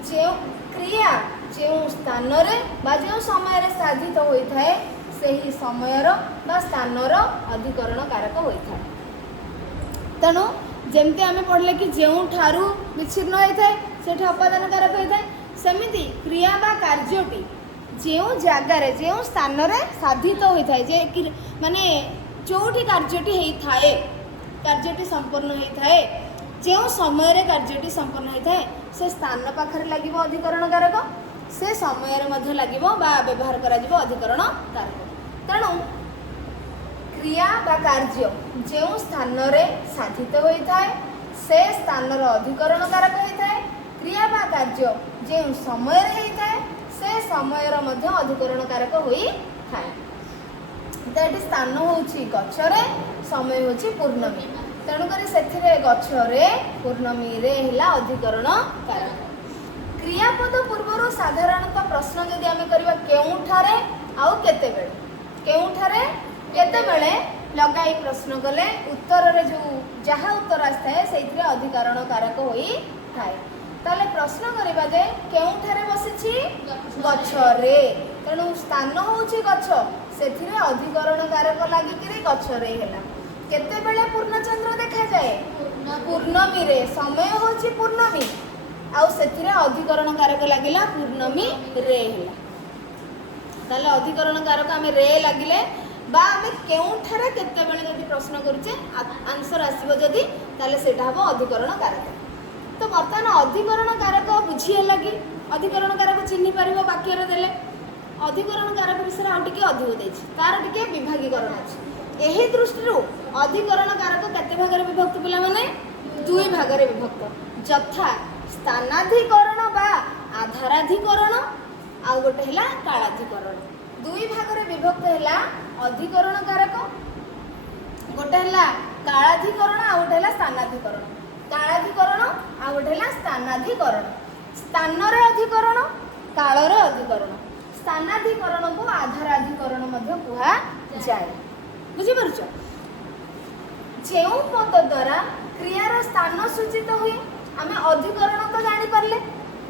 ଯେଉଁ କ୍ରିୟା ଯେଉଁ ସ୍ଥାନରେ ବା ଯେଉଁ ସମୟରେ ସାଧିତ ହୋଇଥାଏ ସେହି ସମୟର ବା ସ୍ଥାନର ଅଧିକରଣ କାରକ ହୋଇଥାଏ। ତେଣୁ ଯେମିତି ଆମେ ପଢ଼ିଲେ କି ଯେଉଁଠାରୁ ବିଚ୍ଛିନ୍ନ ହୋଇଥାଏ ସେଠି ଅପାଦାନ କାରକ ହୋଇଥାଏ, ସେମିତି କ୍ରିୟା ବା କାର୍ଯ୍ୟଟି ଯେଉଁ ଜାଗାରେ ଯେଉଁ ସ୍ଥାନରେ ସାଧିତ ହୋଇଥାଏ, ଯେ ମାନେ ଯେଉଁଠି କାର୍ଯ୍ୟଟି ହେଇଥାଏ, କାର୍ଯ୍ୟଟି ସମ୍ପନ୍ନ ହୋଇଥାଏ, ଯେଉଁ ସମୟରେ କାର୍ଯ୍ୟଟି ସମ୍ପନ୍ନ ହୋଇଥାଏ ସେ ସ୍ଥାନ ପାଖରେ ଲାଗିବ ଅଧିକରଣ କାରକ, ସେ ସମୟରେ ମଧ୍ୟ ଲାଗିବ ବା ବ୍ୟବହାର କରାଯିବ ଅଧିକରଣ କାରକ। ତେଣୁ କ୍ରିୟା ବା କାର୍ଯ୍ୟ ଯେଉଁ ସ୍ଥାନରେ ସାଧିତ ହୋଇଥାଏ ସେ ସ୍ଥାନର ଅଧିକରଣ କାରକ ହୋଇଥାଏ। କ୍ରିୟା ବା କାର୍ଯ୍ୟ ଯେଉଁ ସମୟରେ ହେଇଥାଏ ସେ ସମୟର ମଧ୍ୟ ଅଧିକରଣ କାରକ ହୋଇଥାଏ। ତ ଏଠି ସ୍ଥାନ ହେଉଛି ଗଛରେ, ସମୟ ହେଉଛି ପୂର୍ଣ୍ଣମୀ। ତେଣୁକରି ସେଥିରେ ଗଛରେ ପୂର୍ଣ୍ଣମୀରେ ହେଲା ଅଧିକରଣ କାରକ। କ୍ରିୟାପଦ ପୂର୍ବରୁ ସାଧାରଣତଃ ପ୍ରଶ୍ନ ଯଦି ଆମେ କରିବା କେଉଁଠାରେ ଆଉ କେତେବେଳେ, କେଉଁଠାରେ କେତେବେଳେ ଲଗାଇ ପ୍ରଶ୍ନ କଲେ ଉତ୍ତରରେ ଯେଉଁ ଯାହା ଉତ୍ତର ଆସିଥାଏ ସେଇଥିରେ ଅଧିକରଣ କାରକ ହୋଇଥାଏ। ତାହେଲେ ପ୍ରଶ୍ନ କରିବା ଯେ କେଉଁଠାରେ ବସିଛି, ଗଛରେ। ତେଣୁ ସ୍ଥାନ ହେଉଛି ଗଛ, ସେଥିରେ ଅଧିକରଣ କାରକ ଲାଗିକିରି ଗଛରେ ହେଲା। କେତେବେଳେ ପୂର୍ଣ୍ଣଚନ୍ଦ୍ର ଦେଖାଯାଏ, ପୂର୍ଣ୍ଣମୀରେ। ସମୟ ହେଉଛି ପୂର୍ଣ୍ଣମୀ, ଆଉ ସେଥିରେ ଅଧିକରଣ କାରକ ଲାଗିଲା ପୂର୍ଣ୍ଣମୀରେ ହେଲା। ତାହେଲେ ଅଧିକରଣ କାରକ ଆମେ ରେ ଲାଗିଲେ ବା ଆମେ କେଉଁଠାରେ କେତେବେଳେ ଯଦି ପ୍ରଶ୍ନ କରୁଛେ ଆନ୍ସର ଆସିବ ଯଦି, ତାହେଲେ ସେଇଟା ହେବ ଅଧିକରଣ କାରକ। ତ ବର୍ତ୍ତମାନ ଅଧିକରଣ କାରକ ବୁଝି ହେଲା କି ଅଧିକରଣ କାରକ ଚିହ୍ନି ପାରିବ ବାକ୍ୟରେ ଦେଲେ। ଅଧିକରଣ କାରକ ବିଷୟରେ ଆଉ ଟିକେ ଅଧିକ ଦେଇଛି, ତାର ଟିକେ ବିଭାଗୀକରଣ ଅଛି। ଏହି ଦୃଷ୍ଟିରୁ ଅଧିକରଣ କାରକ କେତେ ଭାଗରେ ବିଭକ୍ତ ପିଲାମାନେ? ଦୁଇ ଭାଗରେ ବିଭକ୍ତ, ଯଥା ସ୍ଥାନାଧିକରଣ ବା ଆଧାରାଧିକରଣ, ଆଉ ଗୋଟେ ହେଲା କାଳାଧିକରଣ। ଦୁଇ ଭାଗରେ ବିଭକ୍ତ ହେଲା ଅଧିକରଣ କାରକ, ଗୋଟେ ହେଲା କାଳାଧିକରଣ ଆଉ ଗୋଟେ ହେଲା ସ୍ଥାନାଧିକରଣ। କାଳାଧିକରଣ ଆଉ ଗୋଟେ ହେଲା ସ୍ଥାନାଧିକରଣ। ସ୍ଥାନରେ ଅଧିକରଣ, କାଳରେ ଅଧିକରଣ। ସ୍ଥାନାଧିକରଣକୁ ଆଧାରାଧିକରଣ ମଧ୍ୟ କୁହାଯାଏ। ବୁଝିପାରୁଛ? ଯେଉଁ ପଦ ଦ୍ୱାରା କ୍ରିୟାର ସ୍ଥାନ ସୂଚିତ ହୁଏ, ଆମେ ଅଧିକରଣ ତ ଜାଣିପାରିଲେ,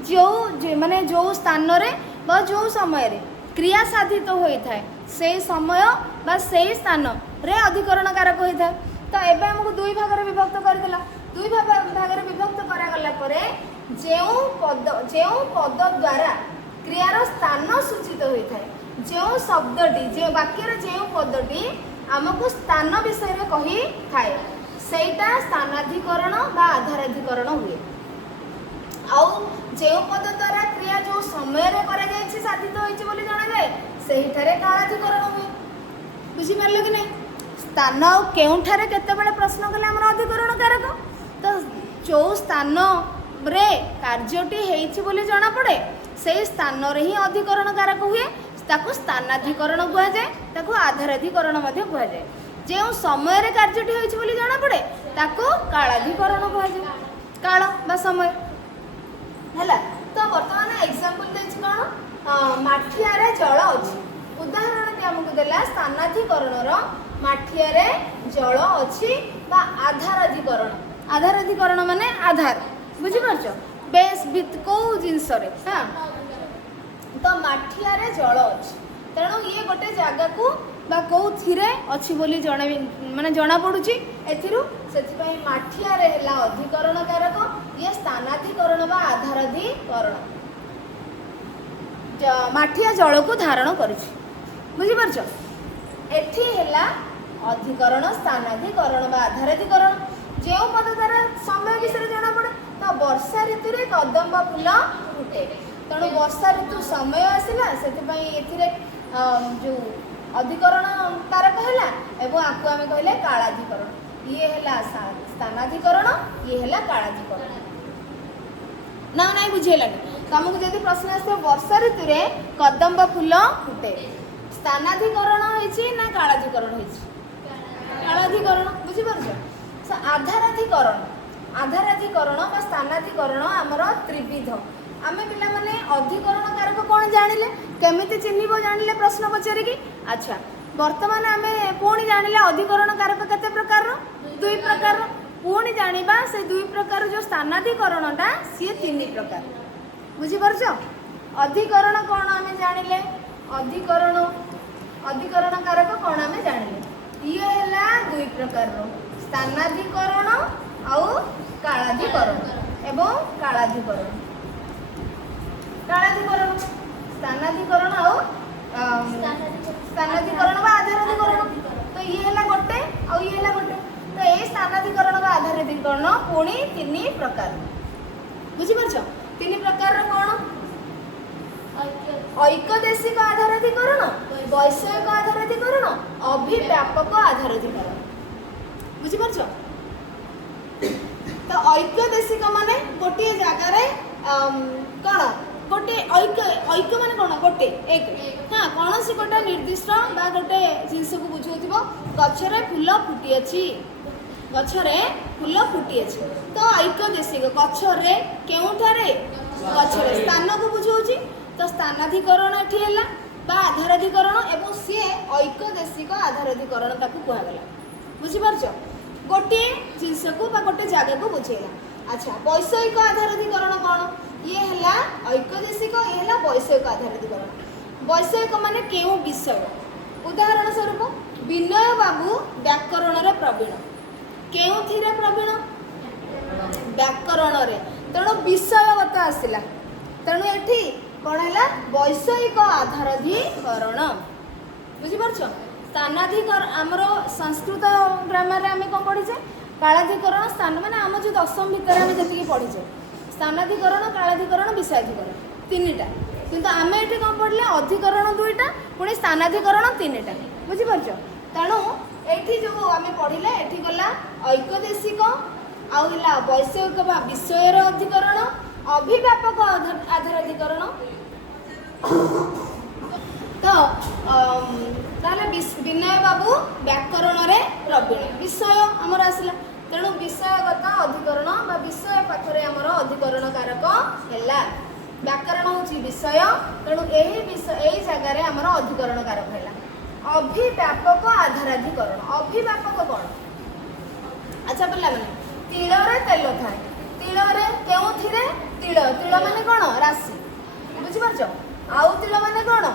ଯେଉଁ ସ୍ଥାନରେ ବା ଯେଉଁ ସମୟରେ କ୍ରିୟା ସାଧିତ ହୋଇଥାଏ ସେଇ ସମୟ ବା ସେଇ ସ୍ଥାନରେ ଅଧିକରଣ କାରକ ହୋଇଥାଏ। ତ ଏବେ ଆମକୁ ଦୁଇ ଭାଗରେ ବିଭକ୍ତ କରିଦେଲା। ଦୁଇ ଭାଗରେ ବିଭକ୍ତ କରାଗଲା ପରେ ଯେଉଁ ପଦ ଦ୍ୱାରା କ୍ରିୟାର ସ୍ଥାନ ସୂଚିତ ହୋଇଥାଏ, ଯେଉଁ ଶବ୍ଦଟି ଯେଉଁ ବାକ୍ୟରେ ଯେଉଁ ପଦଟି ଆମକୁ ସ୍ଥାନ ବିଷୟରେ କହିଥାଏ ସେଇଟା ସ୍ଥାନାଧିକରଣ ବା ଆଧାରାଧିକରଣ ହୁଏ। ଆଉ ଯେଉଁ ପଦ ଦ୍ୱାରା କ୍ରିୟା ଯେଉଁ ସମୟରେ କରାଯାଇଛି ସାଧିତ ହୋଇଛି ବୋଲି ଜଣାଯାଏ ସେହିଠାରେ କାଳାଧିକରଣ ହୁଏ। ବୁଝିପାରିଲ କି ନାହିଁ? ସ୍ଥାନ ଆଉ କେଉଁଠାରେ କେତେବେଳେ ପ୍ରଶ୍ନ କଲେ ଆମର ଅଧିକରଣ କାରକ। ତ ଯେଉଁ ସ୍ଥାନରେ କାର୍ଯ୍ୟଟି ହେଇଛି ବୋଲି ଜଣାପଡ଼େ ସେଇ ସ୍ଥାନରେ ହିଁ ଅଧିକରଣ କାରକ ହୁଏ, ତାକୁ ସ୍ଥାନାଧିକରଣ କୁହାଯାଏ, ତାକୁ ଆଧାରାଧିକରଣ ମଧ୍ୟ କୁହାଯାଏ। ଯେଉଁ ସମୟରେ କାର୍ଯ୍ୟଟି ହୋଇଛି ବୋଲି ଜଣାପଡ଼େ ତାକୁ କାଳାଧିକରଣ କୁହାଯାଏ, କାଳ ବା ସମୟ ହେଲା। ତ ବର୍ତ୍ତମାନ ଏକ୍ସାମ୍ପଲ ଦେଇଛି କ'ଣ, ମାଠିଆରେ ଜଳ ଅଛି। ଉଦାହରଣଟି ଆମକୁ ଦେଲା ସ୍ଥାନାଧିକରଣର ମାଠିଆରେ ଜଳ ଅଛି ବା ଆଧାରାଧିକରଣ। ଆଧାରାଧିକରଣ ମାନେ ଆଧାର, ବୁଝିପାରୁଛ? ବେଶ କେଉଁ ଜିନିଷରେ, ହଁ। ତ ମାଠିଆରେ ଜଳ ଅଛି, ତେଣୁ ଇଏ ଗୋଟେ ଜାଗାକୁ ବା କେଉଁଥିରେ ଅଛି ବୋଲି ଜଣାପଡ଼ୁଛି ଏଥିରୁ। ସେଥିପାଇଁ ମାଠିଆରେ ହେଲା ଅଧିକରଣ କାରକ, ଇଏ ସ୍ଥାନାଧିକରଣ ବା ଆଧାରାଧିକରଣ। ମାଠିଆ ଜଳକୁ ଧାରଣ କରୁଛି, ବୁଝିପାରୁଛ? ଏଠି ହେଲା ଅଧିକରଣ, ସ୍ଥାନାଧିକରଣ ବା ଆଧାରାଧିକରଣ। ଯେଉଁ ପଦ ଦ୍ୱାରା ସମୟ ବିଷୟରେ ଜଣାପଡ଼େ, ତ ବର୍ଷା ଋତୁରେ କଦମ୍ବ ଫୁଲ ଫୁଟେ। ତେଣୁ ବର୍ଷା ଋତୁ ସମୟ ଆସିଲା, ସେଥିପାଇଁ ଏଥିରେ ଯେଉଁ ଅଧିକରଣ କାରକ ହେଲା ଏବଂ ଆକୁ ଆମେ କହିଲେ କାଳାଧିକରଣ। ଇଏ ହେଲା ସ୍ଥାନାଧିକରଣ, ଇଏ ହେଲା କାଳାଧିକରଣ। ନା ନାଇଁ ବୁଝିହେଲାନି? ତମକୁ ଯଦି ପ୍ରଶ୍ନ ଆସିବ ବର୍ଷା ଋତୁରେ କଦମ୍ବ ଫୁଲ ଫୁଟେ, ସ୍ଥାନାଧିକରଣ ହେଇଛି ନା କାଳାଧିକରଣ ହେଇଛି? କାଳାଧିକରଣ। ବୁଝିପାରୁଛ? ଆଧାରାଧିକରଣ ବା ସ୍ଥାନାଧିକରଣ ଆମର ତ୍ରିବିଧ। आमे पिला माने अधिकरण कारक कौन जानिले केमिति चिन्हिबो जानिले प्रश्न पचारि की अच्छा वर्तमान आमे पुणी जानिले अधिकरण कारक केते प्रकार रो दुई प्रकार पुणी जानिबा से दुई प्रकार जो स्थानाधिकरणटा सी तीन प्रकार बुझी परछो अधिकरण कौन आमे जानिले अधिकरण अधिकरण कारक कौन आमे जानिले ये हैला दुई प्रकार रो स्थानाधिकरण आउ कालाधिकरण एवं कालाधिकरण कालाधिकरण स्थानाधिकरण आउ स्थानाधिकरण बा आधाराधिकरण तो ये हैला गोटे आउ ये हैला गोटे तो ए स्थानाधिकरण बा आधाराधिकरण पुणी तीन प्रकार बुझी परछो तीन प्रकार रो कोन ऐकदेशिक आधाराधिकरण वैषयिक आधाराधिकरण अभिव्यापक आधाराधिकरण बुझी परछो तो ऐकदेशिक माने गोटे जगह रे कोन गोटे ऐक माने कोन गोटे एक हां कोनोसी गोटे निर्दिष्ट बा गोटे जिंस को बुझौथिबो गछरे फूल फुटी अछि गछरे फूल फुटी अछि तो ऐकदेशिक गछरे केउठारे गछरे स्थान को बुझौछि तो स्थानाधिकरण एठी हैला बा आधाराधिकरण एवं सी ऐकदेशिक आधाराधिकरण ताकू कुहा गला बुझी परछो गोटे जिंस को बा गोटे जगह को बुझेला अच्छा वैषयिक आधाराधिकरण कौन ये हैला ऐकदेशिक ये हैला वैषयिक आधाराधिकरण वैषयिक माने केउ विषय उदाहरण स्वरूप विनय बाबू व्याकरण रे प्रवीण केउथिरे प्रवीण व्याकरण रे तेणु विषयगत आसिला तेणु एठी कौन हैला वैषयिक आधाराधिकरण बुझी परछो स्थानाधिकरण आमर संस्कृत ग्रामर रे आमे कोन पढिछे कालाधिकरण स्थान माने आम जो दशम भितर आमे जति पढिछे स्थानाधिकरण कालाधिकरण विषयाधिकरण तीनटा किंतु आमे एठी कोन पढले अधिकरण दुईटा पुणी स्थानाधिकरण तीनटा बुझी परछो तेणु एठी जो आमे पढिले एठी गला ऐकदेशिक आउ हिला वैषयिक बा विषयर अधिकरण अभिव्यापक आधाराधिकरण तो ताले विनय बाबू व्याकरण रे प्रवीण विषय आमर आसला तेणु विषयगत अधिकरण बा विषय पाखरे आमर अधिकरण कारक हैला व्याकरण होची विषय तेणु एही विषय एही जगह रे आमर अधिकरण कारक हैला अभिव्यापक आधाराधिकरण अभिव्यापक कोन अच्छा बोला माने तिल रे तेल थाए तिल रे केउथिरे तिल तिल माने कोन राशि बुझी परछो आउ तिल माने कोन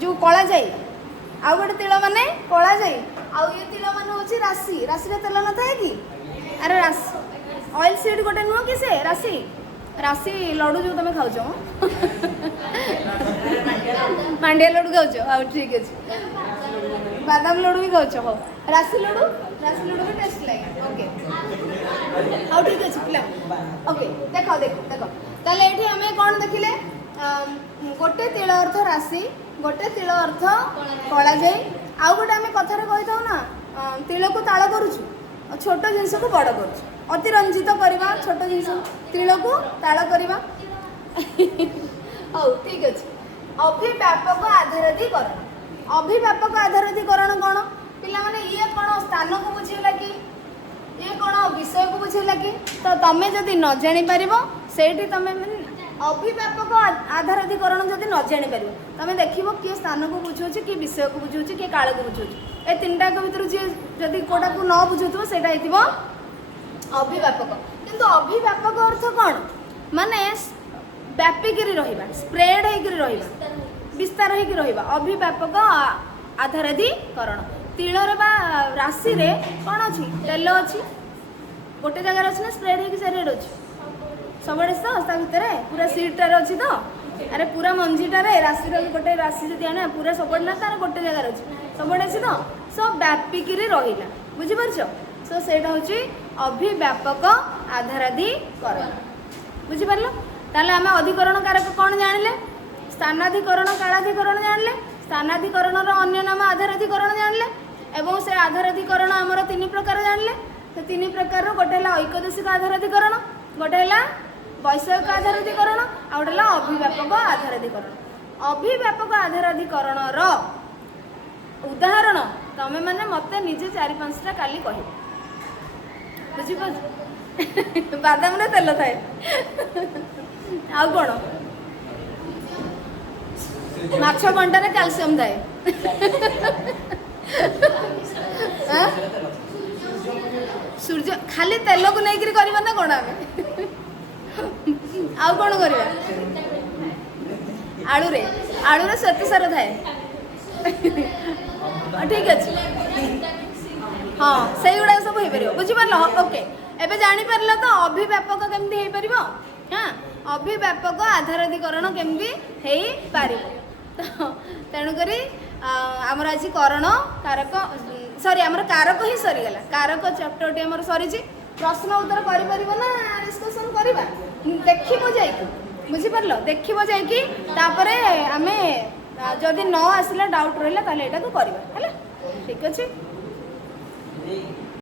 जो कला जाई आउ गोटे तिल माने कला जाई आउ ये तिल माने होची राशि राशि रे तेल न थाए कि अरे राशि ऑयल सीड गोटे नुह कि से राशि राशि लड्डू जो तुम खाऊ मांडिया लड्डू खाऊ हाँ ठीक अच्छे बादाम लड्डू भी खाऊ हाँ राशि लड्डू भी टेस्ट लगे ओके हाँ ठीक अच्छे पिला ओके देख देख देख ताले एठी हमें कौन देखिले गोटे तिल अर्थ राशि गोटे तिल अर्थ कला जाए आउ गोटे आम कथार कही था ना तिल को ताल करुचु छोट जिनस को बड़ करुचु अतिरंजित करवा छोट जिनस तिल को ताल करवा हाँ ठीक अच्छे अभिव्यापक आधाराधिकरण अभिव्यापक आधाराधिकरण कौन पिला माने ये कौन स्थान को बुझेला कि ये कौन विषय को बुझेला कि तो तमें जदि न जानी पारिबो सेठी तमें अभिव्यापक आधाराधिकरण जदि न जानी पारिबो तमें देखिबो किए स्थान को बुझौछि कि विषय को बुझौछि कि काल को बुझौछि ए तीनटा के भीतर जे जदि कोटा को न बुझौथिबो सेटा हेतिबो अभिव्यापक किंतु अभिव्यापक अर्थ कौन माने व्यापिकी रहिबा स्प्रेड हेकि रहिबा विस्तार हेकि रहिबा अभिव्यापक आधाराधिकरण तिल रे बा राशि रे कौन अछि तेल अछि गोटे जगह अछि ना स्प्रेड हेकि चारिआडे अछि सबडे तो भितर पूरा सीटार अच्छी तो अरे पूरा मंजीटार राशि गोटे राशि जब आने पूरा सबड़ ना तार गोटे जगार अच्छी सबड़े अच्छी तो सब व्यापिकी रहा बुझीपार सो से अभिव्यापक आधाराधिकरण बुझीपार ताले आम अधिकरण कारक कौन जानिले स्थानाधिकरण कालाधिकरण जानिले स्थानाधिकरण अन्य नाम आधाराधिकरण जानिले एवं से आधाराधिकरण आमर तीन प्रकार जानिले से तीन प्रकार गोटे ऐकदेशिक आधाराधिकरण गोटे वैषयिक आधाराधिकरण आ गोटे अभिव्यापक आधाराधिकरण अभिव्यापक आधाराधिकरण उदाहरण तमें मैंने मत निजे 4-5टा काली कह बुझीपार ବାଦାମରେ ତେଲ ଥାଏ। ଆଉ କ'ଣ? ମାଛ କଣ୍ଟାରେ କ୍ୟାଲସିୟମ ଥାଏ। ଆଁ? ସୂର୍ଯ୍ୟ ଖାଲି ତେଲକୁ ନେଇକିରି କରିବା ନା କ'ଣ ଆମେ? ଆଉ କ'ଣ କରିବା? ଆଳୁରେ ଶ୍ୱେତସାର ଥାଏ। ଠିକ୍ ଅଛି। ହଁ ସେଇଗୁଡ଼ାକ ସବୁ ହେଇପାରିବ, ବୁଝିପାରିଲ? ଓକେ, ଏବେ ଜାଣିପାରିଲ ତ ଅଭିବ୍ୟାପକ କେମିତି ହେଇପାରିବ? ହଁ, ଅଭିବ୍ୟାପକ ଆଧାରାଧିକରଣ କେମିତି ହେଇପାରିବ। ତେଣୁକରି ଆମର ଆଜି କରଣ କାରକ ସରି ଆମର କାରକ ହିଁ ସରିଗଲା। କାରକ ଚାପ୍ଟରଟି ଆମର ସରିଛି। ପ୍ରଶ୍ନ ଉତ୍ତର କରିପାରିବ ନା ଡିସ୍କସନ୍ କରିବା? ଦେଖିବ ଯାଇକି, ବୁଝିପାରିଲ? ଦେଖିବ ଯାଇକି, ତାପରେ ଆମେ ଯଦି ନ ଆସିଲା ଡାଉଟ୍ ରହିଲା ତାହେଲେ ଏଇଟାକୁ କରିବା ହେଲା। ଠିକ୍ ଅଛି।